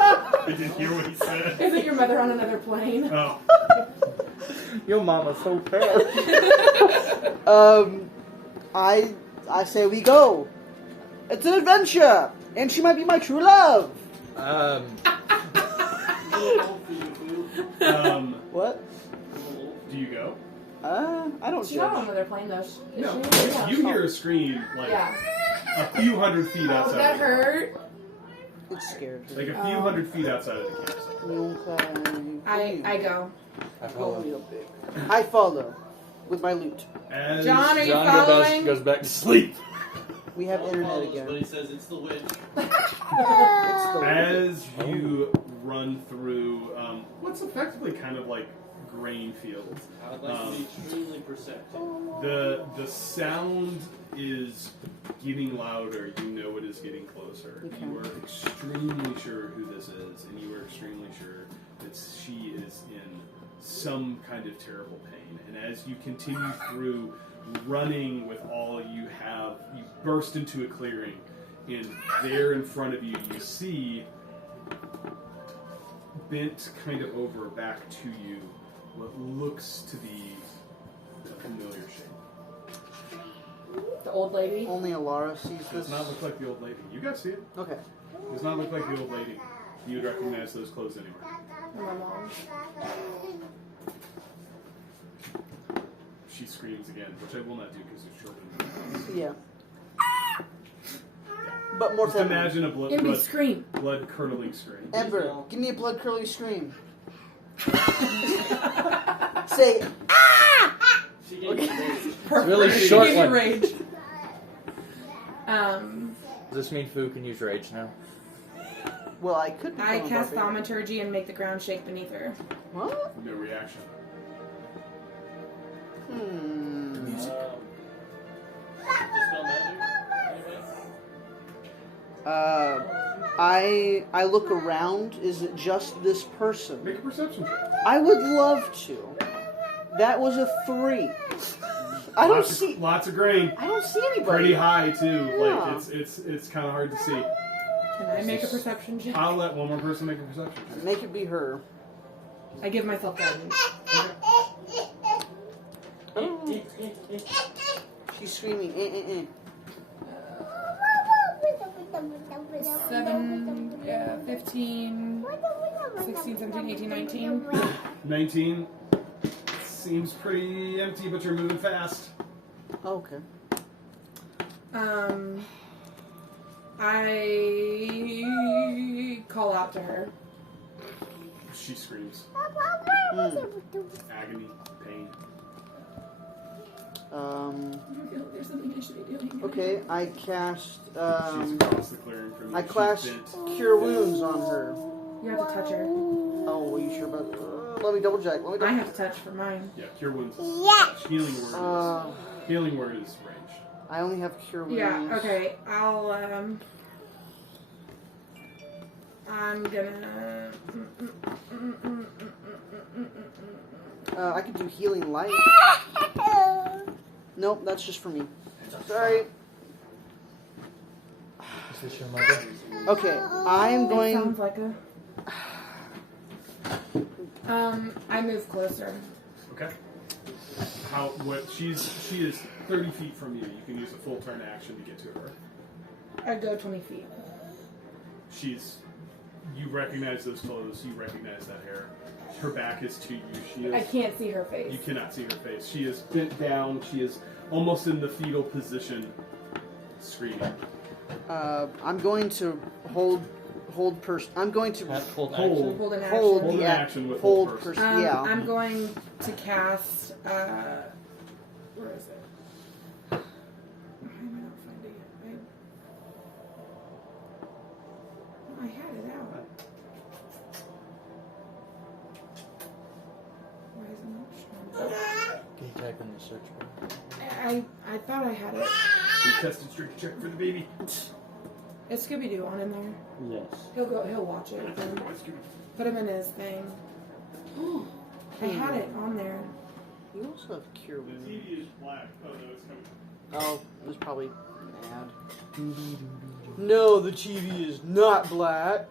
I didn't hear what he said. Isn't your mother on another plane? Oh. Your mama's so fat. I say we go. It's an adventure, and she might be my true love. What? Do you go? I don't She's not on judge. another plane though. No. Yeah. You hear a scream like Yeah. a few hundred feet Oh, outside. that hurt. It scared her. Like a few hundred feet outside of the campsite. I go. I follow. I follow with my loot. As John, are you John following? goes back to sleep. We have internet But again. he says it's the witch. As you run through what's effectively kind of like grain fields, I would like to be extremely perceptive. the sound is getting louder. You know it is getting closer. Okay. You are extremely sure who this is, and you are extremely sure that she is in some kind of terrible pain. And as you continue through, running with all you have, you burst into a clearing, and there in front of you, you see, bent kind of over back to you, what looks to be a familiar shape. The old lady. Only Elara sees It does this. not look like the old lady. You guys see it. Okay. It does not look like the old lady. You would recognize those clothes anywhere. And my mom. She screams again, which I will not do because there's children. Yeah. But more Just feminine. imagine a Imby, scream. blood curdling scream. Ember, give me a blood curling scream. Say, She gave me rage. Really She short gave me one. rage. Does this mean Fu can use rage now? well, I could become I a cast barbarian. thaumaturgy and make the ground shake beneath her. What? No reaction. Hmm. Dispel magic? I look around. Is it just this person? Make a perception check. I would love to. That was a 3. I don't see. Lots of grain. I don't see anybody. Pretty high too. Yeah. Like it's kind of hard to see. Can I make a perception check? I'll let one more person make a perception check. Make it be her. I give myself guidance. Oh. She's screaming. Eh. 7, 15, 16, 17, 18, 19. 19 seems pretty empty, but you're moving fast. Okay. I call out to her. She screams. Agony, pain. I feel like there's something I should be doing. Okay, I cast. She's across the clearing from you. I She's cast bent. Cure Wounds on her. You have to touch her. Oh, are you sure about that? Let me double check. Let me I double have to touch for mine. Yeah, cure wounds. Yes. Healing word. Healing word is range. I only have Cure Wounds. Yeah, okay. I'll, I'm gonna... I could do Healing Light. Nope, that's just for me. Sorry. Is this your mother? Okay, I'm It going. sounds like a... I move closer. Okay. She is 30 feet from you. You can use a full turn action to get to her. I go 20 feet. You recognize those clothes. You recognize that hair. Her back is to you. She is. I can't see her face. You cannot see her face. She is bent down. She is almost in the fetal position, screaming. I'm going to hold person. I'm going to Hold Hold. action. Hold an action. hold Hold the an ac- action with hold hold person. person. Yeah. I'm going to cast, where is it? Why am I not finding it? I had it out. Why is it not showing? Can you type in the search bar? I thought I had it. Contested strength check for the baby. Is Scooby-Doo on in there? Yes. He'll watch it. Then put him in his thing. I had it on there. You also have Cure The Wounds. TV is black. Oh no, it's coming. Oh, it was probably mad. No, the TV is not black.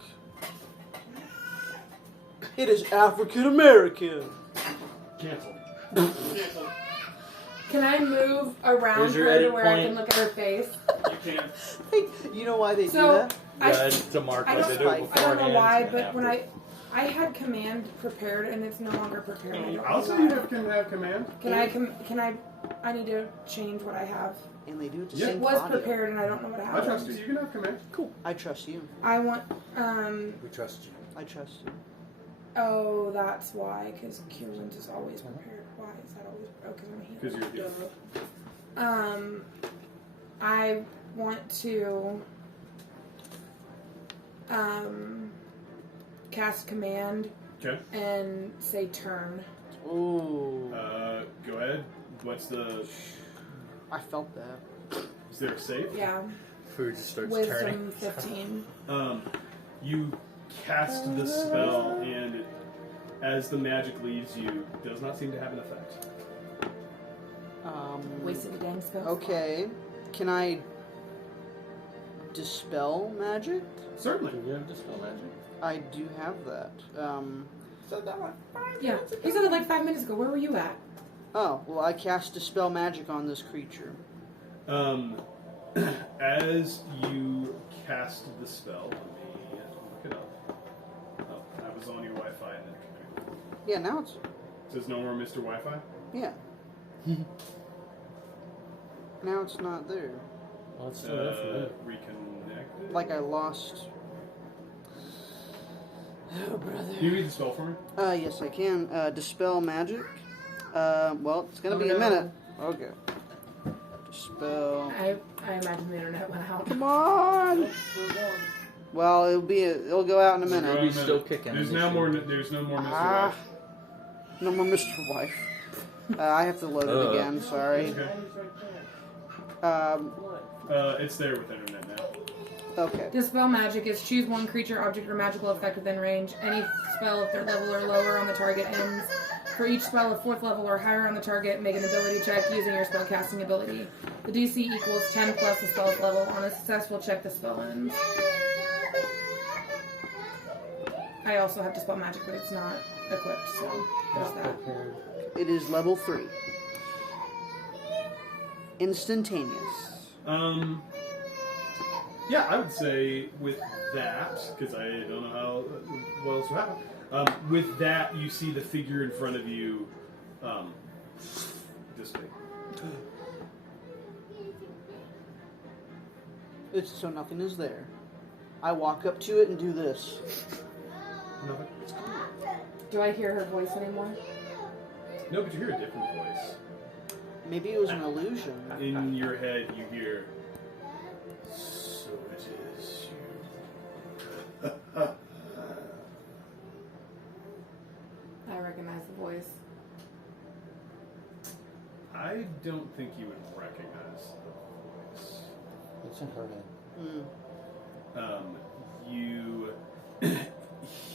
It is African American. Cancel. Can I move around Here's your her to edit where I point. can look at her face? You can. You know why they do So that? Yeah, to mark I like don't, they do it I beforehand. don't know why, and but after. when I had command prepared and it's no longer prepared. I don't I'll know say why. you can have command. Can I I need to change what I have. And they do it to Yeah. It sync was audio. prepared, and I don't know what I happened. trust you. You can have command. Cool. I trust you. I want. We trust you. I trust you. Oh, that's why. Because Kierlan's is always prepared. Why is that always? Oh, because I'm a healer. 'Cause you're a healer. I want to cast command Okay. and say turn. Ooh. Go ahead. What's the? I felt that. Is there a save? Yeah. Food just starts Wisdom turning. 15. You cast the spell, and as the magic leaves you, does not seem to have an effect. Wasted a dang spell. Okay. Can I dispel magic? Certainly. Do you have dispel magic? I do have that. Yeah. He said it like 5 minutes ago. Where were you at? Oh, well, I cast dispel magic on this creature. As you cast the spell, let me look it up. Oh, I was on your Wi-Fi and then it connected. Yeah, now it's... Says no more Mr. Wi-Fi? Yeah. Now it's not there. Well, it's still there for me. Reconnected. Like I lost... Oh, brother. Can you read the spell for me? Yes, I can. Dispel magic. Well, it's gonna be a minute. Okay. Dispel... I imagine the internet went out. Come on! Well, it'll go out in a minute. Go We in a still minute. kicking. There's no more Mr. Ah. Wife. No more Mr. Wife. I have to load it again, sorry. Okay. It's there with internet now. Okay. Dispel magic is choose one creature, object, or magical effect within range. Any spell of 3rd level or lower on the target ends. For each spell of 4th level or higher on the target, make an ability check using your spellcasting ability. The DC equals 10 plus the spell's level. On a successful check, the spell ends. I also have Dispel magic, but it's not equipped, so there's that. Prepared. It is level 3. Instantaneous. Yeah, I would say with that, because I don't know what else will happen. With that, you see the figure in front of you dissipate. It's so nothing is there. I walk up to it and do this. Nothing. Do I hear her voice anymore? No, but you hear a different voice. Maybe it was an illusion. In your head, you hear, "So it is you." I recognize the voice. I don't think you would recognize the voice. It's in her head. You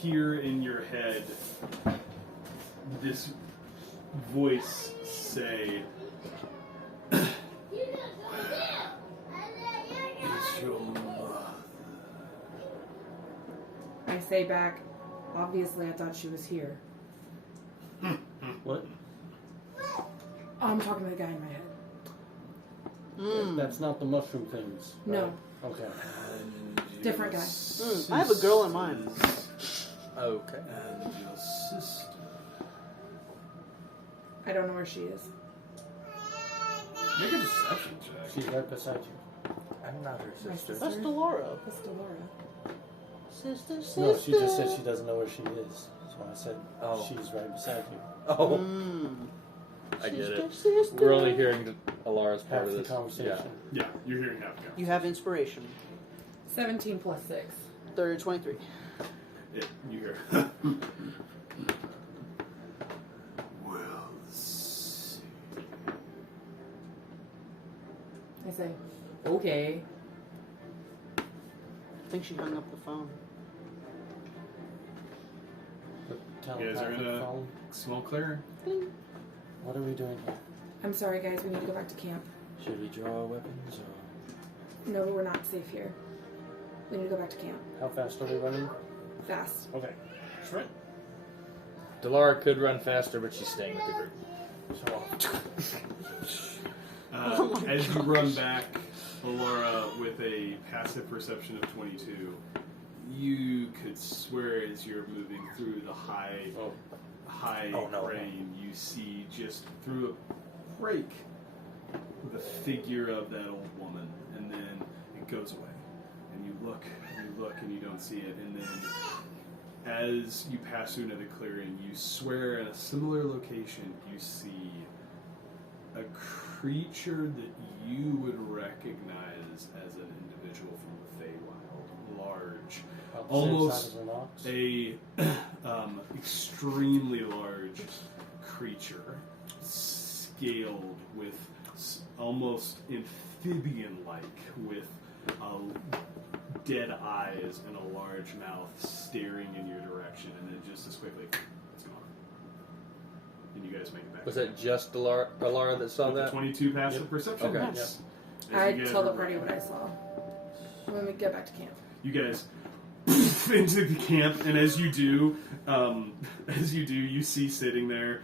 hear in your head this voice say, "Is your mother?" I say back, obviously I thought she was here. What? Oh, I'm talking to the guy in my head. That's not the mushroom things. Right? No. Okay. Different guy. I have a girl in mind. Okay. And your sister. I don't know where she is. Make a deception check. She's right beside you. I'm not her My sister. That's Elara. That's Delora. Sister. No, she just said she doesn't know where she is. So I said Oh. she's right beside you. Oh, Mm. I get it. Sister. We're only hearing Alara's part Half of the this. conversation. Yeah, you're hearing half the You have inspiration. 17 plus 6. 23. Yeah, you hear. We'll see. I say, okay. I think she hung up the phone. The You guys are telepathic in a phone. small clearing. What are we doing here? I'm sorry, guys. We need to go back to camp. Should we draw our weapons or? No, but we're not safe here. We need to go back to camp. How fast are we running? Fast. Okay. That's right. Delara could run faster, but she's staying with the group. As you run back, Elara, with a passive perception of 22, you could swear as you're moving through the high Oh, no. rain, you see just through a break the figure of that old woman, and then it goes away. And you look, and you don't see it, and then as you pass through another clearing, you swear in a similar location you see a creature that you would recognize as an individual from the Feywild. Large. About the same Almost size as an ox. extremely large creature, scaled with almost amphibian-like, with dead eyes and a large mouth staring in your direction, and then just as quickly, it's gone. And you guys make it back. Was that just Elara that saw With the that? 22 passive perception? Okay. Yes. As I you guys tell the are- party what I saw when we get back to camp. You guys into the camp, and as you do, you see sitting there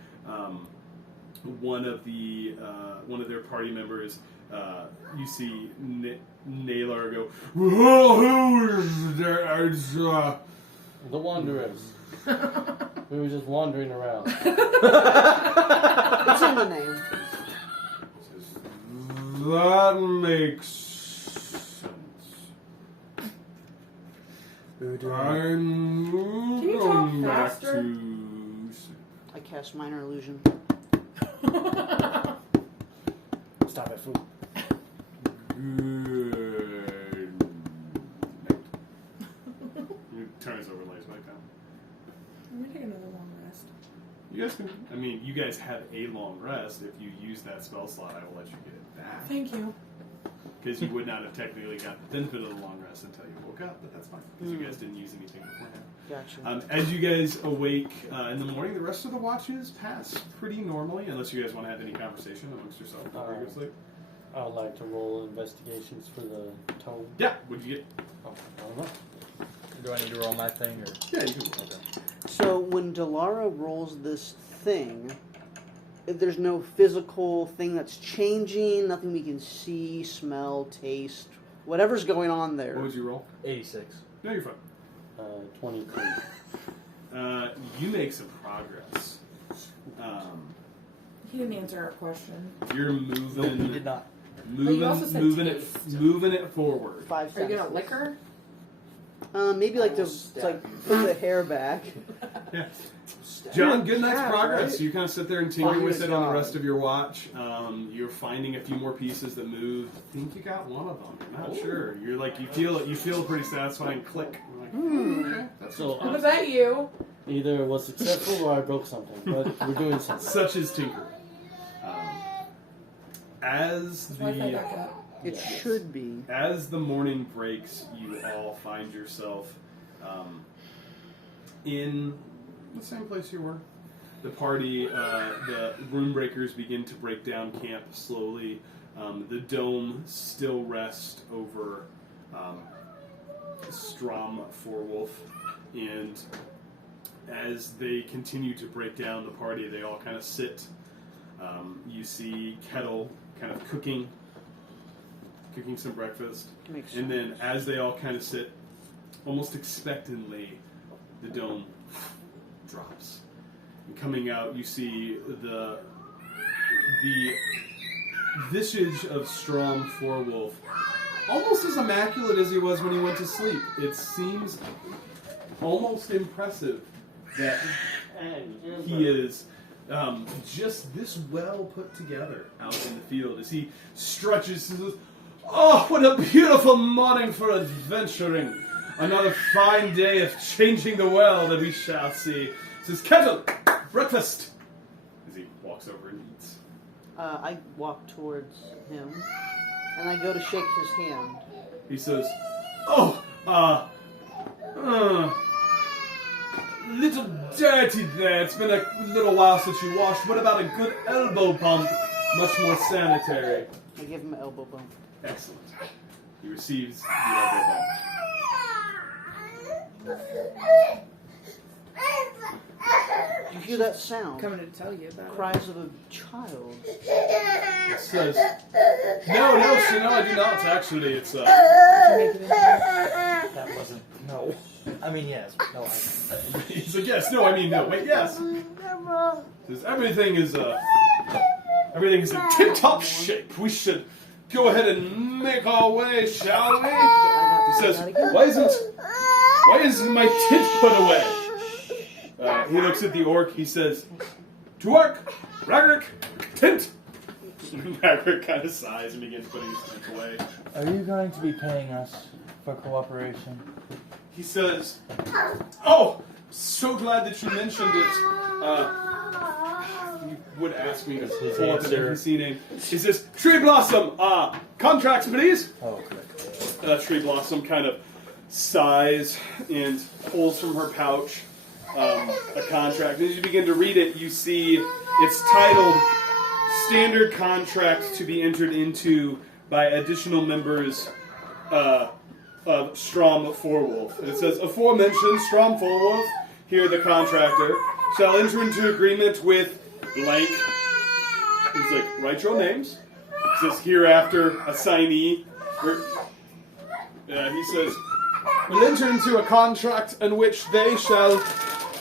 one of their party members. You see Elara go, "Who's there?" The Wanderers. We were just wandering around. It's in the name. That makes sense. We were doing I'm Can you going talk back faster? to. I cast minor illusion. Stop it, fool. Good night. He turns over and lays back down. I'm gonna take another long rest. You guys can. I mean, you guys have a long rest. If you use that spell slot, I will let you get it back. Thank you. Because you would not have technically got the benefit of the long rest until you woke up, but that's fine. Because you guys didn't use anything beforehand. Gotcha. As you guys awake in the morning, the rest of the watches pass pretty normally, unless you guys want to have any conversation amongst yourselves before you go to sleep. I would like to roll investigations for the tone. Yeah, what'd you get? Oh, I don't know. Do I need to roll my thing? Or? Yeah, you can roll. Okay. So when Delara rolls this thing, if there's no physical thing that's changing, nothing we can see, smell, taste, whatever's going on there. What would you roll? 86. No, you're fine. 23. You make some progress. He didn't answer our question. You're moving. He did not. you also said taste. Moving it forward. 5 Are you senses. gonna lick her? Maybe like I to will stab like you. put the hair back. Yeah. John, good night's Yeah, progress. right? You kind of sit there and tinker Fine with as it on the God. rest of your watch. You're finding a few more pieces that move. I think you got one of them. You're not sure. You're like you feel pretty satisfying. Click. You're like, okay, that's So Was that you? either it was successful or I broke something, but we're doing something. such as tinkering. As Wi-Fi the back up. It Yes. should be. As the morning breaks, you all find yourself in the same place you were. The party, the room breakers begin to break down camp slowly. The dome still rests over Strom Forwolf, and as they continue to break down the party, they all kind of sit. You see Kettle kind of cooking some breakfast. Makes And then as they all kind of sit, almost expectantly, the dome drops. And coming out, you see the visage of Strom Forwolf, almost as immaculate as he was when he went to sleep. It seems almost impressive that he is just this well put together out in the field as he stretches and says, "Oh, what a beautiful morning for adventuring! Another fine day of changing the world that we shall see." Says, "Kettle, breakfast!" As he walks over and eats. I walk towards him, and I go to shake his hand. He says, "Oh, little dirty there. It's been a little while since you washed. What about a good elbow pump? Much more sanitary." I give him an elbow bump. Excellent. He receives the elbow bump. You hear that sound? Coming to tell you about Cries of a child. It says, no, I do not. Actually, it's it. Did you make it in? That wasn't. No. I mean, yes. No, He's like, yes, no, I mean, no, wait, yes. Says, everything is Everything is in tip-top shape. We should go ahead and make our way, shall we? He says, why isn't my tint put away? He looks at the orc. He says, to work, Ragrick, tint. Ragrick kind of sighs and begins putting his tint away. Are you going to be paying us for cooperation? He says, oh, so glad that you mentioned it. You would ask me to pull up an NPC name. He says, Tree Blossom, contracts, please. Oh, correct. Tree Blossom kind of sighs and pulls from her pouch a contract. As you begin to read it, you see it's titled Standard Contract to be entered into by additional members of Strom Forwolf. And it says, aforementioned Strom Forwolf, here the contractor, shall enter into agreement with blank. He's like, write your names. It says, hereafter, assignee. He says, will enter into a contract in which they shall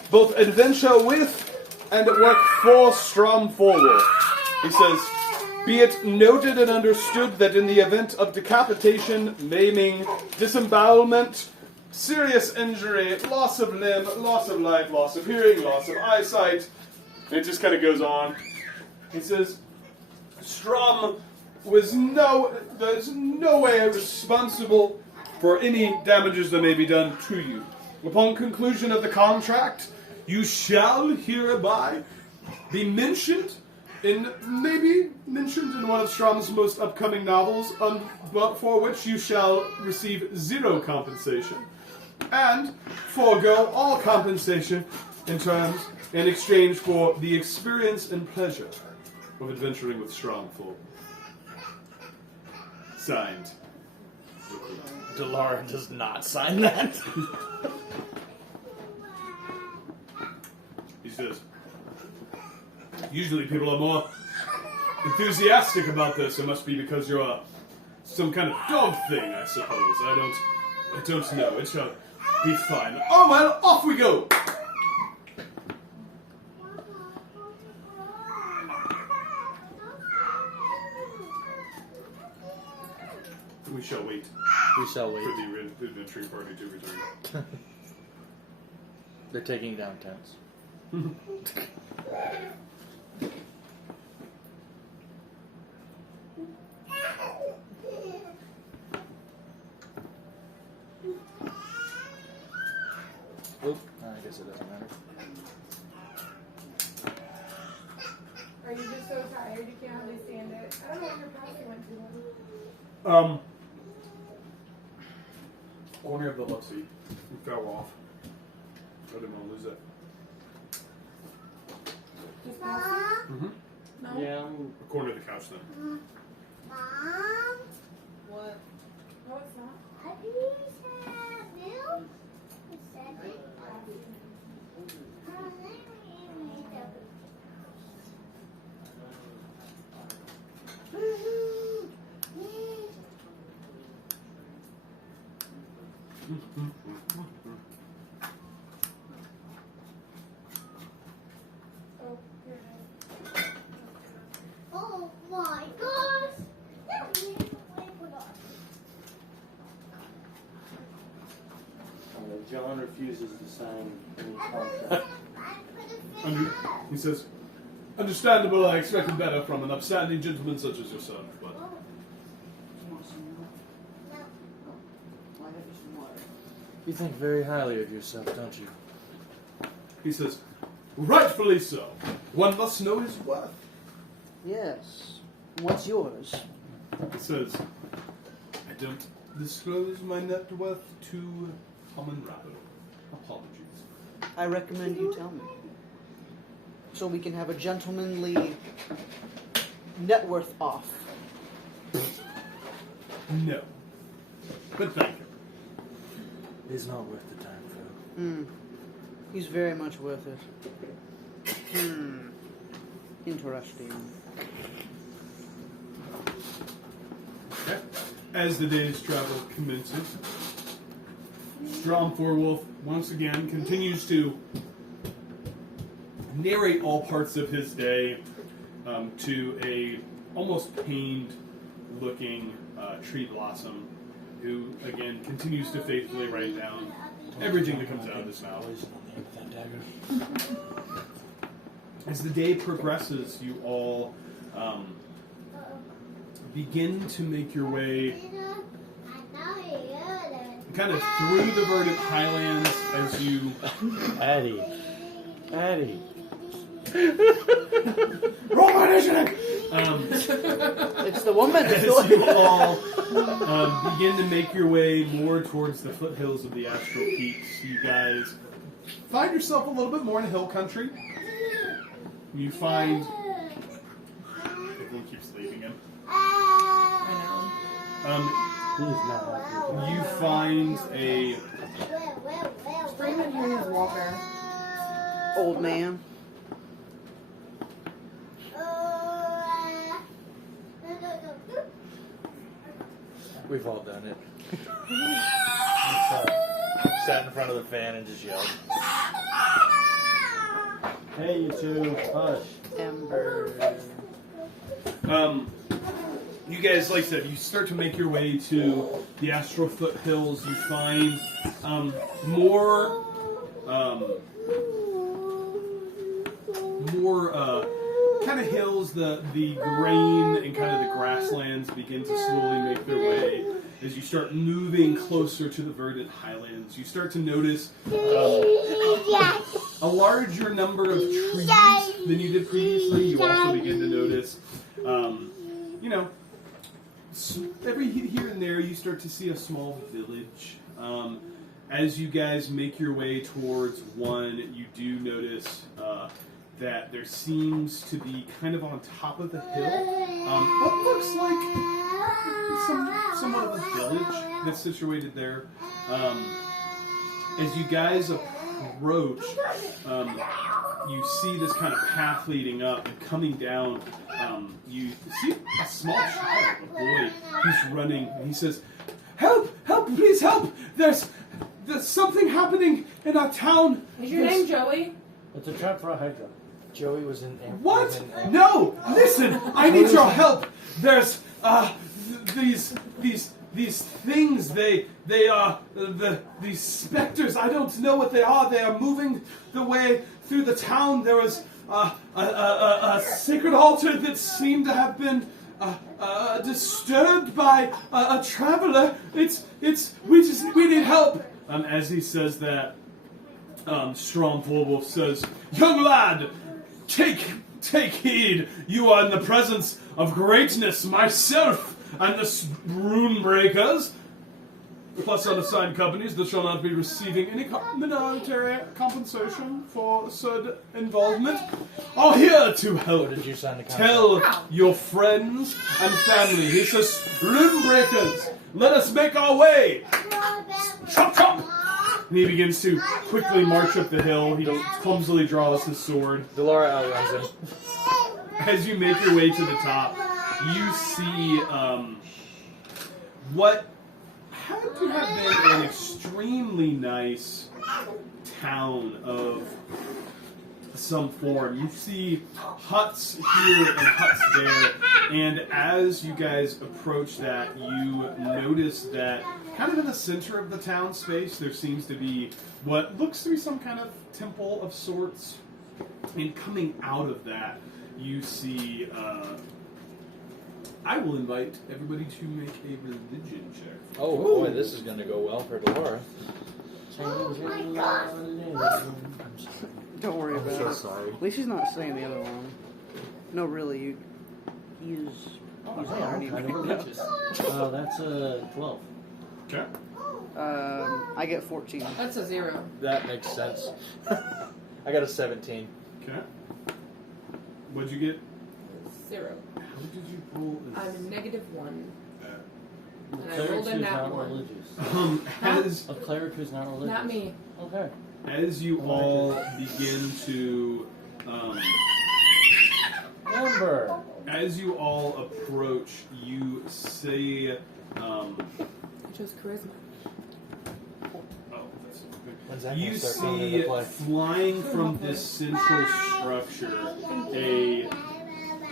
both adventure with and work for Strom Forwolf. He says, be it noted and understood that in the event of decapitation, maiming, disembowelment, serious injury, loss of limb, loss of life, loss of hearing, loss of eyesight, it just kind of goes on. He says, Strom there's no way responsible for any damages that may be done to you. Upon conclusion of the contract, you shall hereby be mentioned in one of Strom's most upcoming novels, but for which you shall receive 0 compensation, and forego all compensation in exchange for the experience and pleasure of adventuring with Strom Forwolf. Signed. Delara does not sign that. He says, usually people are more enthusiastic about this. It must be because you're some kind of dog thing, I suppose. I don't know. It shall be fine. Oh, well, off we go! We shall wait. We shall wait. For the adventuring party to return. They're taking down tents. Oop, I guess it doesn't matter. Are you just so tired you can't hardly stand it? I don't know what your pastor went to. Corner of the let's see. We fell off. I didn't want to lose that. Just passing? Mm-hmm. No? Yeah. Corner of the couch then. Mom, What? No, it's not. have you had milk? You said it. Oh, here it is. Oh my gosh! John refuses to sign any contract. He says, understandable, I expected better from an upstanding gentleman such as yourself, but... Do you want some milk? Why don't you some water? You think very highly of yourself, don't you? He says, rightfully so. One must know his worth. Yes. What's yours? He says, I don't disclose my net worth to common rabble. Apologies. I recommend you tell me. So we can have a gentlemanly net worth off. No. But thank you. It is not worth the time, Phil. He's very much worth it. Interesting. Okay. As the day's travel commences, Strom Forwolf once again continues to narrate all parts of his day. to a almost pained-looking tree blossom, who again continues to faithfully write down everything that comes out of his mouth. As the day progresses, you all begin to make your way kind of through the verdant highlands as you... Addie. Roll my initiative! It's the woman. As you all begin to make your way more towards the foothills of the Astral Peaks, you guys find yourself a little bit more in hill country. You find... Everyone keeps leaving him. You find a... Bring in here his walker. Old man. We've all done it. Sat in front of the fan and just yelled. Hey, you two, hush. Ember. You guys, like I said, you start to make your way to the Astral Foothills. You find more kind of hills. The grain and kind of the grasslands begin to slowly make their way as you start moving closer to the verdant highlands. You start to notice a larger number of trees than you did previously. You also begin to notice, every here and there you start to see a small village. As you guys make your way towards one, you do notice that there seems to be kind of on top of the hill what looks like somewhat of a village that's situated there. As you guys approach, you see this kind of path leading up, and coming down, you see a small child, a boy. He's running, and he says, "Help! Help! Please help! There's something happening in our town." Is your name Joey? It's a trap for a Hydra. Joey was in... What? No! Listen! I need your help! There's, these things, they are, these specters, I don't know what they are. They are moving the way through the town. There was a sacred altar that seemed to have been disturbed by a traveler. We need help. As he says that, Strom Wolf says, "Young lad, take heed. You are in the presence of greatness. Myself and the rune breakers, plus unassigned companies that shall not be receiving any monetary compensation for said involvement, are here to help. Did you sign the contract? Tell your friends and family." He says, "Rune breakers, let us make our way." Chop, chop! And he begins to quickly march up the hill. He clumsily draws his sword. Delara outruns him. As you make your way to the top, you see what had to have been an extremely nice town of some form. You see huts here and huts there, and as you guys approach that, you notice that kind of in the center of the town space, there seems to be what looks to be some kind of temple of sorts, and coming out of that, you see, I will invite everybody to make a religion check. Oh boy, this is going to go well for Delara. Oh my God. Don't worry I'm about so it. sorry. At least he's not saying the other one. No, really, he's already Kind of picked religious. That's a 12. Okay. I get 14. That's a 0. That makes sense. I got a 17. Okay. What'd you get? 0. How did you roll? I'm a -1. And I Cleric rolled in who's that not one. religious. As A cleric who's not religious. Not me. Okay. as you all begin to Amber. as you all approach, you say, I chose charisma. When's that you gonna start coming see into play? flying from this central structure a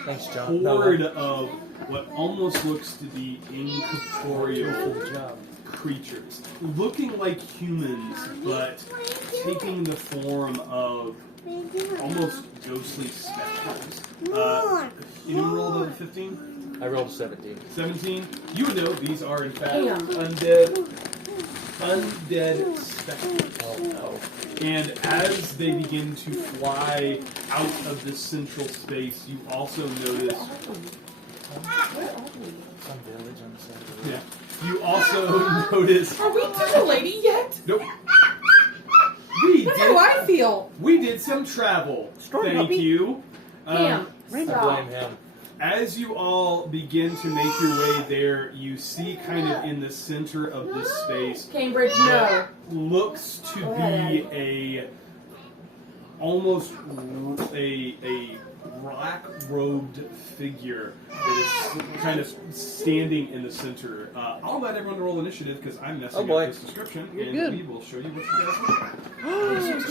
Thanks, John. horde of what almost looks to be incorporeal Good job. creatures, looking like humans, but taking the form of almost ghostly specters. You rolled a 15? I rolled a 17. 17? You would know these are in fact Damn. undead specters. Oh no. And as they begin to fly out of this central space, you also notice. Where are we? Some village on the side of the road. Yeah. You also notice. Are we to the lady yet? Nope. We That's how I did. feel. We did some travel. Storm Thank puppy. you. Cam, I stop. blame him. As you all begin to make your way there, you see kind of in the center of this space Cambridge, no. looks to Go ahead, be a almost a black robed figure that is kind of standing in the center. I'll let everyone roll initiative because I'm messing Oh, boy. up this description, You're and good. we will show you what you guys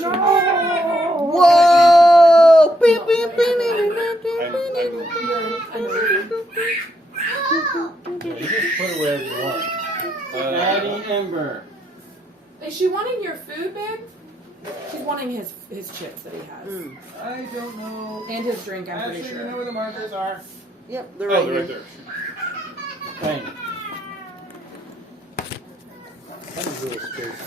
Whoa! Beep, beep, beep, beep, I'm- Yeah, you just put it wherever you want. Addie Ember. Is she wanting your food, babe? She's wanting his chips that he has. Mm. I don't know. And his drink, I'm pretty Actually, sure. you know where the markers are? Yep, they're Oh, right they're here. right there. Bang. That was really space.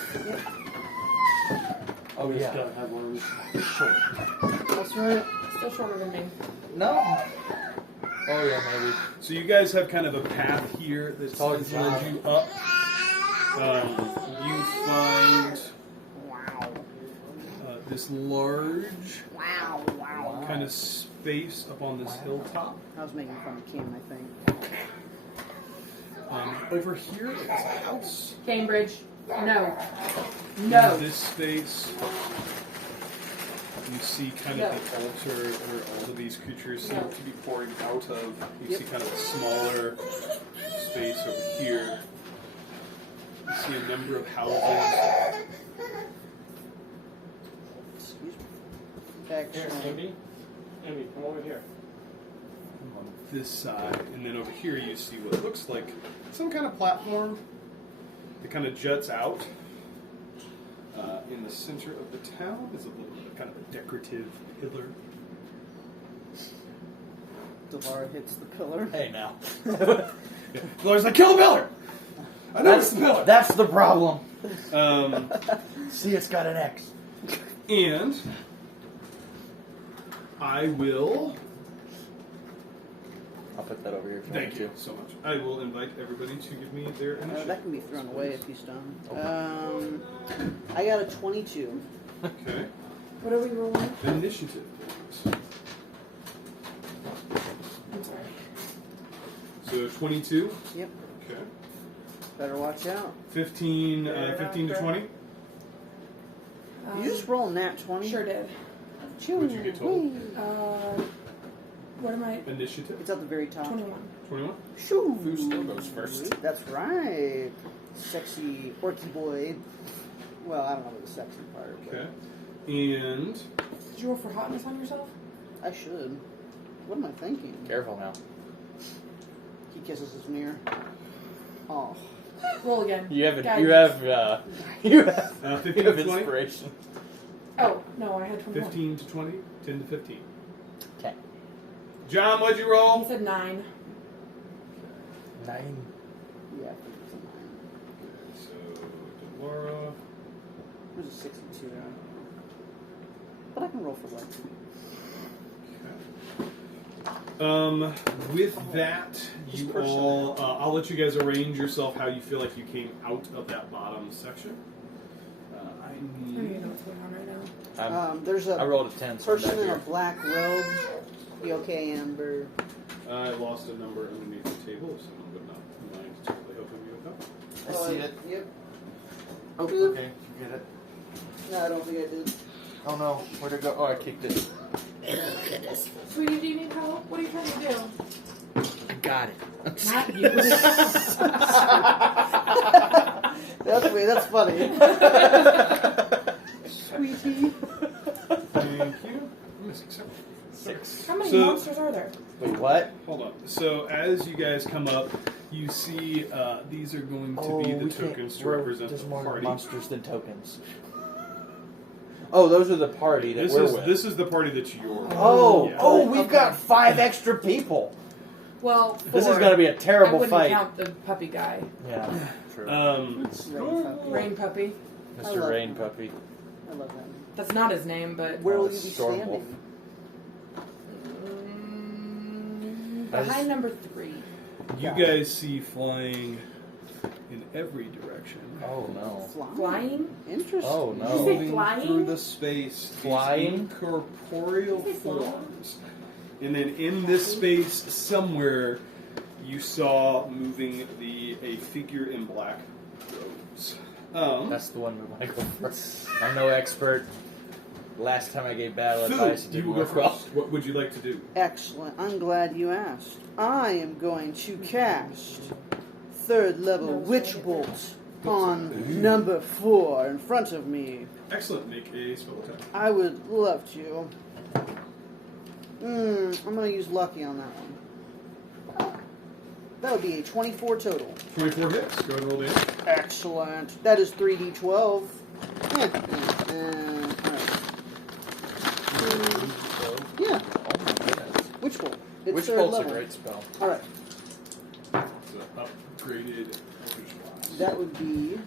Oh, yeah. yeah. Gotta have worms. That's right. Still shorter than me. No. Oh yeah, maybe. So you guys have kind of a path here that's all led John. you up. You find this large kind of space up on this hilltop. I was making fun of Kim, I think. Over here is a house. Cambridge, no. In No. this space, you see kind of the altar where all of these creatures seem to be pouring out of. You see kind of a smaller space over here. You see a number of houses. Excuse me. Here, Actually, Emmy. Emmy, come over here. On this side, and then over here you see what looks like some kind of platform that kind of juts out. In the center of the town is a little kind of a decorative pillar. Delara hits the pillar. Hey now. Pillar's like, kill the pillar! I know it's the pillar! That's the problem. Um, See, it's got an X. and I will. I'll put that over here. If Thank want you so much. I will invite everybody to give me their initiative. That can be thrown away if he's done. I got a 22. Okay. What are we rolling? Initiative, please. I'm sorry. So 22. Yep. Okay. Better watch out. 15 to 20. You just roll nat 20. Sure did. What'd you get told? What am I? Initiative. It's at the very top. 21. 21. Shoo. Who still goes first? That's right. Sexy orky boy. Well, I don't know the sexy part. But Okay. And Did you roll for hotness on yourself? I should. What am I thinking? Careful now. He kisses his mirror. Oh. Roll again. You have God. you have 15 you have to 20. inspiration. Oh, no, I had 21. 15 to 20. 10 to 15. Okay. John, what'd you He roll? said 9. 9. Yeah, I think it's a 9. So Delara. There's a 62. But I can roll for luck. With that, you all, I'll let you guys arrange yourself how you feel like you came out of that bottom section. I I don't even need. know what's going on right now. There's I a rolled a 10. So I'm person back in a here. black robe. You okay, Amber? I lost a number underneath the table, if someone would not mind totally helping me with that. I see it. Yep. Oh, okay. You get it. No, I don't think I did. Oh no, where'd it go? Oh, I kicked it. Sweetie, do you need help? What are you trying to do? I got it. Not you. That's funny. Sweetie. Thank you. Miss accept. 6. How many So- monsters are there? Wait, what? Hold on. So as you guys come up, you see these are going to be the we can't- tokens to we're- represent There's the more party. monsters than tokens. Oh, those are the party that we're with. This is the party that you're. Oh, Yeah. oh, we've Okay. got 5 extra people. Well, This is 4. going to be a I terrible wouldn't fight. count the puppy guy. Yeah, true. Rain puppy. I Mr. love Rain him. Puppy. I love him. That's not his name, but Where will you be Storm standing? behind number 3. You guys see flying in every direction. Oh no. Flying? Interesting. Oh Did you no. say Moving flying? through the space, Flying? these incorporeal Did you say flying? forms. And then in this space somewhere, you saw moving a figure in black robes. That's the one we want to go first. I'm no expert. Last time I gave battle Phil, advice, it you didn't will go work well. first. What would you like to do? Excellent. I'm glad you asked. I am going to cast 3rd level No, Witch sorry. Bolt on number 4 in front of me. Excellent. Make a spell attack. I would love to. I'm going to use Lucky on that one. That would be a 24 total. 24 hits. Go ahead and roll damage. Excellent. That is 3d12. Alright. Yeah, Oh my goodness. Witch Bolt. It's Witch 3rd Bolt's a level. great spell. Alright, So upgraded Eldritch Blast. that would be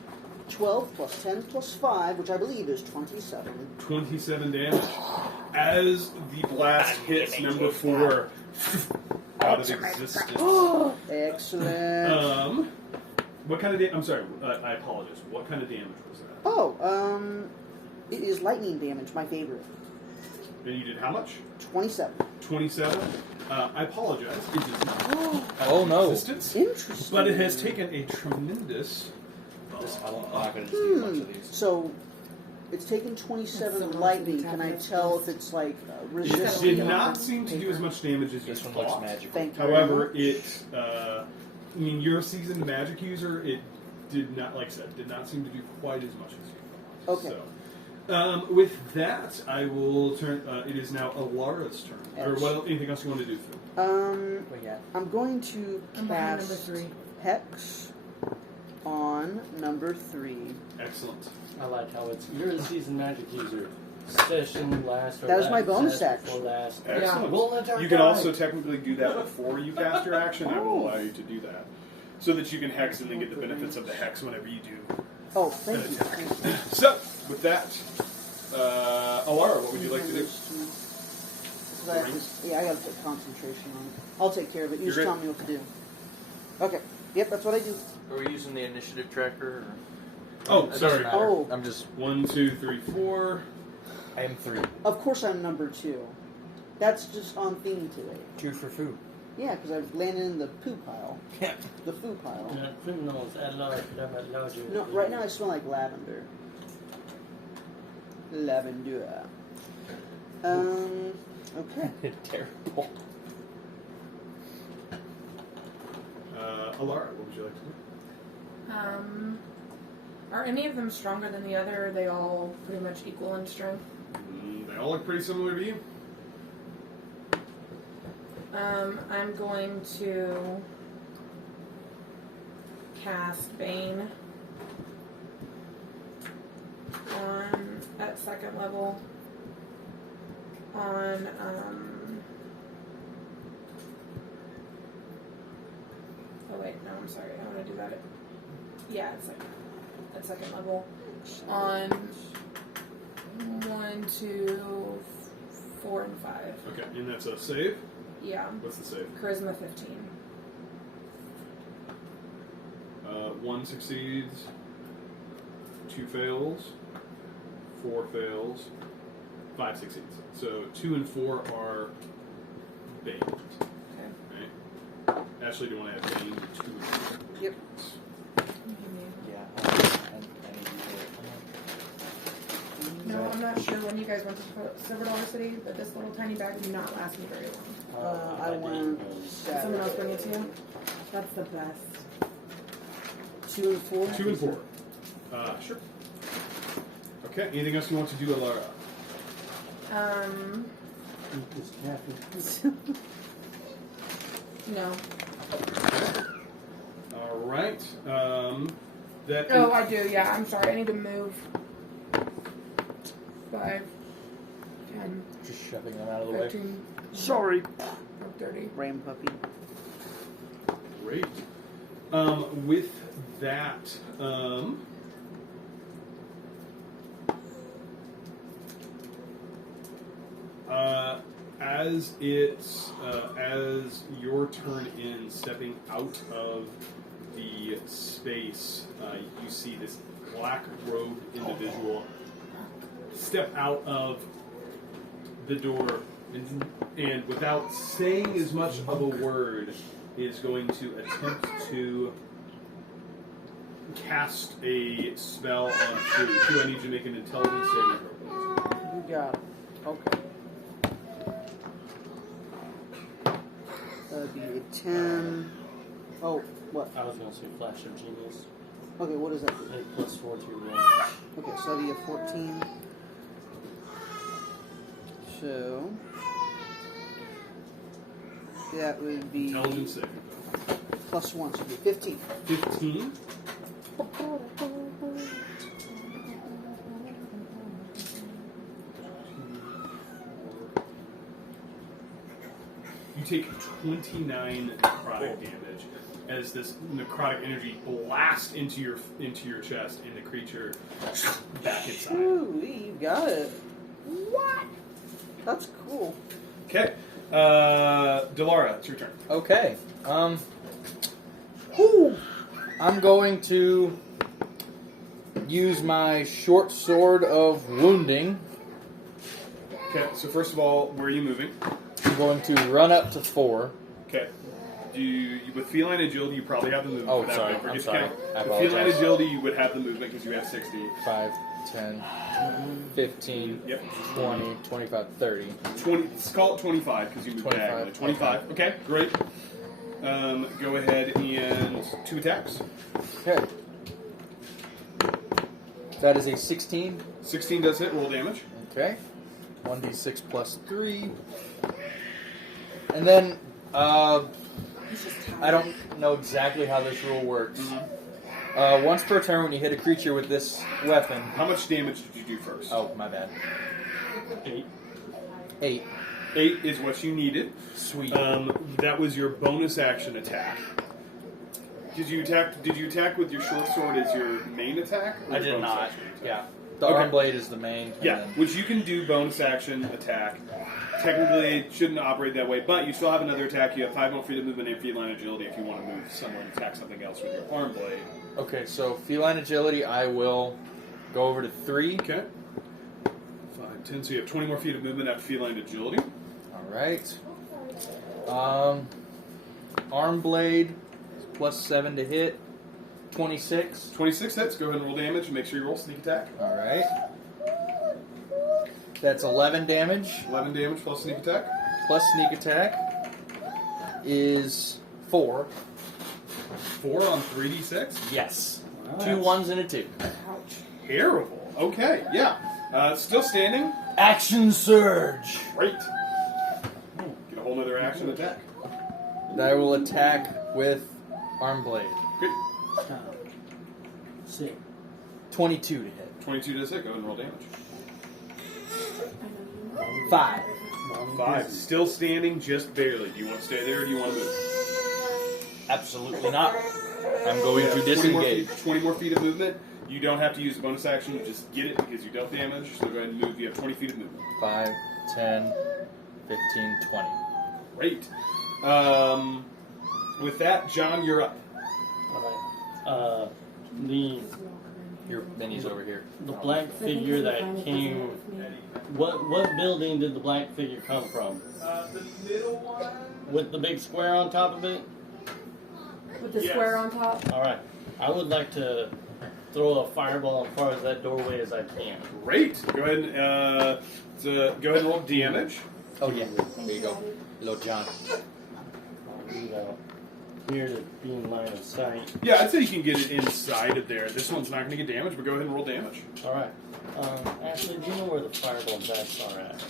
12 plus 10 plus 5, which I believe is 27. 27 damage. As the blast hits number 4 out of existence. Excellent. What kind of damage? I'm sorry, I apologize. What kind of damage was that? Oh, it is lightning damage, my favorite. And you did how much? 27. 27. I apologize. It does not Oh no. existence, Interesting. but it has taken a tremendous. I'm not going to see much of these. So, it's taken 27 That's so lightning. much Can I damage. tell if it's like It resistant? did not seem to do as much damage as you This one looks thought. magical. Thank you. However, it. I mean, you're a seasoned magic user. It did not, like I said, did not seem to do quite as much as you thought. Okay. So, with that, I will turn. It is now Elara's turn. Or what? Anything else you want to do, Phil? But yeah. I'm going to I'm behind cast number 3. Hex on number 3. Excellent. I like how it's you're a seasoned magic user. Session last or That was last, my bonus session action. before last. Excellent. We'll let our You can guy. also technically do that before you cast your action. I will Oh. allow you to do that, so that you can hex and then get the benefits of the hex whenever you do. Oh, thank you. Thank you. So, with that, Elara, what would you like to do? Yeah, I gotta put concentration on it. I'll take care of it. You You're just good. tell me what to do. Okay. Yep, that's what I do. Are we using the initiative tracker? Oh, It doesn't sorry. matter. Oh. I'm just. 1, 2, 3, 4. I am 3. Of course I'm number 2. That's just on theme today. 2 for food. Yeah, because I've landed in the poo pile. Yeah. The foo pile. Criminals at large that allowed you. No, right now I smell like lavender. Lavender. Okay. Terrible. Elara, what would you like to do? Are any of them stronger than the other? Or are they all pretty much equal in strength? They all look pretty similar to you. I'm going to cast Bane on at 2nd level on oh wait, no, I'm sorry, I want to do that at 2nd level on 1, 2, 4, and 5. Okay, and that's a save. Yeah. What's the save? Charisma 15. 1 succeeds, 2 fails, 4 fails, 5 succeeds. So 2 and 4 are Bane. Okay. Right? Ashley, do you want to add Bane to 2 and 4? Yep. Yeah. I need to No, I'm not sure when you guys went to Silver Dollar City, but this little tiny bag did not last me very long. I went Did someone else bring it to you? That's the best. 2 and 4. 2 and 4. Sure. Okay, anything else you want to do, Elara? Eat this taffy. No. All right. That. Oh, I do. Yeah, I'm sorry. I need to move. 5, 10, Just shoving them out of the way. 15, Sorry. 30. Rain puppy. Great. With that, as your turn in stepping out of the space, you see this black-robed individual step out of the door and without saying as much of a word, is going to attempt to cast a spell on food. Do I need you to make an intelligence saving throw, please? You got it. Okay. That'd be a 10. Oh, what? I was going to say Flash of Genius. Okay, what is that? Do? A +4 to your roll. Okay, so that'd be a 14. So that would be Intelligence saving throw. +1, so it'd be 15. 15. You take 29 necrotic damage as this necrotic energy blasts into your chest, and the creature back inside. Ooh, you got it. What? That's cool. Okay, Delara, it's your turn. Okay. I'm going to use my short sword of wounding. Okay, so first of all, where are you moving? I'm going to run up to 4. Okay. With feline agility, you probably have the movement. Oh, for that, sorry. but forget I'm to sorry. count. I With feline apologize. agility, you would have the movement because you have 60. 5, 10, 15, Yep. 20, 25, 30. 20. Let's call it 25 because you moved 25, diagonally. 25. Okay, great. Go ahead and 2 attacks. Okay. That is a 16. 16 does hit. Roll damage. Okay. 1d6 plus 3. And then, I don't know exactly how this rule works. Once per turn, when you hit a creature with this weapon... How much damage did you do first? Oh, my bad. 8. 8. 8 is what you needed. Sweet. That was your bonus action attack. Did you attack with your short sword as your main attack? Or I your did bonus not. action attack? Yeah. The Okay. arm blade is the main. and Yeah, then- which you can do bonus action attack. Technically, it shouldn't operate that way, but you still have another attack. You have 5 more feet of movement and feline agility if you want to move someone and attack something else with your arm blade. Okay, so feline agility, I will go over to 3. Okay. 5, 10, so you have 20 more feet of movement after feline agility. Alright. Arm blade, plus 7 to hit. 26. 26 hits, go ahead and roll damage and make sure you roll sneak attack. Alright. That's 11 damage. 11 damage plus sneak attack. Plus sneak attack is 4. 4 on 3d6. Yes. Wow. 2 1s and a 2. Terrible. Okay, yeah. Still standing. Action surge. Great. Get a whole nother action attack. I will attack with arm blade. Good. 22 to hit. 22 does hit, go ahead and roll damage. 5. 5. Still standing, just barely. Do you want to stay there or do you want to move? Absolutely not. I'm going to 20 more disengage. feet, 20 more feet of movement. You don't have to use a bonus action. You just get it because you dealt damage. So go ahead and move. You have 20 feet of movement. 5, 10, 15, 20. Great. With that, John, you're up. Alright. Your minis over here. The black figure that came. What building did the black figure come from? The middle one. With the big square on top of it? With the Yes. square on top. Alright. I would like to throw a fireball as far as that doorway as I can. Great. Go ahead and go ahead and roll damage. Oh, yeah. There you go. Hello, John. I'll do that here to be in line of sight. Yeah, I'd say you can get it inside of there. This one's not going to get damage, but go ahead and roll damage. Alright. Ashley, do you know where the fireball bats are at?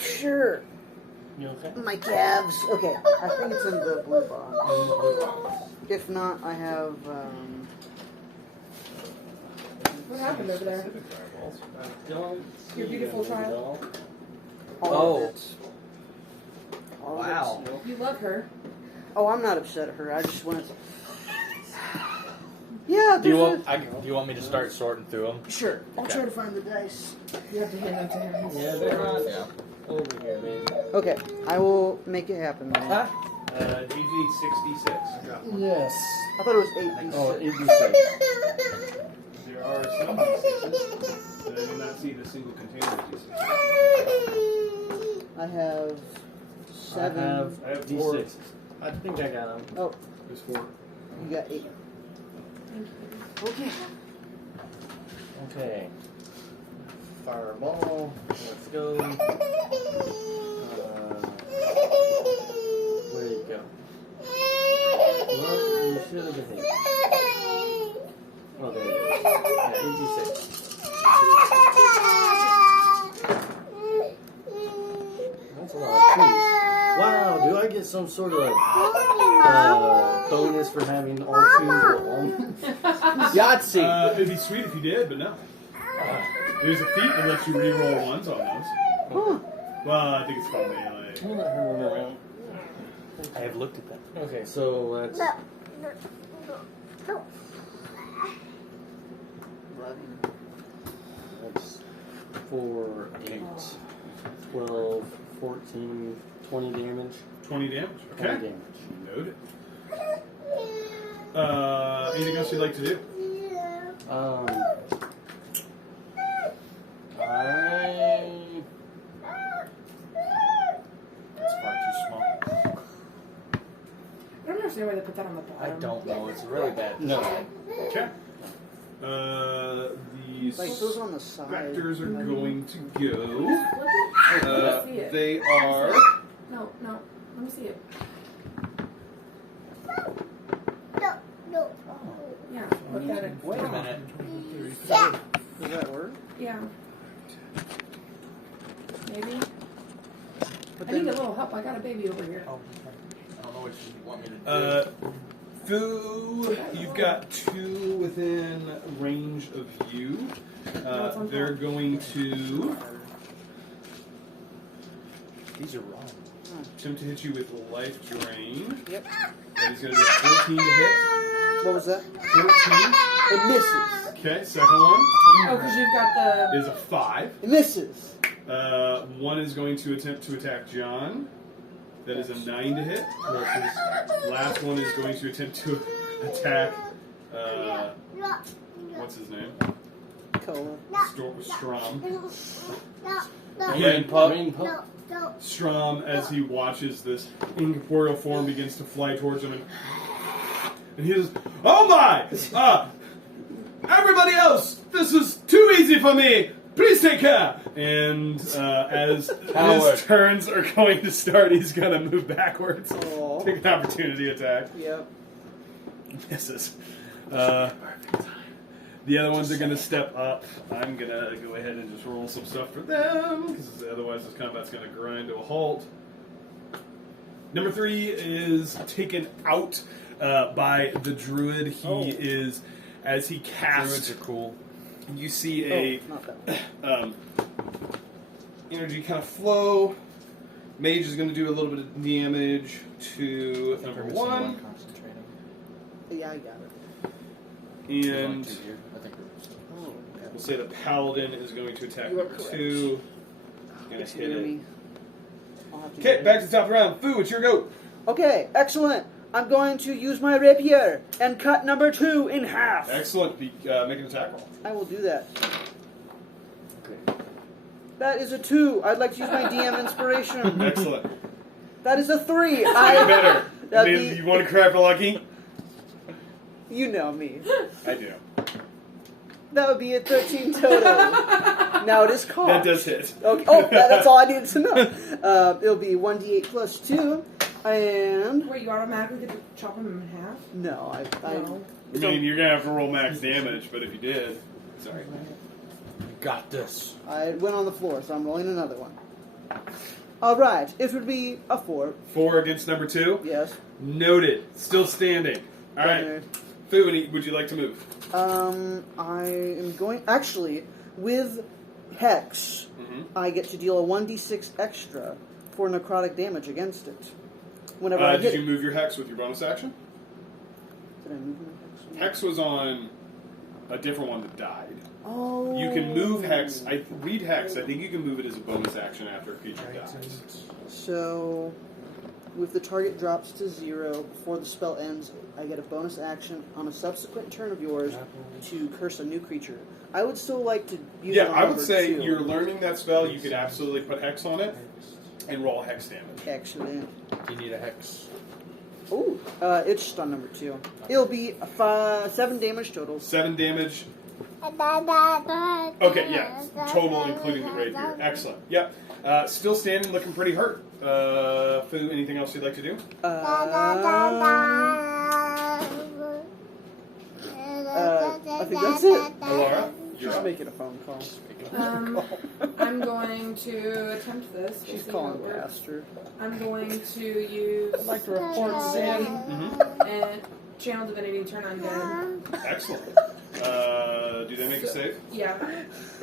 Sure. You okay? My calves. Okay, I think it's in the blue box. If not, I have. What happened over there? Don't Your see beautiful them, child. doll. All Oh. of it. All of Wow. it. You love her. Oh, I'm not upset at her. I just want to. Yeah, Do you there's want? Do you want me to start sorting through them? Sure. I'll Okay. try to find the dice. You have to hand them to him. Yeah, they're not Yeah. over here, baby. Okay, I will make it happen, man. Huh? DG 66. Yes. I thought it was 8d6. Oh, 86. There are some D6s, but I do not see the single container of D6. I have I 7. have I have 4. D6. I think I got them. Oh, There's 4. you got 8. Thank you. Okay. Okay. Fireball. Let's go. Where you go? Well, you should have been here. Oh, there it is. Yeah, 86. That's a lot of trees. Wow, do I get some sort of bonus for having all twos alone? Yahtzee. It'd be sweet if you did, but no. There's a feat that lets you reroll ones on those. Well, I think it's called melee. I'll let her run around. I have looked at that. Okay, so let's. 11. That's 4, 8, 12, 14, 20 damage. 20 damage. 20 Okay. damage. Noted. Anything else you'd like to do? It's far too small. I don't understand why they put that on the bottom. I don't know. It's really bad. No. Okay. These Like those on the side. vectors are going to go. Let's see it. They are. No, let me see it. Yeah, look at it. Wait a minute. Does that work? Yeah. Maybe. But I need a little help. I got a baby over here. Oh, I don't know what you want me to do. Foo, you've got 2 within range of you. They're going to These are wrong. attempt to hit you with life drain. Yep. That is going to be a 14 to hit. What was that? 14. It misses. Okay, second one Oh, because you've got the. is a 5. It misses. One is going to attempt to attack John. That is a 9 to hit. Last one is going to attempt to attack. What's his name? Cola. Strom. Rain pup. Rain pup. Strom, as he watches this incorporeal form, begins to fly towards him, and he says, "Oh my! Everybody else, this is too easy for me. Please take care." And as his turns are going to start, he's going to move backwards. Aw. Take an opportunity attack. Yep. Misses. The other ones are going to step up. I'm going to go ahead and just roll some stuff for them, because otherwise this combat's going to grind to a halt. Number 3 is taken out by the druid. He is, as he casts... Druids are cool. You see a Not that one. energy kind of flow. Mage is going to do a little bit of damage to number 1. Concentrating. Yeah, I got it. And I think Oh, we'll say the paladin is going to attack You are number correct. 2. Going It's to hit near it. me. I'll have to Okay, get back it. to the top of the round. Foo, it's your go. Okay, excellent. I'm going to use my rapier and cut number 2 in half. Excellent. Make an attack roll. I will do that. Okay. That is a 2. I'd like to use my DM inspiration. Excellent. That is a 3. Even better. That'd I mean, be- you want to cry for lucky? You know me. I do. That would be a 13 total. Now it is called. That does hit. Okay. Oh, that's all I needed to know. It'll be 1d8 plus 2. And... Wait, you automatically get to chop them in half? No, I No. I mean, you're going to have to roll max damage, but if you did... Sorry. You got this. I went on the floor, so I'm rolling another one. All right, it would be a 4. 4 against number 2. Yes. Noted. Still standing. All right. Fu, would you like to move? I am going. Actually, with Hex, I get to deal a 1d6 extra for necrotic damage against it. Whenever I hit did you move your Hex with your bonus action? Did I move my Hex? Hex was on a different one that died. Oh. You can move Hex. Read Hex. I think you can move it as a bonus action after a creature dies. So, if the target drops to 0 before the spell ends, I get a bonus action on a subsequent turn of yours to curse a new creature. I would still like to use it on I would number say 2. you're learning that spell. You could absolutely put Hex on it and roll Hex damage. Excellent. Do you need a hex? Oh, it's just on number 2. It'll be 7 damage total. 7 damage. Okay, yeah. Total, including the rapier. Excellent. Yep. Still standing, looking pretty hurt. Fu, anything else you'd like to do? I think that's it. Elara, you're Just up. making a phone call. I'm going to attempt this. to She's see calling how it works. Pastor. I'm going to use I'd like to report Zing Mm-hmm. and Channel Divinity turn undead. Excellent. Do they make a save? Yeah,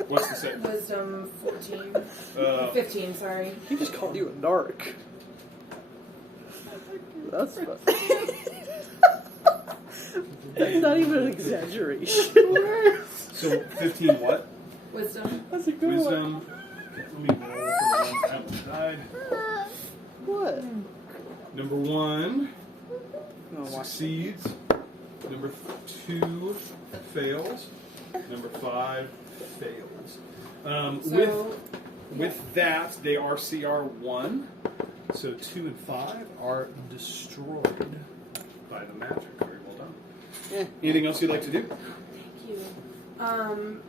What's the save? Wisdom 14. Uh, 15, sorry. He just called you a narc. That's fun. That's not even an exaggeration. so 15 what? Wisdom. That's a good one. Wisdom. Let me roll for the ones that haven't died. What? Number 1 No, watch. succeeds. Number 2 fails. Number 5 fails. With that, they are CR1. So 2 and 5 are destroyed by the magic. Very well done. Anything else you'd like to do? Thank you.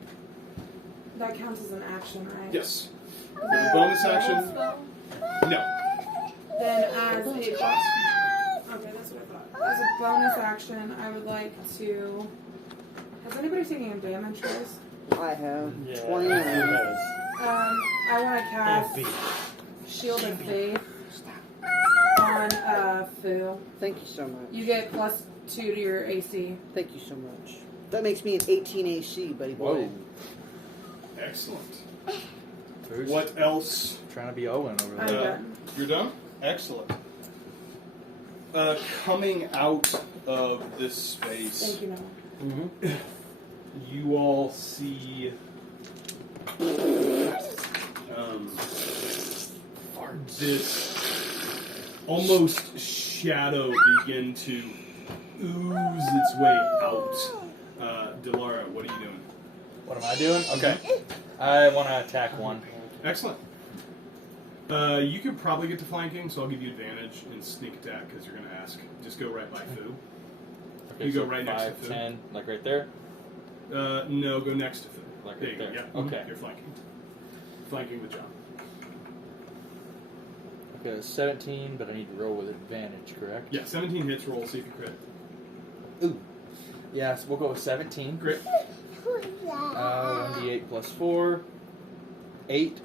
That counts as an action, right? Yes. For the bonus action, no. Then as a okay, that's what I thought. As a bonus action, I would like to. Has anybody taken damage, guys? I have Yeah. 29. I want to cast Shield of Faith on Fu. Thank you so much. You get +2 to your AC. Thank you so much. That makes me an 18 AC, buddy boy. Whoa. Excellent. Who's What else? trying to be Owen over I'm there? done. You're done? Excellent. Coming out of this space, Thank you, Noah. you all see this almost shadow begin to ooze its way out. Delara, what are you doing? What am I doing? Okay. I want to attack one. Excellent. You could probably get to flanking, so I'll give you advantage in sneak attack because you're going to ask. Just go right by Fu. Okay, You go so right next to 5, Fu. 10, like right there? No, go next to Fu. Like there right you go. there. Yeah. Okay. You're flanking. Flanking with John. Okay, 17, but I need to roll with advantage, correct? Yeah, 17 hits. Roll. See if you crit. Ooh. Yes, we'll go with 17. Crit. 1d8 plus 4. 8.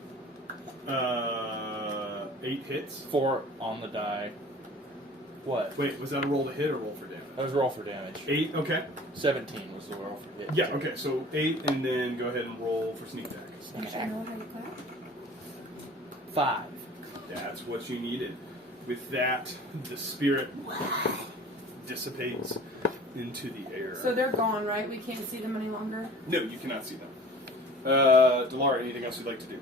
8 hits. 4 on the die. What? Wait, was that a roll to hit or roll for damage? That was roll for damage. 8. Okay. 17 was the roll for hit. Yeah. Okay. So 8, and then go ahead and roll for sneak attack. Actually, I know how you clap. 5. That's what you needed. With that, the spirit dissipates into the air. So they're gone, right? We can't see them any longer? No, you cannot see them. Delara, anything else you'd like to do?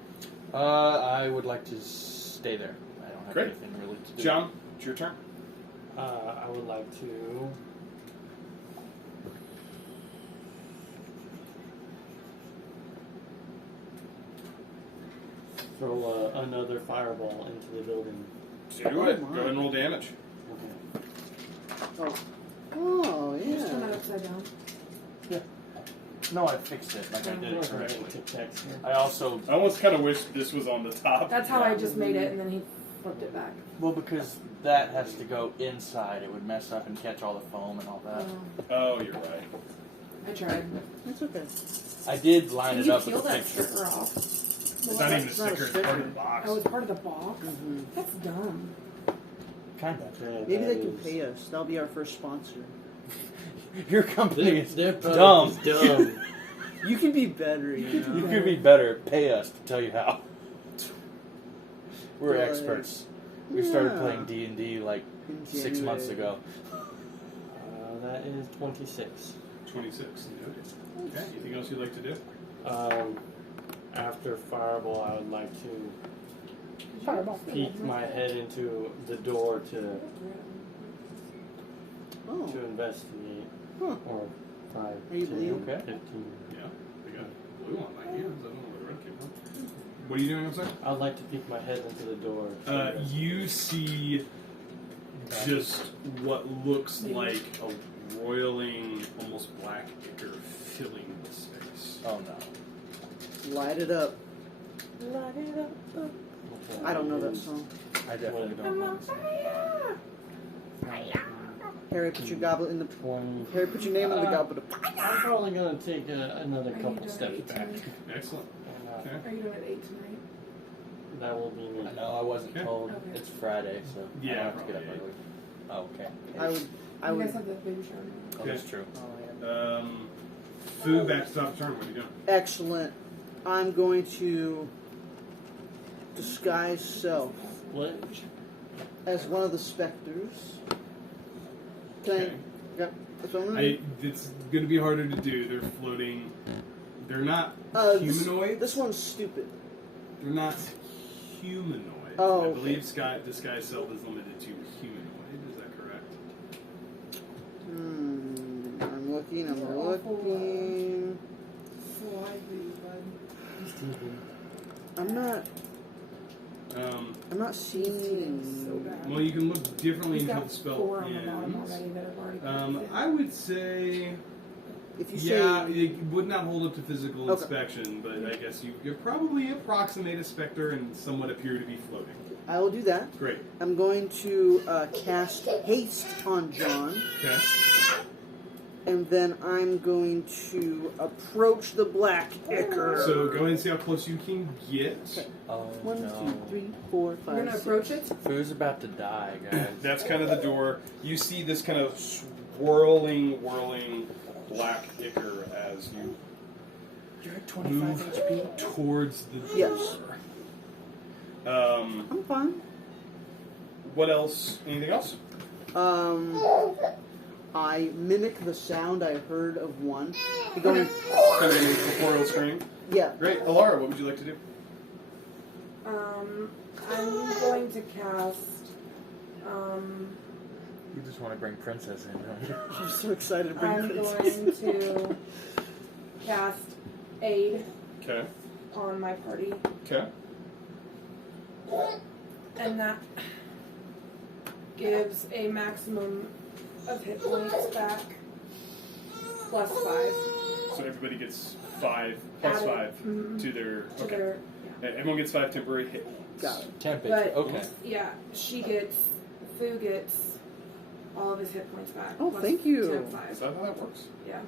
I would like to stay there. I don't have Great. anything really to do. John, it's your turn. I would like to throw another fireball into the building. Do it. Go ahead and roll damage. Okay. Oh, Just turn that yeah. upside down. No, I fixed it like I did it Alright, correctly. to text here. I also, I almost kind of wish this was on the top. That's how I just made it, and then he flipped it back. well, because that has to go inside. It would mess up and catch all the foam and all that. Oh, you're right. I tried. That's okay. I did line Can it you up peel with a that picture. sticker off? It's not even a It's not a sticker, it's part of the sticker. box. Oh, it's part of the box? Mhm. That's dumb. Kind of. Yeah, Maybe that they can is- pay us. That'll be our first sponsor. Your company is Their dumb. product is dumb. You can be better, you know. You could be better. Pay us to tell you how. We're Right. experts. We started Yeah. playing D&D like In 6 months January. ago. That is 26. 26. Okay, anything else you'd like to do? After Fireball, I would like to Fireball. peek my head into the door to Oh. investigate. Huh. Or 5, Are you 10, blue? Okay. 15. Yeah, I got blue on my hands. I don't know where the red came from. What are you doing, I'm sorry? I'd like to peek my head into the door. You see just what looks like a roiling, almost black ichor filling the space. Oh no. Light it up. Light it up. Okay. I don't know that song. I definitely don't I'm know. on fire. Harry, put your goblet in the. 20. Harry, put your name in the goblet. I'm probably going to take another Are you couple doing steps 8 back. tonight? Excellent. And, Okay. Are you doing it 8 tonight? that will be me. I know I wasn't Okay. told. Okay. It's Friday, so Yeah, I don't have to get up probably. early. Oh, okay. I You would. guys have the baby shower tomorrow. Oh, that's true. Oh, yeah. Food back to top turn. What are you doing? Excellent. I'm going to disguise self What? as one of the specters. Can Okay. Yep. That's what I'm gonna do. It's going to be harder to do. They're floating. They're not This humanoids. one's stupid. They're not humanoid. Oh, I okay. believe disguise self is limited to humanoid. Is that correct? I'm looking. I'm You're awful, looking. Slightly, bud. I'm not. I'm not So seeing. bad. Well, you can look differently He's until got the spell 4 on the bottom ends. already that have already been I would say, If you yeah, say. it would not hold up to physical Okay. inspection, but I guess you could probably approximate a specter and somewhat appear to be floating. I will do that. Great. I'm going to cast haste on John, Okay. and then I'm going to approach the black ichor. So go ahead and see how close you can get. Okay. Oh 1, no. 2, 3, 4, 5. You're gonna 6. approach it? Who's about to die, guys? That's kind of the door. You see this kind of whirling black ichor as you You're at 25 move HP. towards the door. Yes. Um, I'm fine. what else? Anything else? I mimic the sound I heard of one. Going, Kind of a corporeal scream. yeah. Great. Elara, what would you like to do? I'm going to cast. You just want to bring Princess in, don't you? I'm so excited to bring I'm Princess. going to cast aid Okay. on my party, Okay. and that gives a maximum of hit points back plus 5 So everybody gets 5 plus Added. 5 Mhm. to their. to Okay. their. Everyone gets 5 temporary hit points. Got it. Temp But- it. Okay. Yeah, Fu gets all of his hit points back. Oh, plus thank you. Is temp 5. that how that works? Yeah.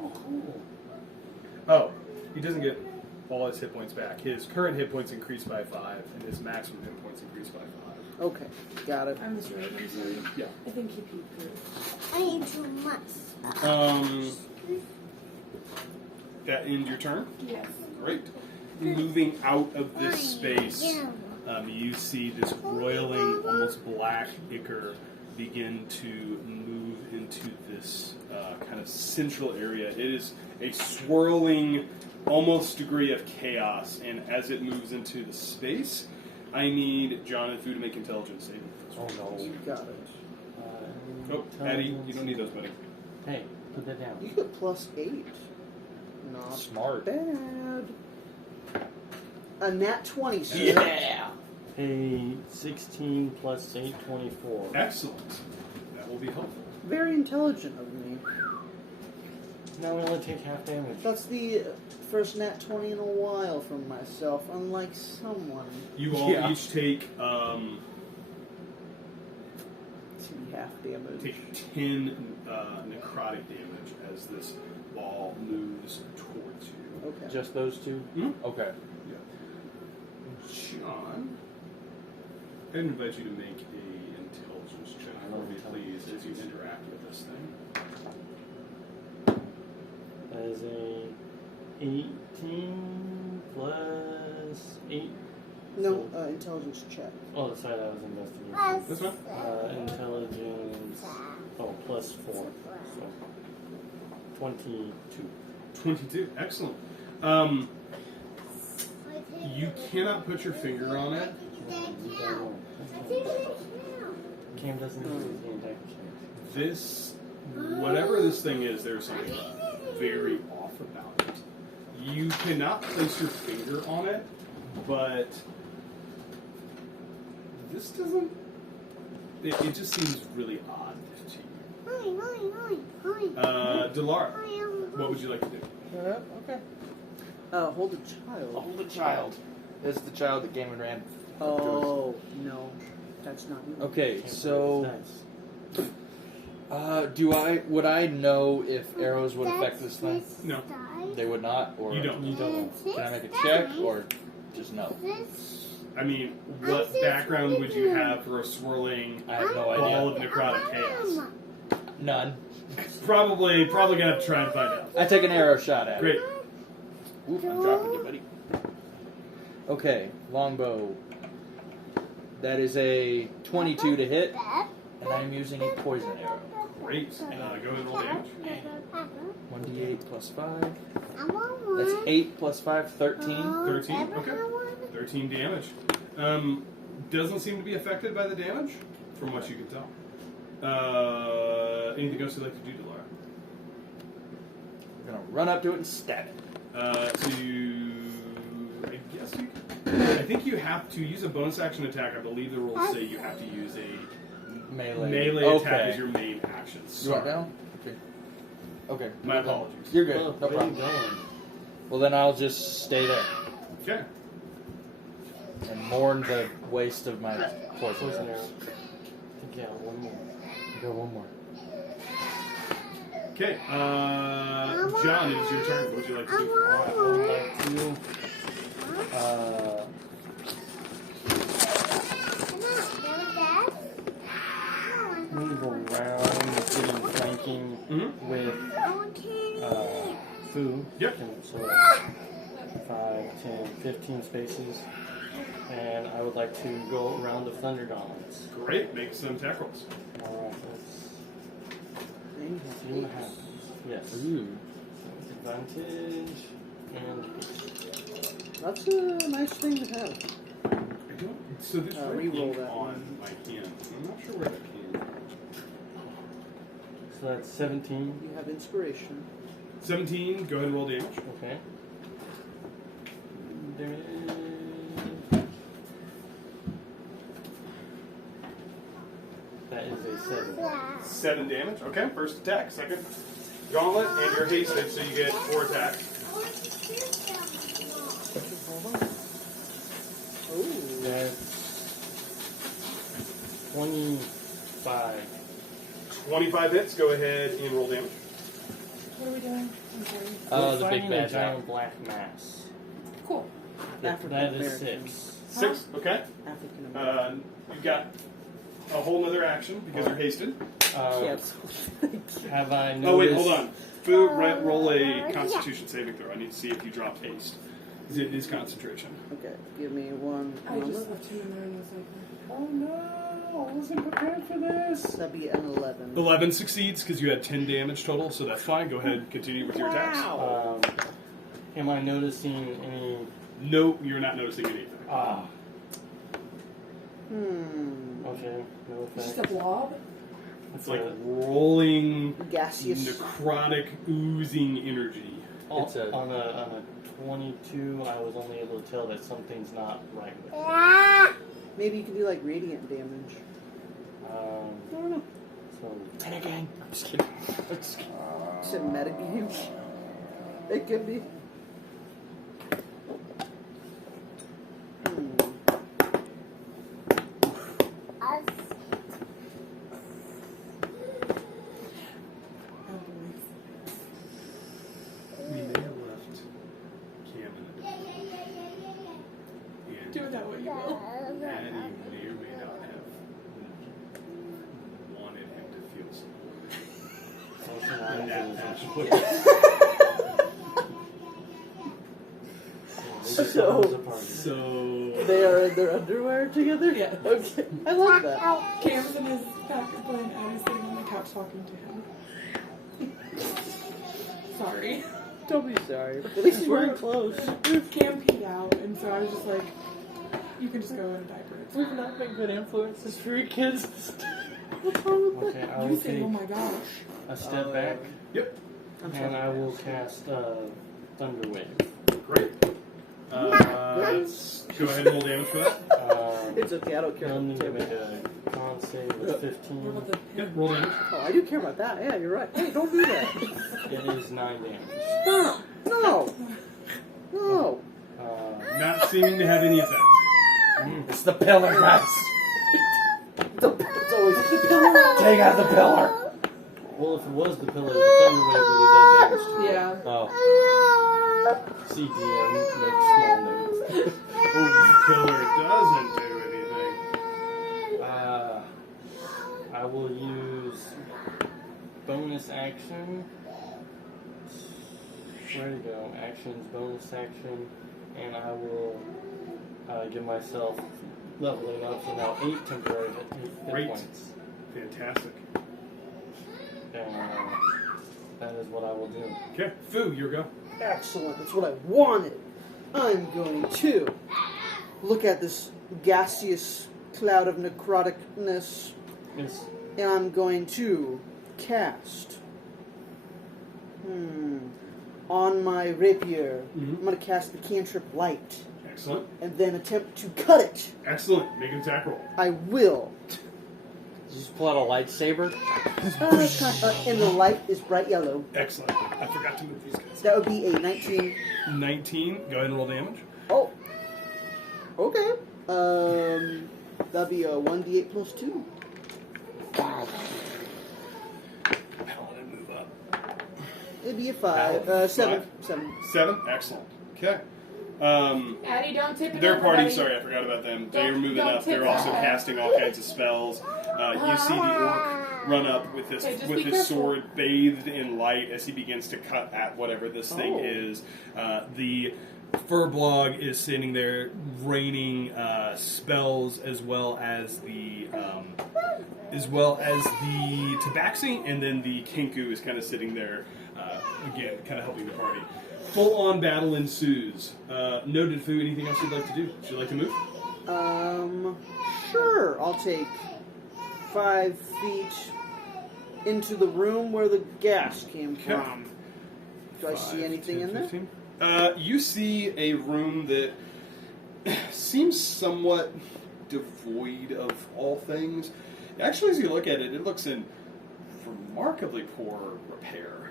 Oh, cool. Oh, he doesn't get all his hit points back. His current hit points increase by 5, and his maximum hit points increase by 5. Okay, got it. I misread. I'm sorry. Yeah. I think he peed through. I ate too much. That ends your turn. Yes. Great. Moving out of this space, you see this roiling, almost black ichor begin to move into this kind of central area. It is a swirling, almost degree of chaos, and as it moves into the space, I need John and Fu to make intelligence saving throws. Oh no. You got it. Oh, Eddie, you don't need those, buddy. Hey, put that down. You got +8. Not Smart. bad. A nat 20, sir. Yeah. Hey, 16 plus 8, 24. Excellent. That will be helpful. Very intelligent of me. Now we only take half damage. That's the first nat 20 in a while from myself, unlike someone. You all Yeah. each take half damage. Take 10 necrotic damage as this ball moves towards you. Okay. Just those two? Mhm. Okay. John, I invite you to make a intelligence check for me, please, as you interact with this thing. That is a 18 plus 8. No, intelligence check. Oh, sorry, that was investigation. This one? Intelligence. Oh, plus 4. So 22. 22. Excellent. You cannot put your finger on it. Cam doesn't use the attack checks. This, whatever this thing is, there's something very off about it. You cannot place your finger on it, but this doesn't. It just seems really odd to you. Delara, what would you like to do? Okay. Hold a child. Hold a child. This is the child that came and ran. Oh, no. That's not you. Okay, so Nice. would I know if arrows would affect this thing? No. They would not, or You don't. You don't know. Can I make a check, or just no? I mean, what background would you have for a swirling I have no ball idea. of necrotic chaos? None. Probably gonna have to try and find out. I take an arrow shot at it. Great. Oop, I'm dropping you, buddy. Okay, longbow. That is a 22 to hit, and I'm using a poison arrow. Great. Go ahead and roll damage. 1d8 plus 5. I want one. That's 8 plus 5, 13. 13. Ever Okay. have one? 13 damage. Doesn't seem to be affected by the damage, from what you can tell. Anything else you'd like to do, Delara? I'm gonna run up to it and stab it. I think you have to use a bonus action attack. I believe the rules say you have to use a melee attack as your main action. You want Sorry. down? Okay. My apologies. You're good. Oh, No where are you problem. going? Well, then I'll just stay there Okay. and mourn the waste of my poison Poison arrow. arrow. I think, yeah, one more. Go one more. Okay. John, it is your turn. What would you like to do? Alright, I would like to move around, getting flanking Mm-hmm. with food. Yep. So 5, 10, 15 spaces. And I would like to go around the Thunder Gauntlets. Great. Make some attack rolls. Alright, let's see what happens. Yes. Ooh. Advantage and That's a nice thing to have. I don't. So there's red Re-roll ink that on one. my hand. I'm not sure where that came from. so that's 17. You have inspiration. 17. Go ahead and roll damage. Okay. There is... That is a 7. 7 damage. Okay. First attack. Second gauntlet, and you're hasted, so you get 4 attacks. Oh. That's 25. 25 hits. Go ahead and roll damage. What are we doing? I'm sorry. We're The fighting big a bad guy. giant black mass. Cool. African That is American. 6. 6. Okay. African American. You've got a whole other action because you're hasted. Yes. Have I noticed... Oh wait, hold on. Fu, roll a Constitution saving throw. I need to see if you dropped haste. It is concentration. Okay, give me one I just moment. left him in there and was like, Oh no! I wasn't prepared for this! That'd be an 11. 11 succeeds because you had 10 damage total, so that's fine. Go ahead and continue with your attacks. Am I noticing any... No, you're not noticing anything. Ah. Okay, no it's just effect. a blob? It's like rolling, gaseous. necrotic, oozing energy. It's a- On a 22, I was only able to tell that something's not right with it. Maybe you can do like radiant damage. I don't know. So, Metagame. I'm just kidding. Is it metagame? It could be. essentially. So- So They are in their underwear together? Yeah. Okay. I like that. Cam's in his pack of playing Addie's sitting on the couch talking to him. Sorry. Don't be sorry. At least he's wearing clothes. Cam peed out, and so I was just like, you can just go in a diaper. It's We've not been good influences for your kids. What's wrong with Okay, I You will say, take oh my gosh. a step back, yep, I'm and I will cast Thunder Wave. great. Let's go ahead and roll damage for that. It's okay, I don't care. You'll need to make a con save of What 15. about the Yep, roll damage. Oh, I do care about that. Yeah, you're right. Hey, don't do that. It is 9 damage. Stop. No. No. Not seeming to have any effect. It's the pillar, guys. It's always the pillar. Take out the pillar. Well, if it was the pillar, the Thunder Wave would have done damage to it. Yeah. Oh. CDM makes small notes. Oh, the pillar doesn't do anything. I will use bonus action. Where to go? Actions, bonus action, and I will give myself leveling up, so now 8 temporary hit Great. points. Fantastic. And that is what I will do. Okay, Fu, your go. Excellent. That's what I wanted. I'm going to look at this gaseous cloud of necroticness, Yes. and I'm going to cast. On my rapier, I'm going to cast the cantrip Light, Excellent. and then attempt to cut it. Excellent. Make an attack roll. I will. Just pull out a lightsaber. And the light is bright yellow. Excellent. I forgot to move these guys. That would be a 19. 19. Go ahead and roll damage. Oh. Okay. That'd be a 1d8 plus 2. I want to move up. It'd be a 5. 7. 7. 7. Excellent. Okay. Addie, don't tip it Their over, party, buddy. sorry, I forgot about them. They Don't- are moving don't up. tip They're also that. casting all kinds of spells. You see the orc run up with this Okay, just with be his careful. sword bathed in light as he begins to cut at whatever this thing Oh. is. The Furblog is standing there raining spells as well as the Tabaxi, and then the Kinku is kind of sitting there again, kind of helping the party. Full-on battle ensues. Noted Fu, anything else you'd like to do? Would you like to move? Sure. I'll take 5 feet into the room where the gas came from. Do I see 5, anything 10, in there? 15. You see a room that seems somewhat devoid of all things. Actually, as you look at it, it looks in remarkably poor repair.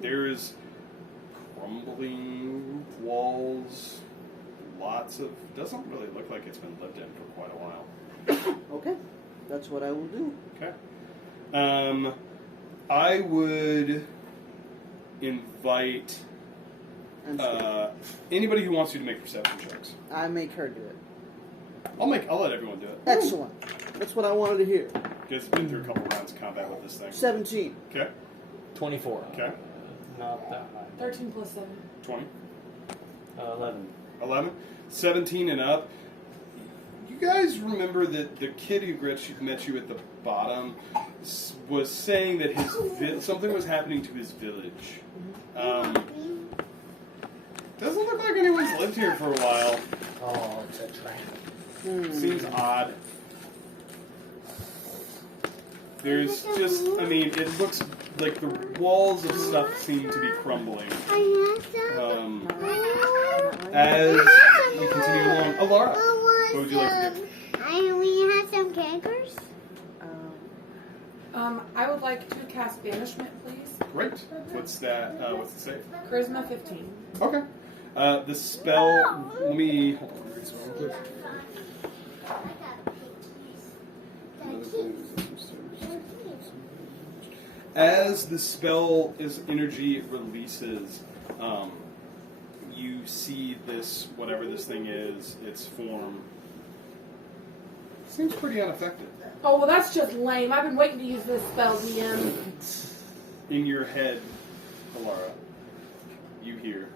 There's crumbling walls, lots of... doesn't really look like it's been lived in for quite a while. Okay. That's what I will do. Okay. I would invite And anybody who wants you to make perception checks. I make her do it. I'll let everyone do it. Excellent. That's what I wanted to hear. Because it's been through a couple rounds of combat with this thing. 17. Okay. 24. Okay. Not that high. 13 plus 7. 20. 11. 11. 17 and up. You guys remember that the kid who met you at the bottom was saying that his something was happening to his village. Doesn't look like anyone's lived here for a while. Oh, it's a trap. Seems odd. There's just, it looks like the walls of stuff seem to be crumbling. As we continue along. Elara, what would you like to do? We have some cankers. I would like to cast Banishment, please. Great. What's that? What's the save? Charisma 15. Okay. The spell, let me, hold on, let me read this real quick. As the spell, as energy releases, you see this, whatever this thing is, its form. Seems pretty unaffected. Oh, well, that's just lame. I've been waiting to use this spell, DM. In your head, Elara, you hear.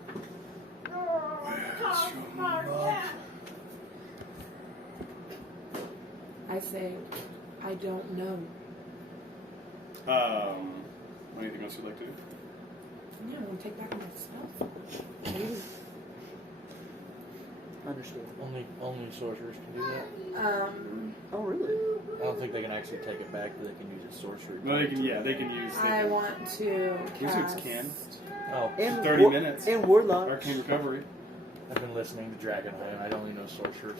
I say, I don't know. Anything else you'd like to do? Yeah, I want to take back my stuff. Understood. Only sorcerers can do that. Oh, really? I don't think they can actually take it back, but they can use it sorcery. No, they can. Yeah, they can use. I want to Wizards cast. can. Oh, And 30 minutes. And warlock. Arcane recovery. I've been listening to Dragonheim, and I only know sorcerers.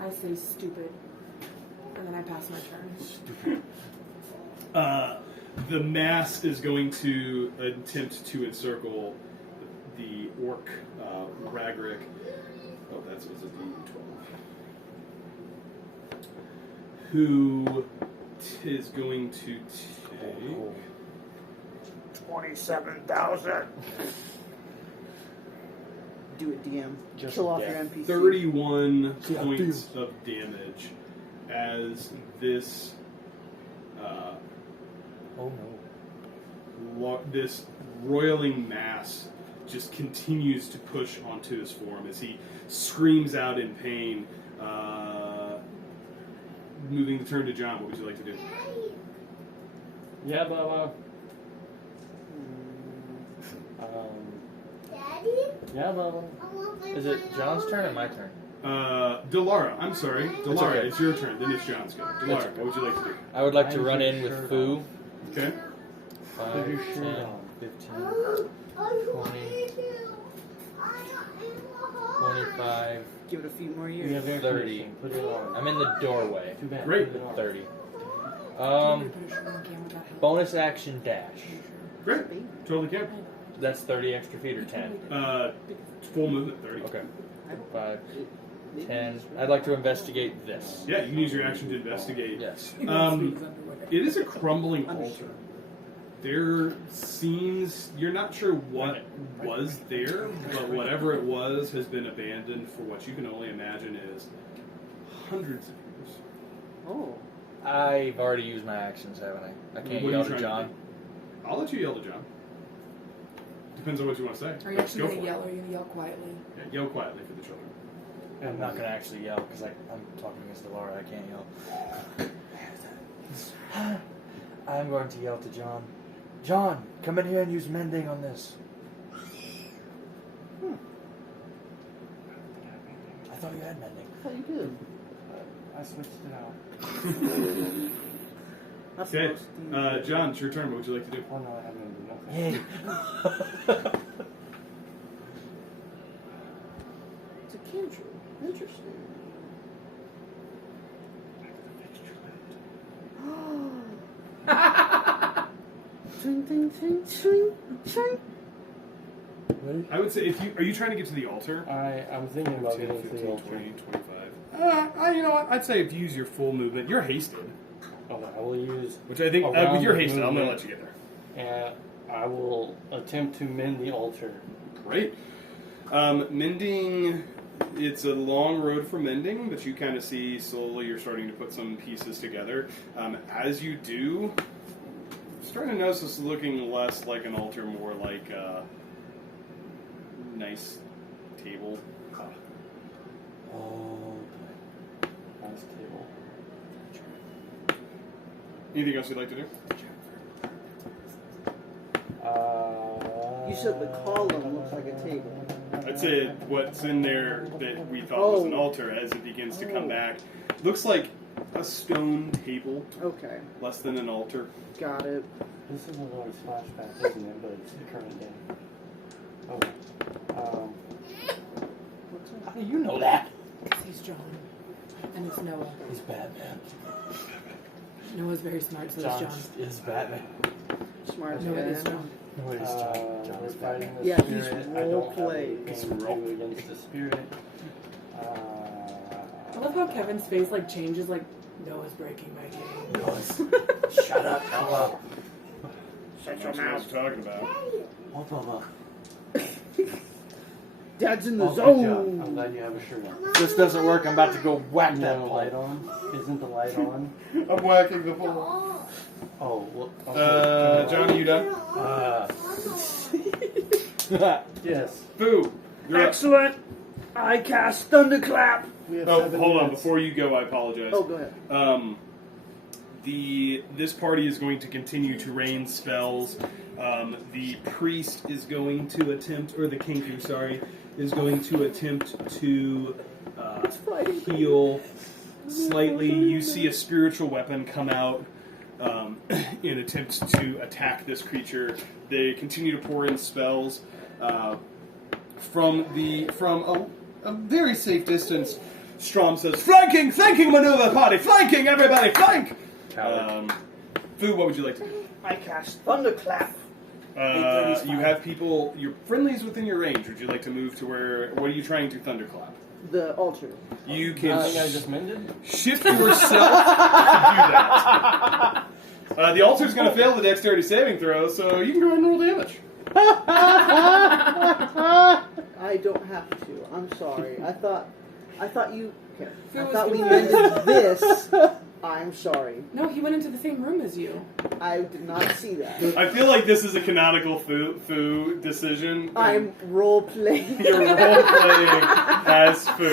I say stupid, and then I pass my turn. Stupid. The mass is going to attempt to encircle the orc, Ragrick. Oh, that was a D12. Who is going to take 27,000. Do it, DM. Just Kill off death. your NPC. 31 See, I points of damage as this Oh no. this roiling mass just continues to push onto his form as he screams out in pain. Moving the turn to John, what would you like to do? Yeah, Baba. Daddy? Yeah, Baba. Is it John's turn or my turn? Delara, I'm sorry. Delara, okay. it's your turn, then it's John's go. Delara, what would you like to do? I would like to I'm run pretty in sure with Foo. Okay. 5, Put your 10, shirt on. 15, I 20, 25. Give it a few more You years. have air 30. conditioning. Put it on. I'm in the doorway. Too bad. Great. Put it on. 30. I'm gonna put a shirt on camera. That helps. Bonus action dash. Great. Totally can. That's 30 extra feet or 10. Full movement, 30. Okay. 5, 10. I'd like to investigate this. Yeah, you can use your action to investigate. Yes. It is a crumbling altar. There seems, you're not sure what was there, but whatever it was has been abandoned for what you can only imagine is hundreds of years. Oh. I've already used my actions, haven't I? I can't What are yell you to trying John. to do? I'll let you yell to John. Depends on what you want to say. Are you actually Go gonna for it. yell, or are you gonna yell quietly? Yeah, yell quietly for the children. I'm not going to actually yell because I'm talking against Elara. I can't yell. I'm going to yell to John. John, come in here and use mending on this. I thought you had mending. I thought you did. I switched it out. That's Okay, supposed to be- John, it's your turn. What would you like to do? Oh no, I haven't done nothing. Yay. It's a cantrip. Interesting. Ting, ting, ting, ting, ting. I would say, are you trying to get to the altar? I'm thinking about 10, getting to 15, the altar. 20, 25. You know what? I'd say if you use your full movement, you're hasted. Okay, I will use, Which I think, Around with your the hasted, I'm going to movement. let you get there. and I will attempt to mend the altar. Great. Mending, it's a long road for mending, but you kind of see slowly you're starting to put some pieces together. As you do, you're starting to notice it's looking less like an altar, more like a nice table. Oh, Nice table. Anything else you'd like to do? You said the column looks like a table. I'd say what's in there that we thought was an Oh. altar as it begins to come back looks like a stone table, Okay, less than an altar. got it. This is a little flashback, isn't it? But it's the current day. Okay. What's How that? do you know that? He's John, and it's Noah. He's Batman. Noah's very smart, so is John. is Batman. Smart No, it is guy. John. No, it is John. John We're is fighting Batman. the Yeah, he's spirit. I role don't have played. anything to do against the spirit. I love how Kevin's face like changes, like Noah's breaking my game. Shut up, Noah. Shut your mouth. Talking about. What, Bubba? Dad's in the Oh, good job. zone. I'm glad you have a shirt on. If this doesn't work, I'm about to go whack that No pole. light on? Isn't the light on? I'm whacking the pole. Oh, well, okay. John, are you done? Yes. Boo. You're up. Excellent. I cast Thunderclap. We have Oh, 7 hold on. minutes. Before you go, I apologize. Oh, go ahead. This party is going to continue to rain spells. The priest is going to attempt, or the kinker, sorry, is going to attempt to heal slightly. You see a spiritual weapon come out in attempts to attack this creature. They continue to pour in spells from a very safe distance. Strom says, "Flanking, maneuver party, flanking, everybody, flank!" Fu, what would you like to do? I cast Thunderclap. You have people, your friendlies within your range. Would you like to move to where? What are you trying to thunderclap? The altar. You can I think I just mended. shift yourself to do that. The altar's going to fail the dexterity saving throw, so you can go ahead and roll damage. I don't have to. I'm sorry. I thought you. Okay. Who I was thought we confused? mended this. I'm sorry. No, he went into the same room as you. I did not see that. I feel like this is a canonical Fu decision. I'm role playing. You're role playing as Fu.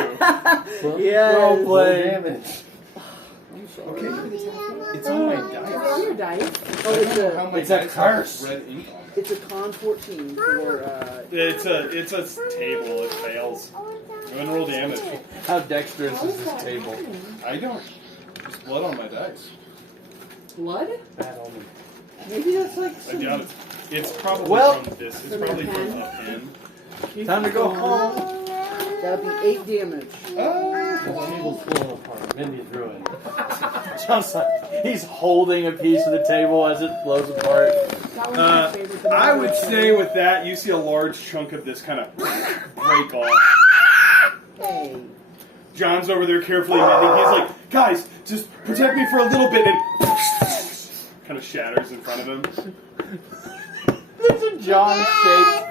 Yes. Role play. Damage. I'm sorry. It's on my It's dice. on your dice. Oh, How my It's a dice have curse. red ink on it. it's a con 14 for. It's a table. It fails. Go ahead and roll damage. How dexterous How is is this that table? happening? I don't. There's blood on my dice. Blood? Bad omen. Maybe that's like. I doubt it. It's probably Well- from this. It's probably from a pen. Time to go home. That'll be 8 damage. The table's falling apart. Mindy's ruined. John's like, he's holding a piece of the table as it blows apart. That was my favorite. I would say with that, you see a large chunk of this kind of break off. Hey. John's over there carefully mending. He's like, guys, just protect me for a little bit, and kind of shatters in front of him. There's a John-shaped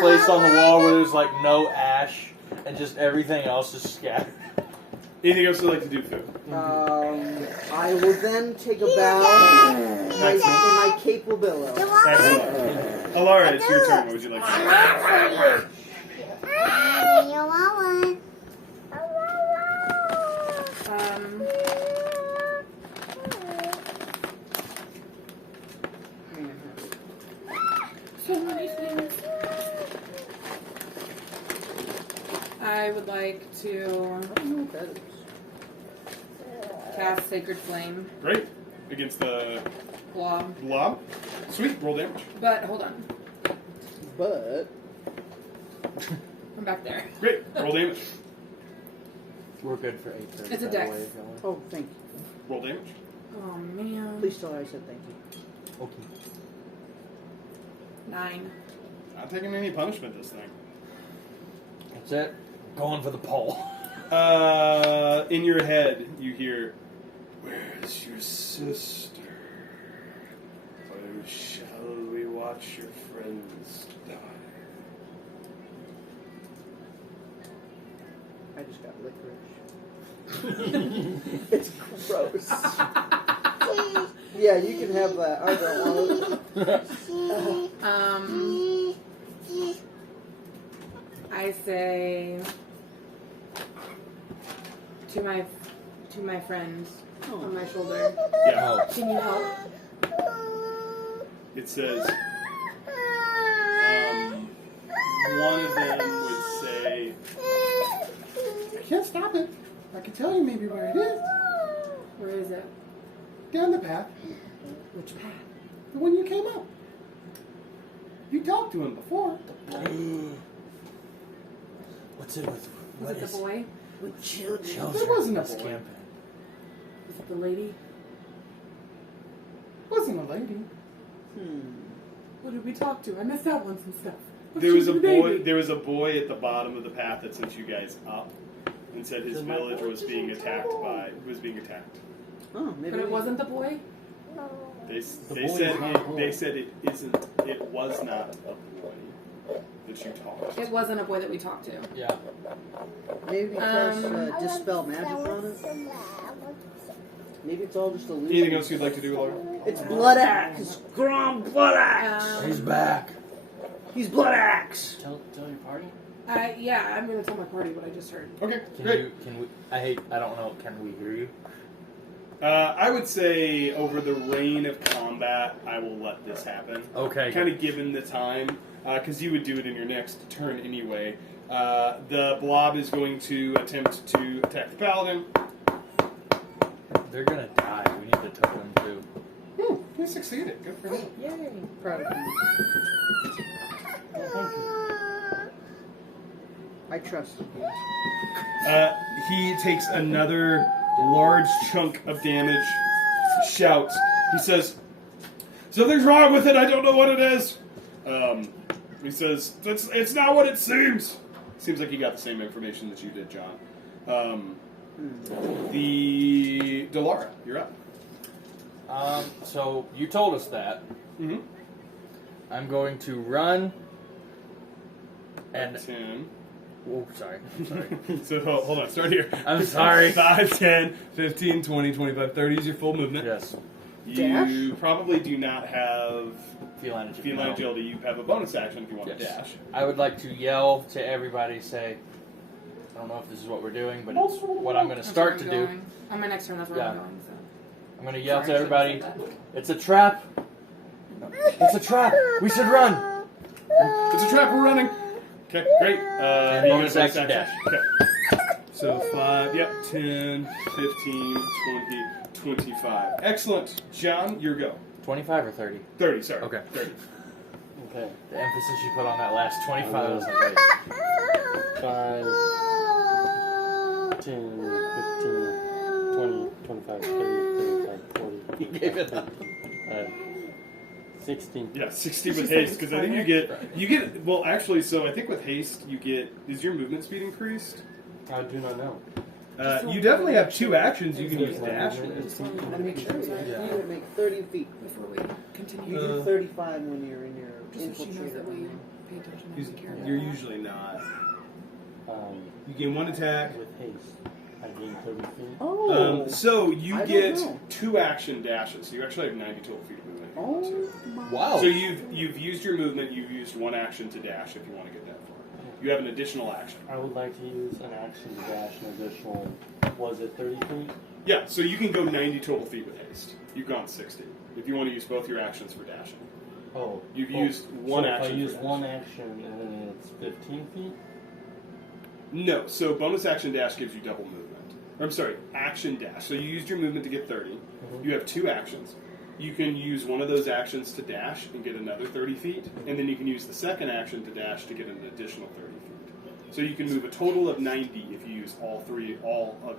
place on the wall where there's like no ash and just everything else is scattered. Anything else you'd like to do, Fu? I will then take a bow in my capable billow. Excellent. Elara, it's your turn. What would you like to So many things. I would like to I don't know what that is. cast Sacred Flame do? Great. Against the blob. blob. Sweet. Roll damage. But hold on. But I'm back there. Great. Roll damage. We're good for 8:30. It's a by the dex. way, if y'all want. oh, thank you. Roll damage. Oh man. Please tell her I said thank you. Okay. 9. Not taking any punishment this thing. That's it. Going for the pole. In your head, you hear, "Where's your sister? Where shall we watch your friends die?" I just got licorice. It's gross. Yeah, you can have that. I don't want it. I say to my friend on my shoulder, Yeah. Oh. can you help? It says, one of them would say, "I can't stop it. I can tell you maybe where it is. Where is it? Down the path. Which path? The one you came up. You talked to him before." What's it with? Was What it is the boy? With children. Children There wasn't a this boy. campaign. Was it the lady? Wasn't a lady. What did we talk to? I missed out on some stuff. What There was a the boy. baby? There was a boy at the bottom of the path that sent you guys up, and said his village was being attacked. Oh, maybe But it wasn't the boy? They boy is not a boy. said it isn't. It was not a boy. that you talked. It wasn't a boy that we talked to. Yeah. Maybe cast dispel magic on it. Maybe it's all just illusion. Anything else you'd like to do, Elara? It's Blood Axe. Grom Blood Axe. He's back. He's Blood Axe. Tell your party. Yeah, I'm going to tell my party what I just heard. Okay, Can great. you? Can we? I don't know. Can we hear you? I would say over the reign of combat, I will let this happen. Okay. Kind of given the time, because you would do it in your next turn anyway. The blob is going to attempt to attack the paladin. They're gonna die. We need to tell them too. He succeeded. Good for him. Yay. Proud of you. I trust you. He takes another large chunk of damage, shouts. He says, "Something's wrong with it, I don't know what it is." He says, it's not what it seems. Seems like he got the same information that you did, John. The Delara, you're up. So you told us that. Mm-hmm. I'm going to run. And 10. oh, sorry. I'm sorry. So hold on, start here. I'm sorry. 5, 10, 15, 20, 25, 30 is your full movement. Yes. You probably do not have Feline agility. feline No. agility. You have a bonus action if you want to Yes. dash. I would like to yell to everybody, say, I don't know if this is what we're doing, but it's what I'm going to That's start where to I'm do. going. On my next turn, that's where I'm Yeah. going. So. I'm going to yell Sorry, to I shouldn't have everybody, said that. it's a trap. It's a trap. We should run. It's a trap, we're running. Okay, great. And you bonus get a action dash. Okay. So 5, yep, 10, 15, 20, 25. Excellent. John, your go. 25 or 30? 30, sorry. Okay. 30. Okay. The emphasis you put on that last 25 was like, wait. 5, 10, 15, 20, 25, 30, 35, 40. He gave it up. 60. Yeah, 60 with haste, because I think you get, well, actually, so I think with haste, you get, is your movement speed increased? I do not know. You definitely have 2 actions you can It's use my dash movement, with. it's I wanted to make sure. You would make 30 feet. Before we You continue. do 35 when you're in your Just so she knows that we infiltrator. pay attention and we care about You're that. usually not. Um, You gain 1 attack. with haste, I gain 30 feet. Oh. So you I don't get know. 2 action dashes. So you actually have 90 total feet of movement. if you want to. Oh. Wow. So you've used your movement. You've used 1 action to dash if you want to get that far. You have an additional action. I would like to use an action to dash an additional, was it 30 feet? Yeah. So you can go 90 total feet with haste. You've gone 60 if you want to use both your actions for dashing. Oh. You've oh, used 1 so action. If I use for 1 dash. action and then it's 15 feet? No. So bonus action dash gives you double movement. I'm sorry, action dash. So you used your movement to get 30. Mhm. You have 2 actions. You can use one of those actions to dash and get another 30 feet, and then you can use the second action to dash to get an additional 30 feet. So you can move a total of 90 if you use all of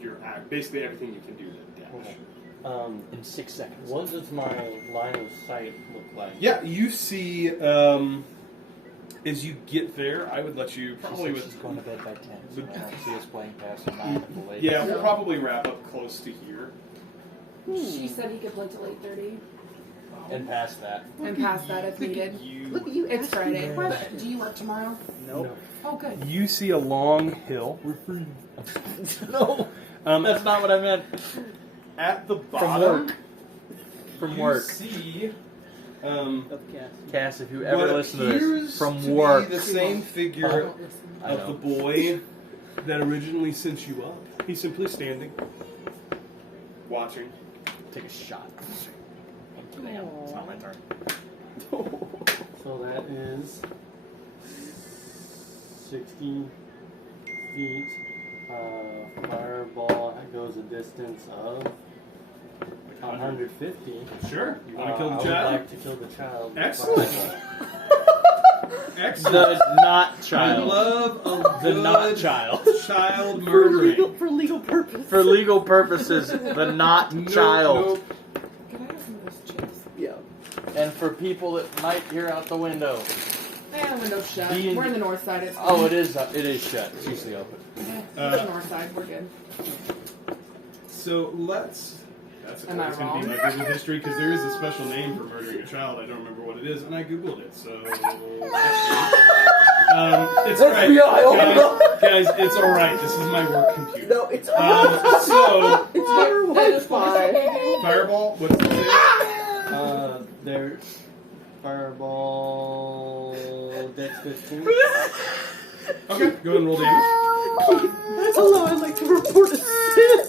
your basically everything you can do to dash. Okay. In 6 seconds. What does my line of sight look like? Yeah, you see, as you get there, I would let you probably She's going to bed by 10, so I don't see us playing past 9 at the latest. Yeah, we'll probably wrap up close to here. She said he could play till 8:30 And past that. and past that if needed. Look at you. It's asking Friday. questions. Do you work tomorrow? Nope. Oh, good. You see a long hill. We're free. No, Um, that's not what I meant. at the From bottom, work. From you work. see Of cats. Cass, if you ever what listen to appears this, from to be work. the same figure I of know. the boy that originally sent you up. He's simply standing, watching. Take a shot. Damn, it's not my turn. So that is 60 feet. Fireball goes a distance of 150. Sure. You want to kill the I would child? like to kill the child. Excellent. Excellent. The not I child. love a The not good child. child For murdering. legal purpose. For legal purposes, the not Nope, child. nope. Could I have some of those chips? Yeah. And for people that might hear out the window. The window's shut. Being- We're in the north side. It's Oh, it is shut. It's usually open. the north side. We're good. So let's. That's Am I always going to be wrong? my Google history because there is a special name for murdering a child. I don't remember what it is, and I googled it. So it's right, guys. It's all right. This is my work computer. No, it's So it's never That Wi-Fi. Fireball. What's it say? Their fireball dex 15. Okay, go ahead and roll damage. Hello, I'd like to report a sin.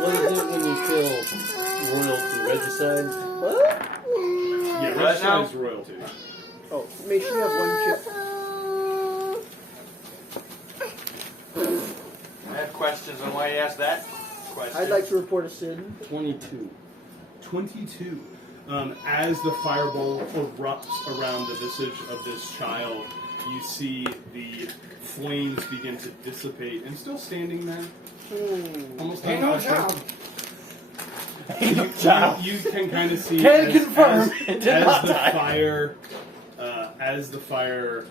What is it when you kill royalty? Regicide? What? Yeah, Right right now? is royalty. Oh, make sure you have one chip. I have questions on why you asked that question. I'd like to report a sin. 22. 22. As the fireball erupts around the visage of this child, you see the flames begin to dissipate, and still standing there, almost Ain't no job. You can kind of see Can confirm it did as not the die. fire as the fire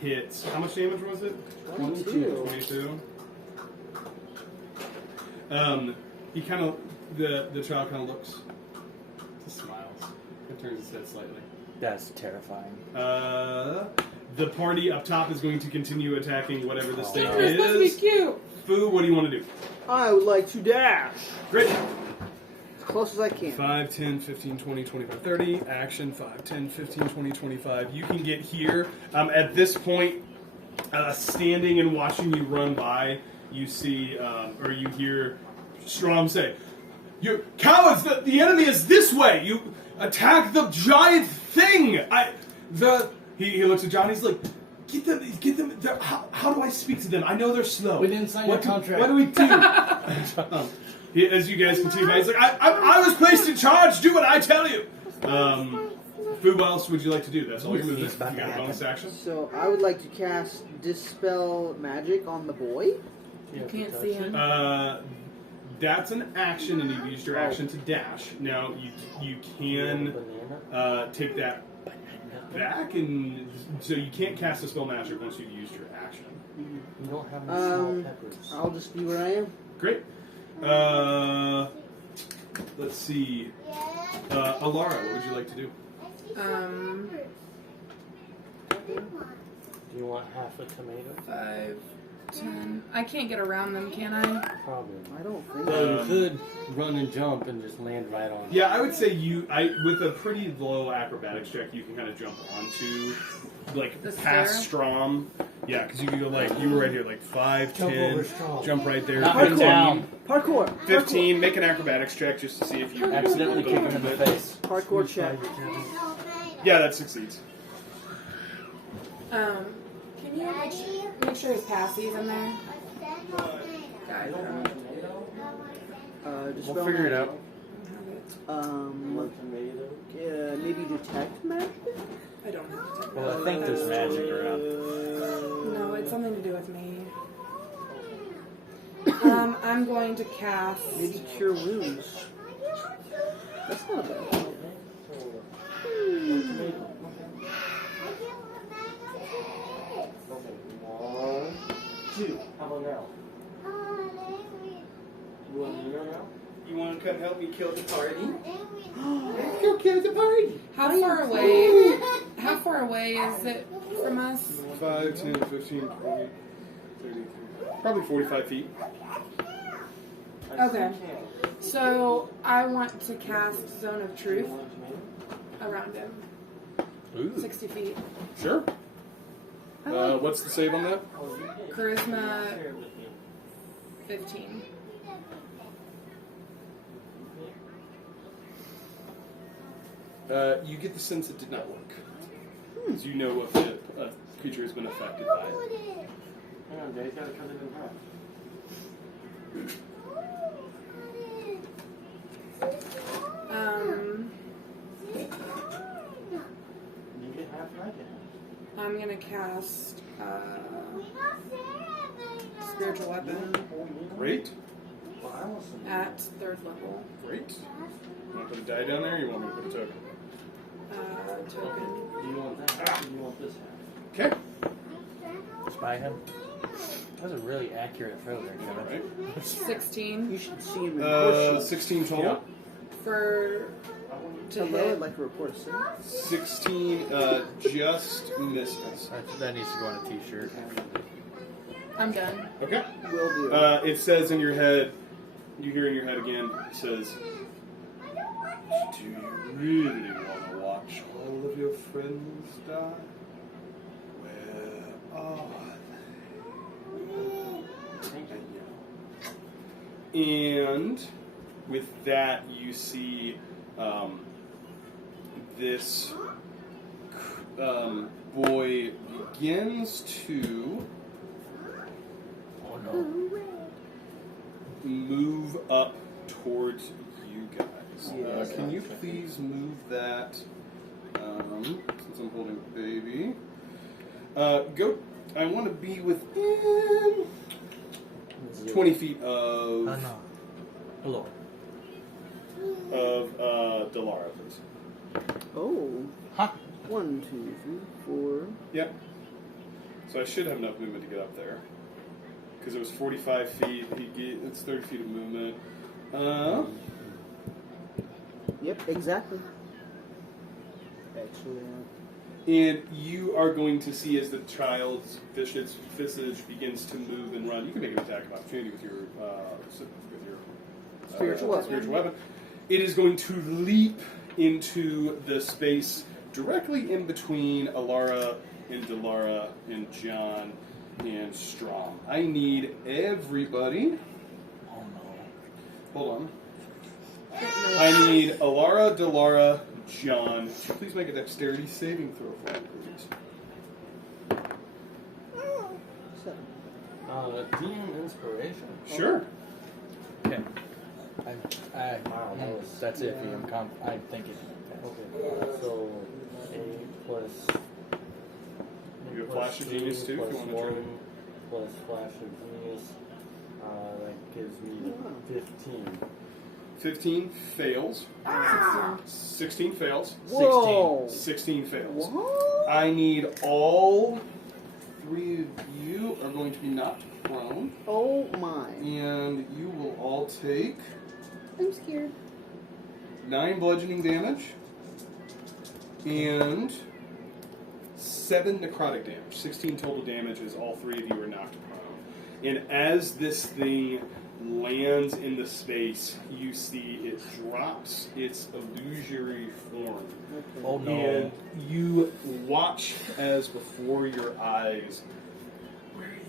hits. How much damage was it? 22. 22. He kind of the child kind of looks, just smiles, and turns his head slightly. That's terrifying. The party up top is going to continue attacking whatever this thing You're supposed to be is. cute. Foo, what do you want to do? I would like to dash Great. as close as I can. 5, 10, 15, 20, 25, 30. Action 5, 10, 15, 20, 25. You can get here. At this point, standing and watching you run by, you see, or you hear Strom say, "You cowards! The enemy is this way! You attack the giant thing! He looks at John, he's like, get them. How do I speak to them? I know they're slow. We didn't sign your contract. What do we do? As you guys continue, he's like, I was placed in charge. Do what I tell you. Foo, what else would you like to do? That's all your movement. You got a bonus action. So I would like to cast Dispel Magic on the boy. You can't see him. That's an action, and you've used your action to dash. Now you can take that back, and so you can't cast a spell magic once you've used your action. You don't have any small peppers. I'll just be where I am. Great. Let's see. Elara, what would you like to do? Do you want half a tomato? 5, 10. I can't get around them, can I? Probably. I don't think So so. you could run and jump and just land right on. Yeah, I would say with a pretty low acrobatics check, you can kind of jump onto, like, The past stair? Strom. Yeah, because you can go, like, you were right here, like, 5, Jump 10, over Strom. jump right there. Knock him 15, down. Parkour. 15, make an acrobatic check just to see if you Accidentally kick him in the face. Parkour check. Yeah, that succeeds. Can you make sure his passie's in there? Guys, Dispel We'll figure it Magic. out. One tomato. Maybe detect magic? I don't have to. Well, I think there's magic around. No, it's something to do with me. I'm going to cast. Maybe cure wounds. That's not a bad idea. Okay, 1, 2. How about now? You want me to know now? You want to come help me kill the party? Let's go kill the party. How far away? How far away is it from us? 5, 10, 15, 20, 30, probably 45 feet. Okay. So I want to cast Zone of Truth around him. Ooh. 60 feet. Sure. What's the save on that? Charisma 15. You get the sense it did not work. Because you know if a creature has been affected by it. Hang on, Jay. Gotta cut it in half. You get half, and I get half. I'm gonna cast Spiritual Weapon Great. Well, I want some. at 3rd level. Great. You want to put a die down there, or you want me to put a token? Token. Do you want that half or do you want this half? Okay. Spy him. That was a really accurate throw there, Kevin. Alright. 16 You should see him in person. 16 total. for to Hello, hit. I'd like to report a 16 just misses. That needs to go on a t-shirt. I'm done. Okay. Will do. It says in your head, you hear in your head again, it says, do you really want to watch all of your friends die? Where are they? And with that, you see this boy begins to move up towards you guys. Yes. Can you please move that, since I'm holding a baby? Go. I want to be within 20 feet of no. Hello. Delara, please. Oh. Huh? 1, 2, 3, 4. Yep. So I should have enough movement to get up there. Because it was 45 feet. It's 30 feet of movement. Yep, exactly. Actually, And you are going to see as the child's visage begins to move and run. You can make an attack of opportunity with your Spiritual weapon. It is going to leap into the space directly in between Elara and Delara and John and Strom. I need everybody. Oh no. Hold on. I need Elara, Delara, John. Please make a dexterity saving throw for me, please. 7. DM inspiration. Sure. Okay. Wow, that was That's iffy. I'm thinking. okay. So 8 plus. You have Flash of Genius too, if you plus want to try 1 to. plus Flash of Genius. That gives me 15. 15 fails. 16 fails. Whoa! 16 fails. What? I need all 3 of you are going to be knocked prone, Oh my. and you will all take I'm scared. 9 bludgeoning damage and 7 necrotic damage. 16 total damage as all 3 of you are knocked prone. And as this thing lands in the space, you see it drops its illusory form. Oh no. And you watch as before your eyes.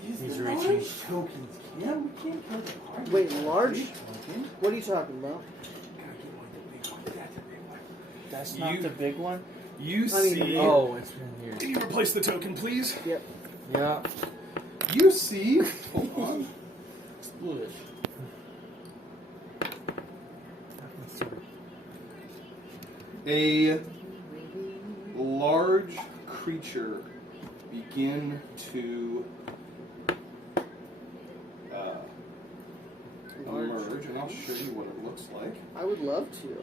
He's reaching. Tokens. Yeah, we can't kill the party. Wait, large? What are you talking about? That's not You- the big one. You I mean, see. Oh, it's been here. Can you replace the token, please? Yep. Yeah. You see. Hold on. It's foolish. A large creature begin to emerge, and I'll show you what it looks like. I would love to.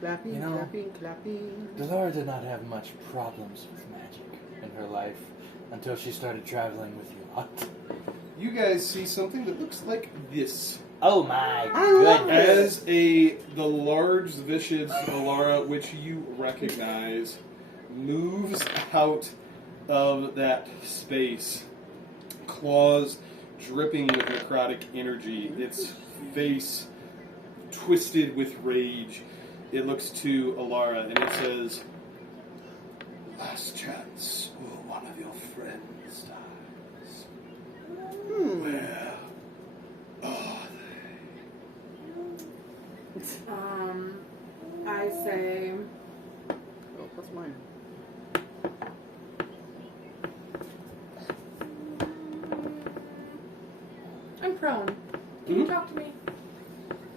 Clapping, You know- clapping, clapping. Delara did not have much problems with magic in her life until she started traveling with you lot. You guys see something that looks like this. Oh my I love goodness. As the large visaged Elara, which you recognize, moves out of that space, claws dripping with necrotic energy, its face twisted with rage. It looks to Elara and it says, "Last chance, or one of your friends dies. Where are I say Oh, that's mine. I'm prone. Can you talk to me?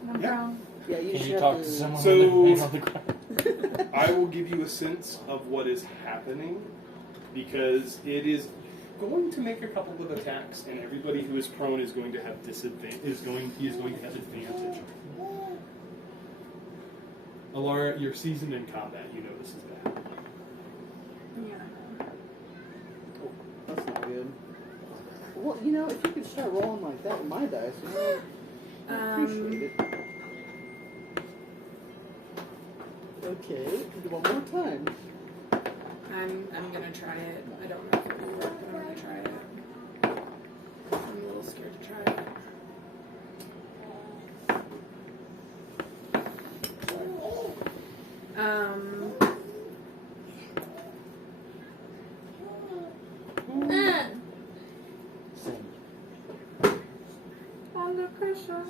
I'm Yeah. prone. Yeah, you Can should you have talk to. to someone So- with on the ground? I will give you a sense of what is happening because it is going to make a couple of attacks, and everybody who is prone is going to have disadvantage. He is going to have advantage. Elara, you're seasoned in combat. You know this is bad. Yeah. That's not good. Well, you know, if you could start rolling like that with my dice, I appreciate it. Okay, do one more time. I'm gonna try it. I don't know if it'll work, but I'm gonna try it. I'm a little scared to try it. Under pressure.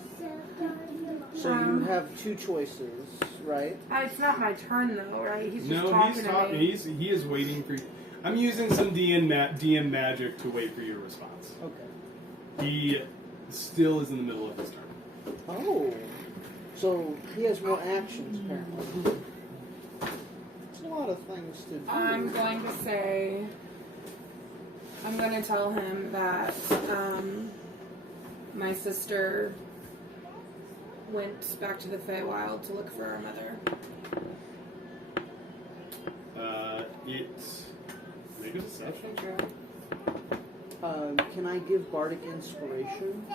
So you have two choices, right? It's not my turn though, right? He's just No, talking he's to talking. me. He is waiting for you. I'm using some DM magic to wait for your response. Okay. He still is in the middle of his turn. Oh. So he has more actions, apparently. It's a lot of things to do. I'm going to tell him that my sister went back to the Feywild to look for our mother. It's maybe deception. Can I give Bardic Inspiration?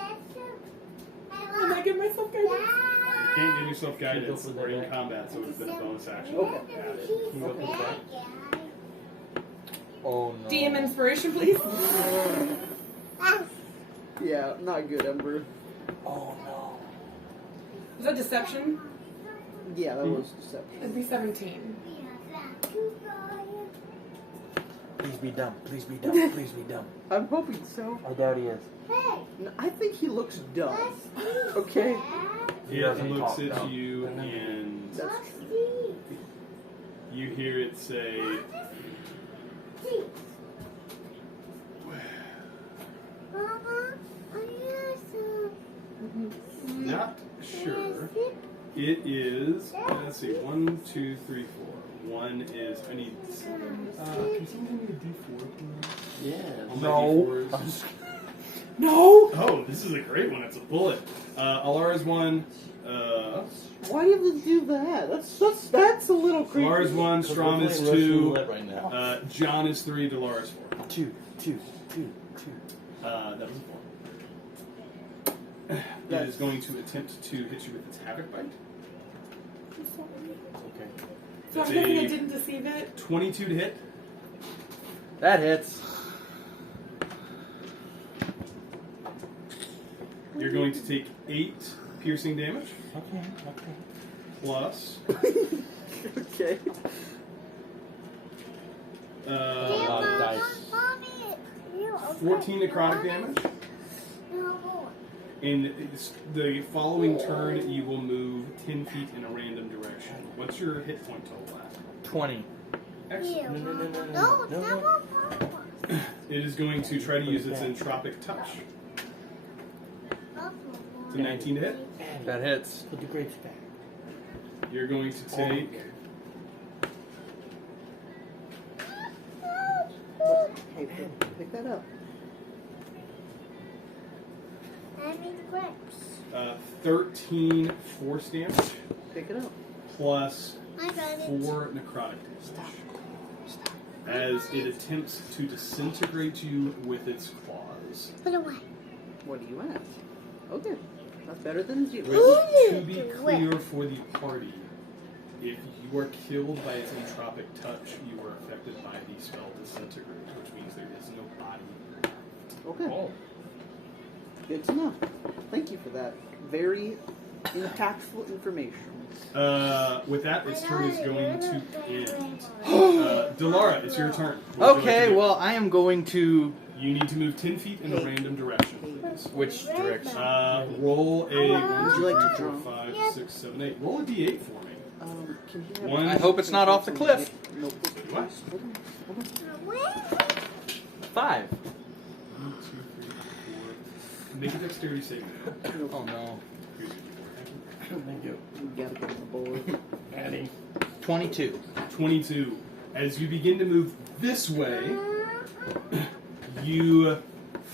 Can I give myself guidance? You can't give yourself guidance. for the We're in back. combat, so it's been a bonus action. Okay. Add it. Can you go for the back? Oh no. DM inspiration, please. Yeah, not good, Ember. Oh no. Was that deception? Yeah, that was deception. It'd be 17. Please be dumb. Please be dumb. Please be dumb. I'm hoping so. I doubt he is. No, I think he looks dumb. Okay? He It doesn't looks talk, at though. you and That's you hear it say, not sure. It is, let's see, 1, 2, 3, 4. One is, I need, can someone give me a D4, please? Yeah. All my No. D4s. No! Oh, this is a great one. It's a bullet. Alara's 1. why do you have to do that? That's a little creepy. Alara's 1. Strom is Russian 2. roulette right now. John is 3. Dolores 4. 2. That was a 4. It is going to attempt to hit you with its Havoc Bite. Okay. So I'm It's guessing a it didn't deceive it. 22 to hit. That hits. You're going to take 8 piercing damage. Okay. Plus Okay. A lot of dice. 14 necrotic damage. In the following turn, you will move 10 feet in a random direction. What's your hit point total at? 20. Excellent. No. It is going to try to use its entropic touch. It's a 19 to hit. That hits. Put the grapes back. You're going to take Hey, pick that up. I need the grapes. 13 force damage Pick it up. plus I got it. 4 necrotic damage. As it attempts to disintegrate you with its claws. Put away. What do you ask? Okay. That's better than 0. To be clear for the party, if you are killed by its entropic touch, you are affected by the spell Disintegrate, which means there is no body. Okay. Oh. Good to know. Thank you for that. Very impactful information. With that, its turn is going to end. Delara, it's your turn. What would you like to Okay, do? well, I am going to. You need to move 10 feet in a random direction, please. Which direction? Roll a 1, Would 2, you like 3, to 4, draw? 5, 6, 7, 8. Roll a d8 for me. Can you have One. I hope it's not off the cliff. Notebook, What? please? Hold on. 5. 1, 2, 3, 4. Make a dexterity saving throw. Oh no. Here's your D4. Thank you. We gotta get on the board. Adding. 22. 22. As you begin to move this way, you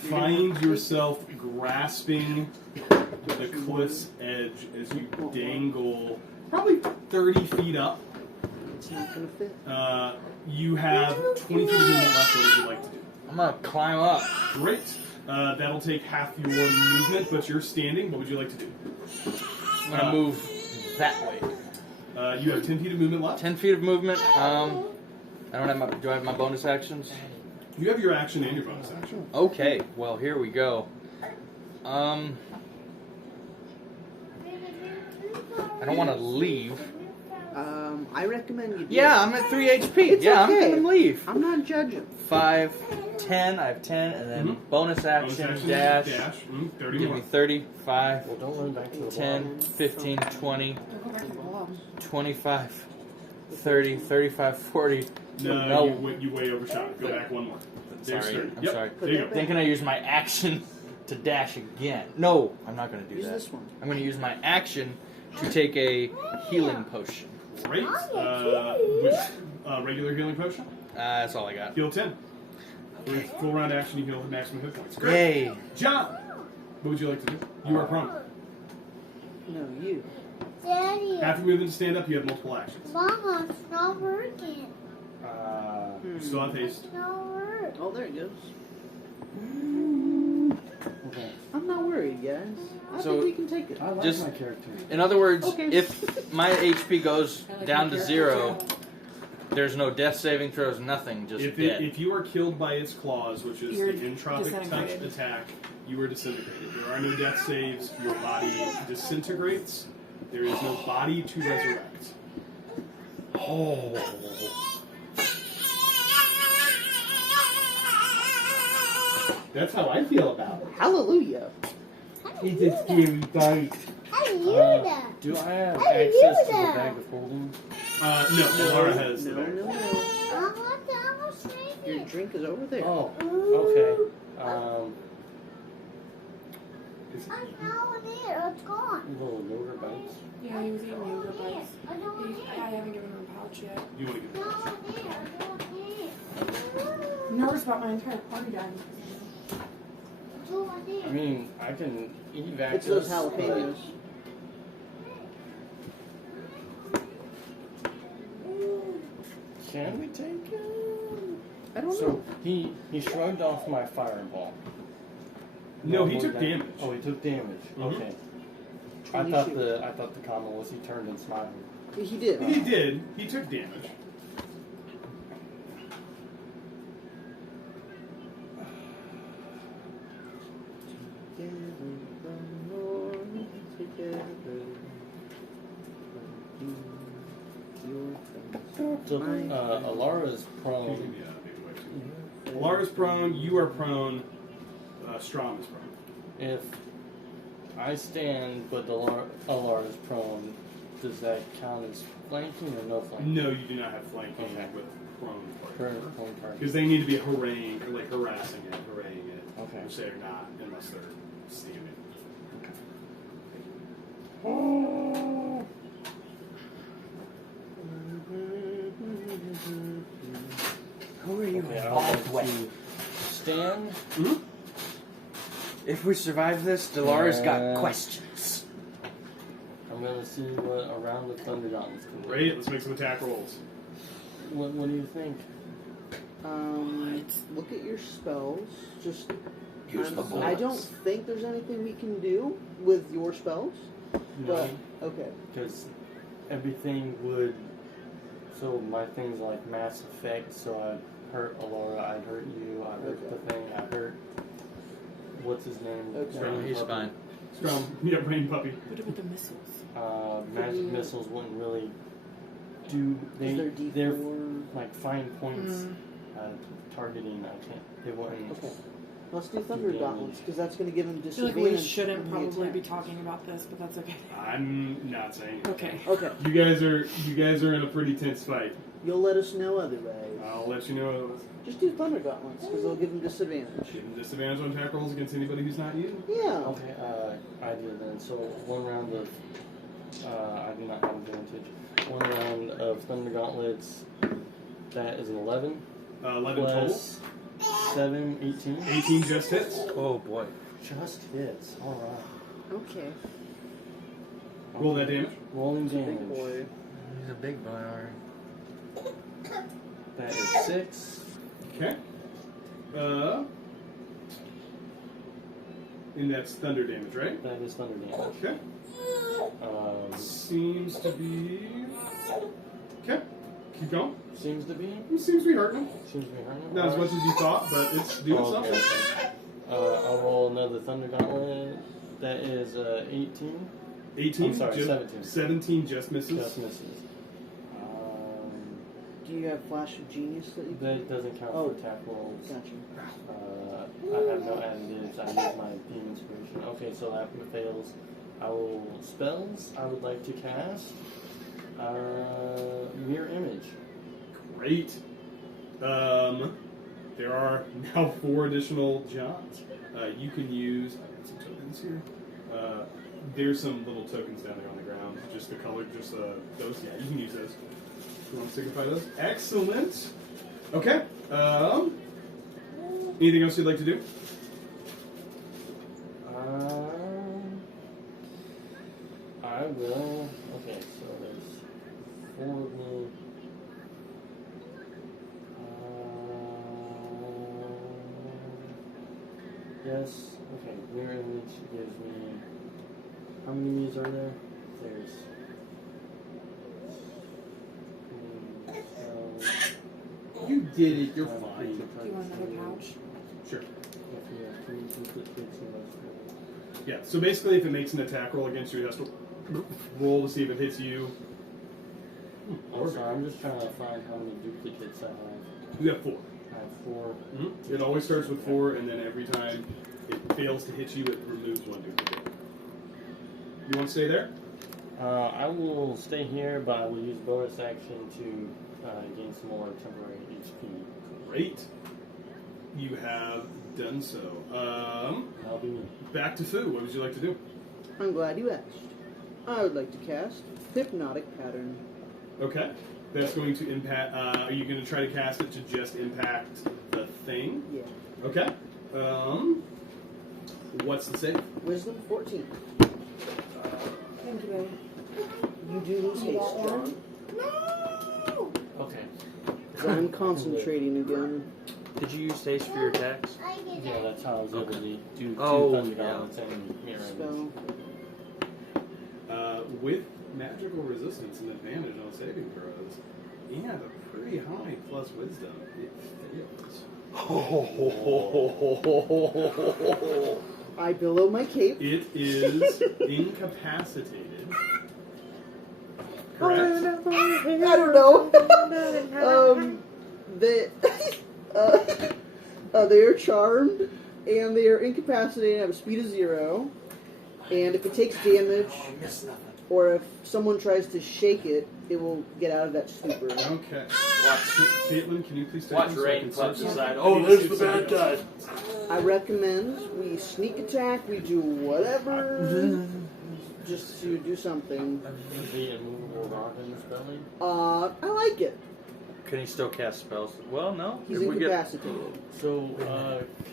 find yourself grasping the cliff's edge as you dangle probably 30 feet up. It's not gonna fit. You have 20 feet of movement left. What would you like to do? I'm gonna climb up. Great. That'll take half your movement, but you're standing. What would you like to do? I'm gonna move that way. You have 10 feet of movement left. 10 feet of movement. I don't have my. Do I have my bonus actions? You have your action and your bonus action. Okay. Well, here we go. I don't want to leave. I recommend you do. Yeah, I'm at 3 HP. It's yeah, okay. I'm gonna leave. I'm not judging. 5, 10. I have 10, and then bonus action, dash. 30 Give more. me 30, 5, Well, don't run back to the 10, 15, 20, Don't go back to the blob. 25, 30, 35, 40. No, you way overshot. Go back one more. There's Sorry, 30. I'm Yep. sorry. There you go. Thinking I use my action to dash again. No, I'm not going to do Use that. this one. I'm going to use my action to take a healing potion. Great. Which regular healing potion? That's all I got. Heal 10. With full round action, you heal maximum hit points. Great. Yay. John, what would you like to do? You are prone. No, you. Daddy, Half your movement to stand up, you have multiple actions. Mama, it's not working. You still have haste. It's not working. Oh, there it goes. Okay. I'm not worried, guys. I So, think we can take it. I like Just- my character. In other words, Okay. if my HP goes I like down my to character 0, too. there's no death saving throws, nothing, just dead. If you are killed by its claws, which is You're the entropic touch disintegrated. attack, you are disintegrated. There are no death saves. Your body disintegrates. There is no body to resurrect. Oh. That's how I feel about it. Hallelujah. He's a scary guy. Hey, you there. Do I have Hey, access you to the there. bag of holding? No, Elara has No, the bag. no, no. I want to Your drink drink is over there. Oh, Ooh. okay. I know it. It's gone. Little yogurt bites. Yeah, he was eating yogurt bites. I don't want I it. haven't given him a pouch yet. You want to get No, I don't want it. I'm nervous about my entire party dying. I don't want it. I mean, I can evac It's those this, jalapenos. but Can we take him? I don't know. So he shrugged off my fireball. No, he took that- damage. Oh, he took damage. Mhm. Okay. I 20 thought shoot. the comment was he turned and smiled. He did. He did. He took damage. So Elara's prone. Alara's prone. You are prone. Strom is prone. If I stand but Elara's prone, does that count as flanking or no flanking? No, you do not have flanking Okay. with prone Current point target. because they need to be haranguing or like harassing it, haraying it. Okay. Which they are not unless they're standing. Who are you Okay, I'll involved to with? stand. If we survive this, Delara's got Uh, questions. I'm gonna see what around the Thunder Gauntlets can do. Great. Let's make some attack rolls. What do you think? Look at your spells. Just Use the I don't bullets. think there's anything we can do with your spells. But okay. Because everything would. So my things like mass effect. So I hurt Elara. I hurt you. I hurt Okay. the thing. I hurt. What's his name? Okay. Brain He's Puppy. fine. Strom. Yeah, brain puppy. What about the missiles? Magic missiles wouldn't really do. Is there They're D4? like fine points. Targeting. I can't. They wouldn't. Okay. Let's do Thunder damage. Gauntlets because that's going to give him I feel disadvantage. like we shouldn't when we probably attack. be talking about this, but that's okay. I'm not saying. Okay. Okay. You guys are in a pretty tense fight. You'll let us know otherwise. I'll let you know. Just do Thunder Gauntlets because they'll give him disadvantage. Give them disadvantage on attack rolls against anybody who's not you. Yeah. Okay, I did then. So one round of, I do not have advantage. One round of Thunder Gauntlets, that is an 11. 11 Plus 7, 18. total. 18 just hits. Oh boy. Just hits. Alright. Okay. Roll that damage. Rolling Big damage. boy. He's a big boy, alright. That is 6. Okay. And that's thunder damage, right? That is thunder damage. Okay. Seems to be... Okay. Keep going. Seems to be. It seems to be hurting him. Seems to be hurting. Not as much as you thought, but it's doing something. Okay. I'll roll another thunder gauntlet. That is 18. 18? I'm sorry, 17. 17 just misses. Just misses. Do you have Flash of Genius that you can? That doesn't count for attack rolls. Gotcha. I have no additives. I use my Beam Inspiration. Okay, so that fails. I will spells. I would like to cast Mirror Image. Great. There are now 4 additional jobs. You can use... I've got some tokens here. There's some little tokens down there on the ground. Just the color, just those. Yeah, you can use those. You want to signify those? Excellent. Okay. Anything else you'd like to do? I will. Okay, so there's 4 of me. Yes. Okay. Mirror Image gives me. How many me's are there? There's. You did it. You're Do fine. Do you want another pouch? Sure. Yeah. Yeah. So basically, if it makes an attack roll against you, it has to roll to see if it hits you. Also, I'm just trying to find how many duplicates I have. You have 4. I have 4. Mm-hmm. It always starts with 4, and then every time it fails to hit you, it removes 1 duplicate. You want to stay there? I will stay here, but I will use bonus action to gain some more temporary HP. Great. You have done so. That'll be me. Back to Fu. What would you like to do? I'm glad you asked. I would like to cast Hypnotic Pattern. Okay. That's going to impact... are you going to try to cast it to just impact the thing? Yeah. Okay. What's the save? Wisdom 14. Thank you, baby. You do lose You haste, want John. No! Okay. 'Cause I'm concentrating again. Did you use haste for your attacks? I did Yeah, it. that's how I was able to do 2 Oh, thunder yeah. gauntlets and mirror image. So, With magical resistance and advantage on saving throws, and a pretty high plus wisdom, it fails. I billow my cape. It is incapacitated. Correct? I don't know. They are charmed, and they are incapacitated and have a speed of 0. And if it takes damage, or if someone tries to shake it, it will get out of that stupor. Okay. Caitlin, can you please take Watch this so I Rain can clutch search aside. it? Oh, there's the bad guy. I recommend we sneak attack, we do whatever, just to do something. The immovable rock in his belly. I like it. Can he still cast spells? Well, no. He's If we get- incapacitated. So,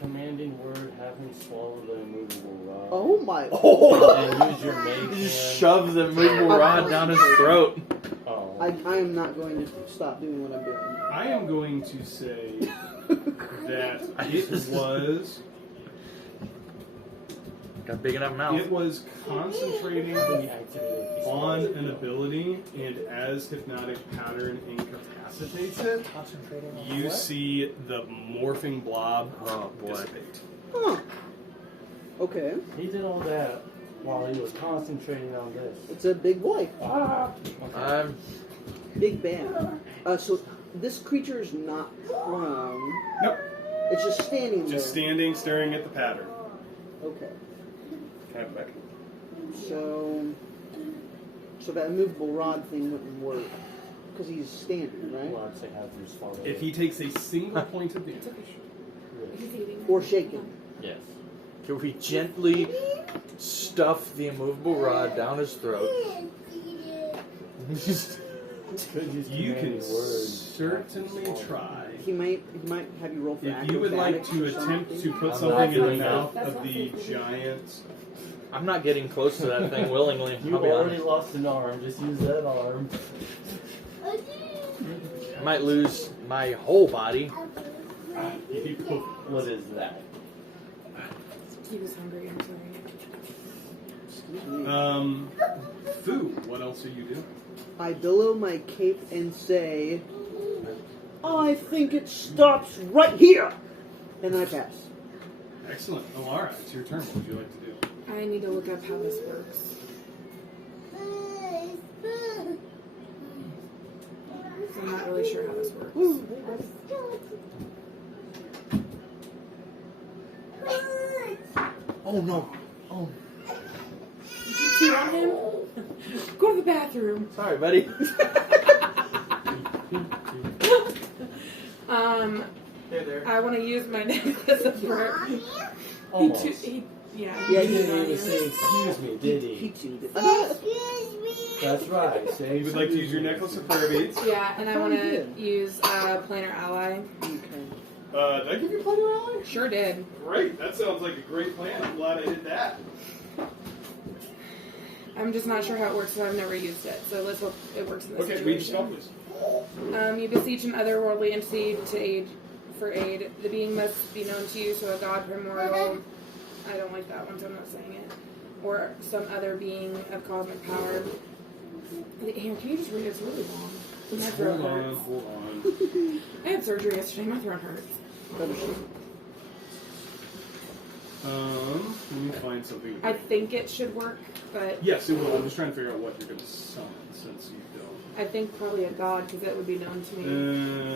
commanding word, have him swallow the immovable rod. Oh my. And use your mage He just hand. shoves the movable rod down his throat. Oh. I am not going to stop doing what I'm doing. I am going to say that it was Got a big enough mouth. it was concentrating on an ability, and as hypnotic pattern incapacitates it, you see the morphing blob Oh, boy. dissipate. Huh. Okay. He did all that while he was concentrating on this. It's a big boy. Okay. Big bang. So this creature is not prone. Nope. It's just standing there. Just standing, staring at the pattern. Okay. Can I have it back? So that immovable rod thing wouldn't work. Because he's standing, right? Well, I'd say have him swallow If it. he takes a single point of damage, He's eating. Or shaking. Yes. Can we gently stuff the immovable rod down his throat? you can certainly try. He might have you roll for If you would like acrobatics to or attempt something. to put I'm something not in the doing that. mouth of the giant, I'm not getting close to that thing willingly. You I'll be already honest. lost an arm. Just use that arm. I might lose my whole body. What is that? He was hungry, I'm sorry. Fu, what else are you doing? I billow my cape and say, I think it stops right here! And then I pass. Excellent. Elara, it's your turn. What would you like to do? I need to look up how this works. I'm not really sure how this works. Oh no. Oh. Did you cheat on him? Go to the bathroom. Sorry, buddy. Hey there. I want to use my necklace of fur. Almost. Yeah, Yeah, He he didn't even say excuse me, did He he? cheated. Excuse me. That's right. Say You would like to use your necklace of fire beads? Yeah, and I want to good. use planar ally. Okay. Did I give you Player Ally? Sure did. Great. That sounds like a great plan. I'm glad I did that. I'm just not sure how it works because I've never used it. So let's hope it works in this Okay, read the spell, situation. please. You beseech an otherworldly entity to aid for aid. The being must be known to you, so a god primordial. I don't like that one, so I'm not saying it. Or some other being of cosmic power. Here, can you just read it? It's really long. My throat hurts. Hold on. I had surgery yesterday. My throat hurts. Let me find something. I think it should work, but Yes, it will. I'm just trying to figure out what you're going to summon since you don't. I think probably a god because it would be known to me.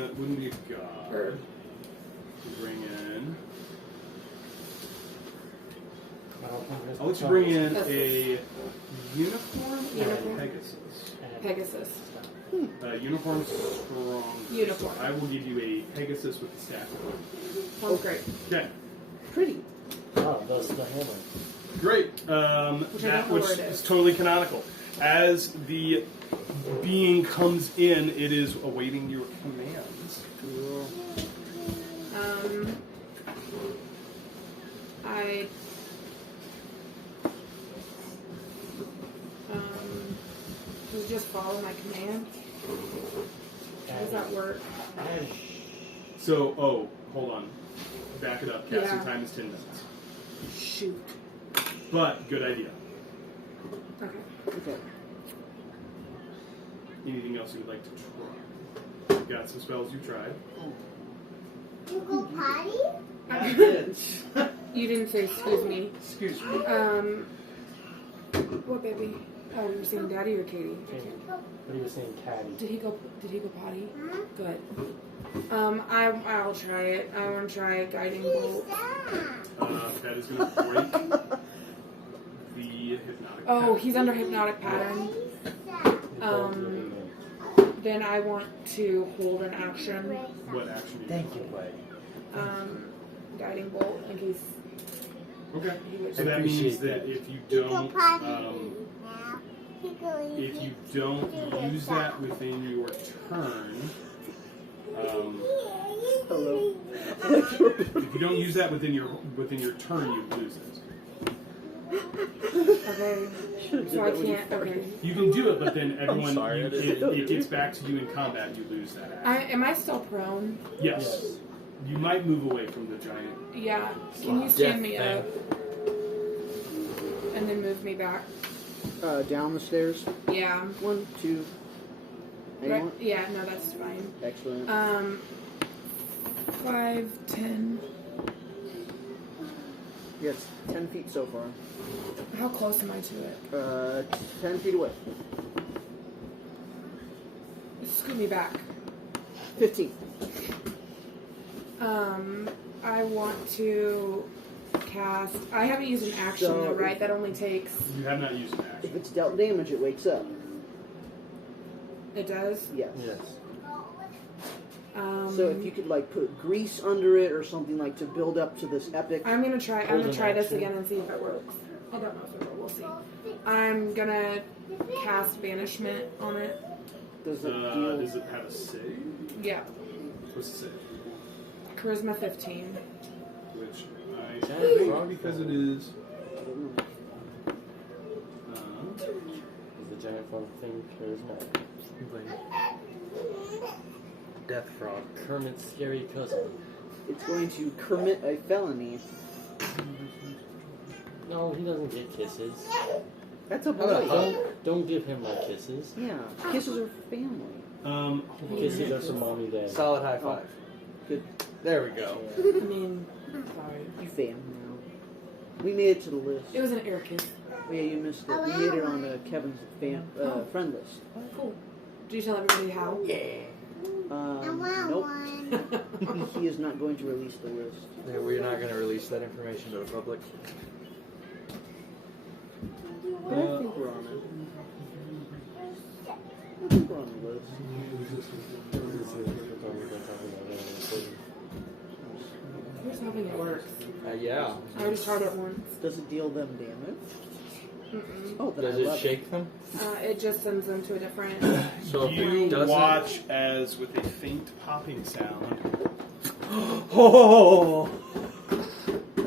It wouldn't be a god. Or- Bring in. I'll I'll let you bring in That's- a unicorn or a Unicorn. Pegasus. Pegasus. Unicorn strong. Unicorn. So I will give you a Pegasus with the staff. Sounds great. Okay. Pretty. Oh, that's the hammer. Great. Which I don't That know which where it is is. totally canonical. As the being comes in, it is awaiting your commands. I does it just follow my command? How does that work? So, hold on. Back it up. Casting Yeah. time is 10 minutes. Shoot. But, good idea. Okay. Okay. Anything else you would like to try? You've got some spells you tried. You go potty? I did. You didn't say excuse me. Excuse me. What baby? Oh, you were saying daddy or Katie? But he was saying caddy. Did he go potty? Huh? Good. I'll try it. I want to try guiding bolt. That is going to break the hypnotic Oh, pattern. he's under hypnotic pattern. Then I want to hold an action. What action do you Thank you, buddy. Guiding bolt in case Okay. he was. So that Appreciate means that that. if you You go don't, potty. if you don't use that within your turn, Hello. if you don't use that within your turn, you lose it. Okay. So I can't. Okay. You can do it, but then everyone, sorry, I didn't- it gets back to you in combat. You lose that action. Am I still prone? Yes. You might move away from the giant. Yeah. Can you stand me Death up and then move me back? Down the stairs. Yeah. 1, 2. Right? Anyone? Yeah. No, that's fine. Excellent. 5, 10. Yeah, it's 10 feet so far. How close am I to it? 10 feet away. Scoot me back. 15. I want to cast. I haven't used an action So- though, right? That only takes. You have not used an If action. it's dealt damage, it wakes up. It does. Yes. Yes. So if you could like put grease under it or something like to build up to this epic. I'm gonna try. I'm Hold gonna an try this action. again and see if it works. I don't know if it will. We'll see. I'm gonna cast banishment on it. Does it deal? Does it have a save? Yeah. What's the save? Charisma 15. Which I Giant think frog because form. it is. Is the giant frog thing charismatic? Death frog. Kermit's scary cousin. It's going to commit a felony. No, he doesn't get kisses. That's a How about a boy. hug? Don't give him my kisses. Yeah, kisses are for family. Kisses are for mommy and daddy. Solid high five. Good. There we go. I mean, sorry. You fam now. We made it to the list. It was an air kiss. Oh, yeah, you missed it. We made it on Kevin's friend list. Cool. Did you tell everybody how? I want Nope. one. He is not going to release the list. Yeah, we're not going to release that information to the public. But I think we're on it. I think we're on the list. Here's hoping it works. Yeah. I already tried it once. Does it deal them damage? Mm-mm. Oh, then Does I it love shake them? It just sends them to a different. So if You it doesn't... watch as, with a faint popping sound, Oh!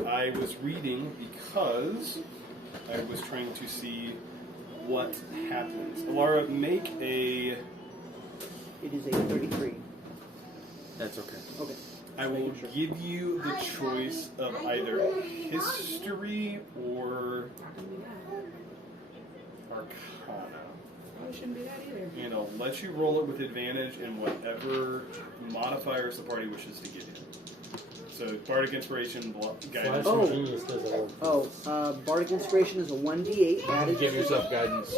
I was reading because I was trying to see what happens. Elara, make a... It is a 33. That's okay. Okay. I will give you the choice of either history or arcana. Probably shouldn't be that either. And I'll let you roll it with advantage in whatever modifiers the party wishes to give you. So, Bardic Inspiration, Guidance. Flash Oh. and Genius doesn't work. Oh, Bardic Inspiration is a 1d8 added. Give yourself guidance.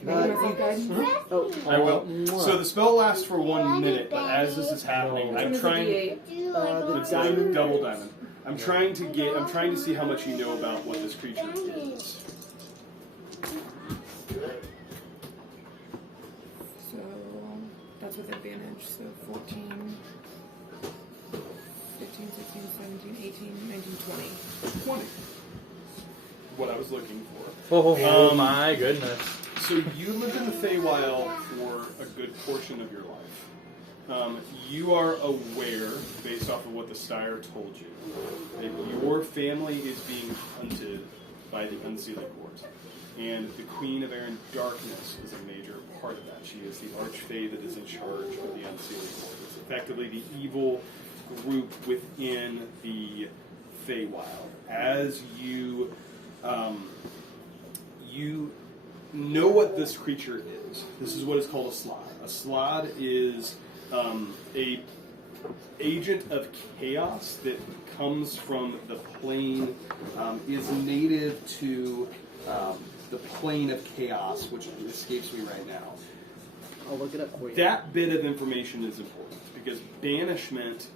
Can I give myself guidance? Oh, I will. So the spell lasts for 1 minute, but as this is happening, I'm It's a trying. D8. the It's a diamond. double diamond. I'm trying to see how much you know about what this creature is. So that's with advantage. So 14, 15, 16, 17, 18, 19, 20. 20. What I was looking for. Oh my goodness. So you lived in the Feywild for a good portion of your life. You are aware, based off of what the Stire told you, that your family is being hunted by the Unsealing Court. And the Queen of Air and Darkness is a major part of that. She is the Archfey that is in charge of the Unsealing Court. It's effectively the evil group within the Feywild. As you know what this creature is. This is what is called a slod. A slod is a agent of chaos that comes from the plane, is native to the plane of chaos, which escapes me right now. I'll look it up for you. That bit of information is important because banishment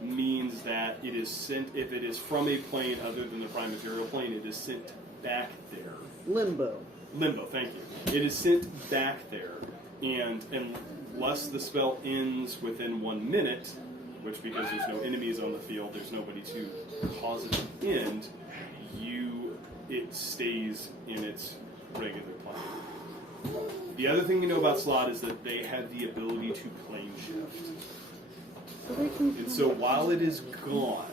means that it is sent, if it is from a plane other than the prime material plane, it is sent back there. Limbo. Limbo, thank you. It is sent back there, and unless the spell ends within 1 minute, which because there's no enemies on the field, there's nobody to cause it to end, it stays in its regular plane. The other thing you know about Slot is that they have the ability to plane shift. And so while it is gone,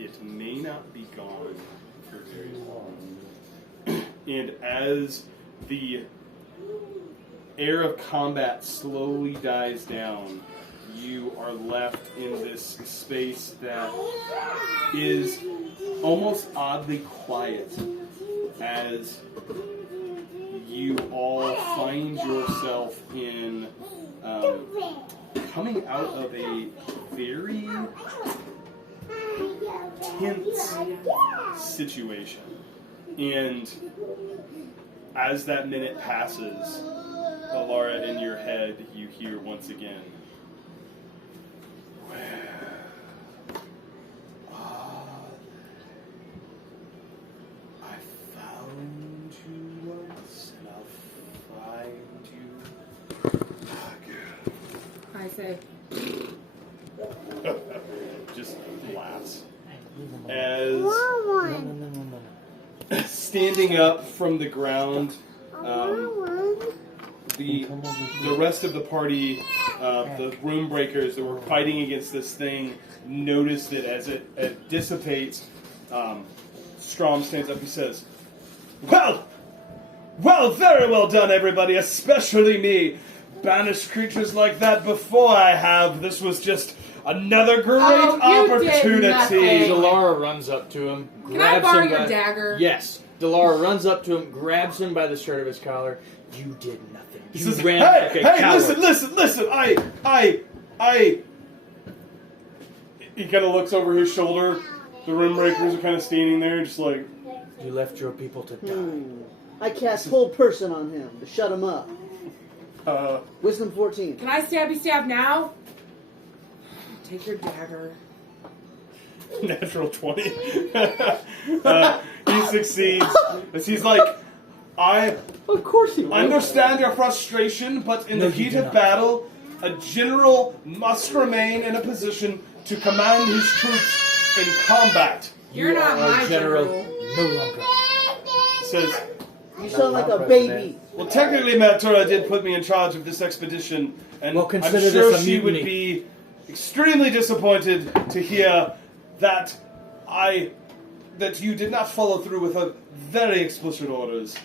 it may not be gone for very long. And as the air of combat slowly dies down, you are left in this space that is almost oddly quiet as you all find yourself in coming out of a very tense situation. And as that minute passes, Elara, in your head, you hear once again, I found you once, and I'll find you again. I say, Just laughs. As One. standing up from the ground, the rest of the party, the room breakers that were fighting against this thing, notice that as it dissipates, Strom stands up. He says, "Well, very well done, everybody, especially me. Banished creatures like that before I have. This was just Another great Oh, you did opportunity. nothing. Delara runs up to him, Can I grabs borrow him your by... dagger? Yes. Delara runs up to him, grabs him by the shirt of his collar. You did nothing. He You says, ran hey, like a hey, coward. listen. I. He kind of looks over his shoulder. The rim breakers are kind of standing there, just like. You left your people to die. I cast Hold Person on him to shut him up. Wisdom 14. Can I stab now? Take your dagger. Natural 20. He succeeds. As he's like, I Of course he will. understand your frustration, but in No, the you heat do of not. battle, a general must remain in a position to command his troops in combat. You're You not are my our general general. no longer. Says, You sound like a Not baby. president. well, technically, Matura did put me in charge of this expedition, and Well, I'm consider sure this a she would mutiny. be extremely disappointed to hear that that you did not follow through with her very explicit orders.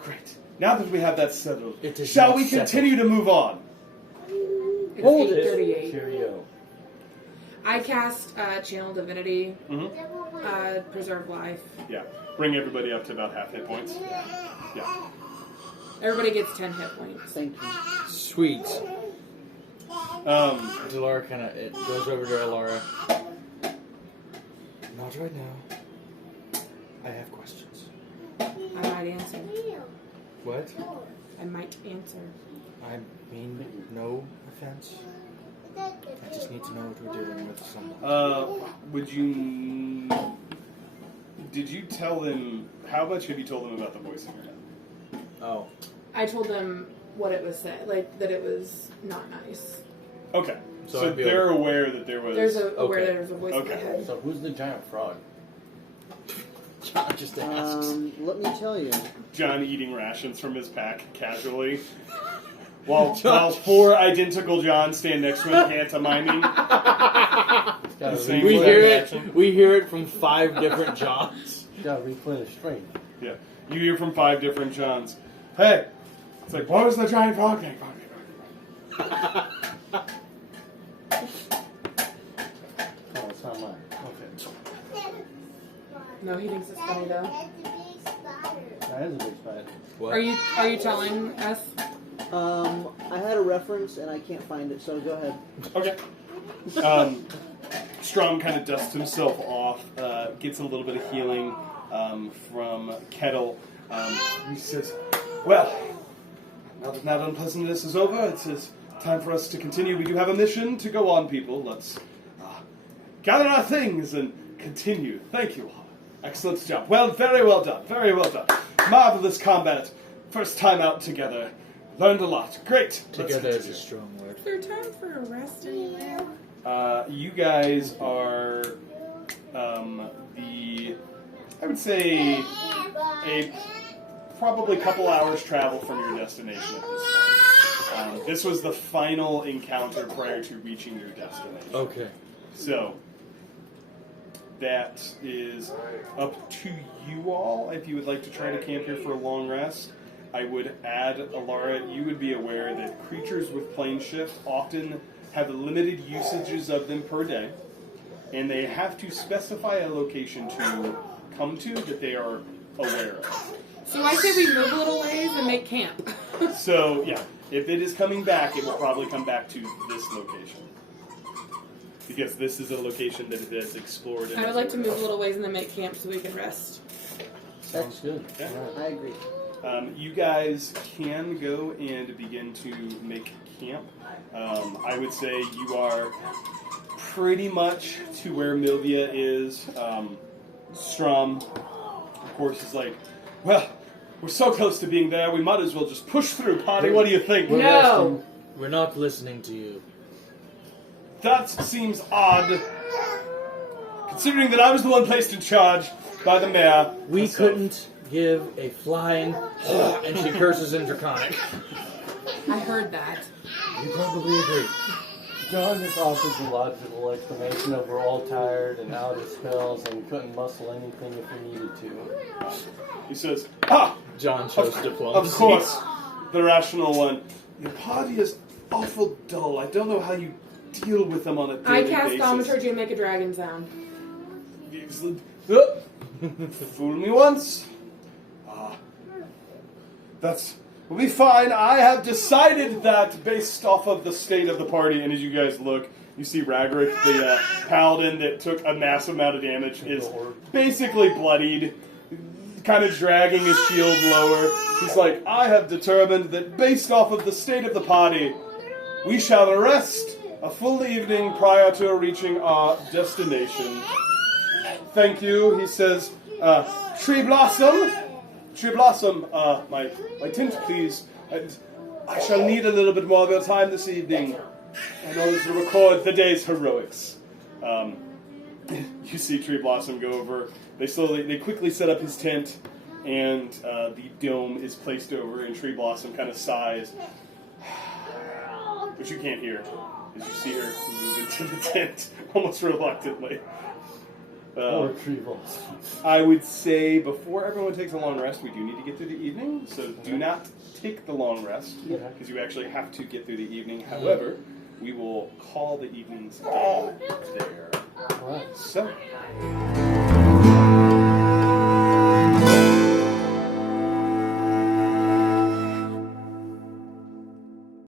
Great. Now that we have that settled, It is shall not we settled. continue to move on? It's Hold it. 8:38. Cheerio. I cast Channel Divinity, Mm-hmm. Preserve Life. Yeah. Bring everybody up to about half hit points. Yeah. Everybody gets 10 hit points. Thank you. Sweet. Um, Delara kind of it goes over to Elara. Not right now. I have questions. I might answer. What? I might answer. I mean, no offense. I just need to know what we're dealing with. Someone. would you? Did you tell them? How much have you told them about the voice in your head? Oh. I told them what it was said, like that it was not nice. Okay. So So I'd be they're aware that there was. There's a Okay. where there's a voice in my Okay. head. So who's the giant frog? John just asks. Let me tell you. John eating rations from his pack casually. While 4 identical Johns stand next to him pantomiming. Gotta Same we way. hear it. We hear it from 5 different Johns. Gotta replenish strength. Yeah. You hear from 5 different Johns. Hey! It's like, what was the giant frog name? Oh, it's not mine. Okay. No, he thinks it's funny though. That is a big spider. What? Are you telling us? I had a reference and I can't find it, so go ahead. Okay. Strom kind of dusts himself off, gets a little bit of healing from Kettle. He says, well, now that that unpleasantness is over, it's time for us to continue. We do have a mission to go on, people. Let's gather our things and continue. Thank you all. Excellent job. Well, very well done. Very well done. Marvelous combat. First time out together. Learned a lot. Great. Let's Together is a continue. strong word. Is there time for a rest anywhere? You guys are I would say a probably couple hours travel from your destination at this point. This was the final encounter prior to reaching your destination. Okay. So that is up to you all. If you would like to try to camp here for a long rest, I would add, Elara, you would be aware that creatures with plane shift often have limited usages of them per day, and they have to specify a location to come to that they are aware of. So I say we move a little ways and make camp. So, yeah, if it is coming back, it will probably come back to this location. Because this is a location that it has explored. I would like to move a little ways and then make camp so we can rest. Sounds good. Yeah. I agree. You guys can go and begin to make camp. I would say you are pretty much to where Milvia is. Strom, of course, is like, well, we're so close to being there, we might as well just push through, Potty. What do you think? We're No. resting. We're not listening to you. That seems odd, considering that I was the one placed in charge by the mayor. We myself. couldn't give a flying and she curses in Draconic. I heard that. You probably agree. John just offers the logical explanation of we're all tired and out of spells and couldn't muscle anything if we needed to. He says, John chose of diplomacy. course, the rational one. Your party is awful dull. I don't know how you deal with them on a I daily cast basis. thaumaturgy and make a dragon sound. Excellent. Oh, fool me once. That will be fine. I have decided that based off of the state of the party, and as you guys look, you see Ragrick, the paladin that took a massive amount of damage, is basically bloodied, kind of dragging his shield lower. He's like, I have determined that based off of the state of the party, we shall rest a full evening prior to reaching our destination. Thank you, he says. Tree Blossom, my tint, please. And I shall need a little bit more of your time this evening in order to record the day's heroics. You see Tree Blossom go over. They quickly set up his tent, and the dome is placed over, and Tree Blossom kind of sighs, which you can't hear, as you see her move into the tent almost reluctantly. Or Tree Blossom. I would say before everyone takes a long rest, we do need to get through the evening, so do not take the long rest, because you actually have to get through the evening. However, we will call the evening's game there. Alright. So,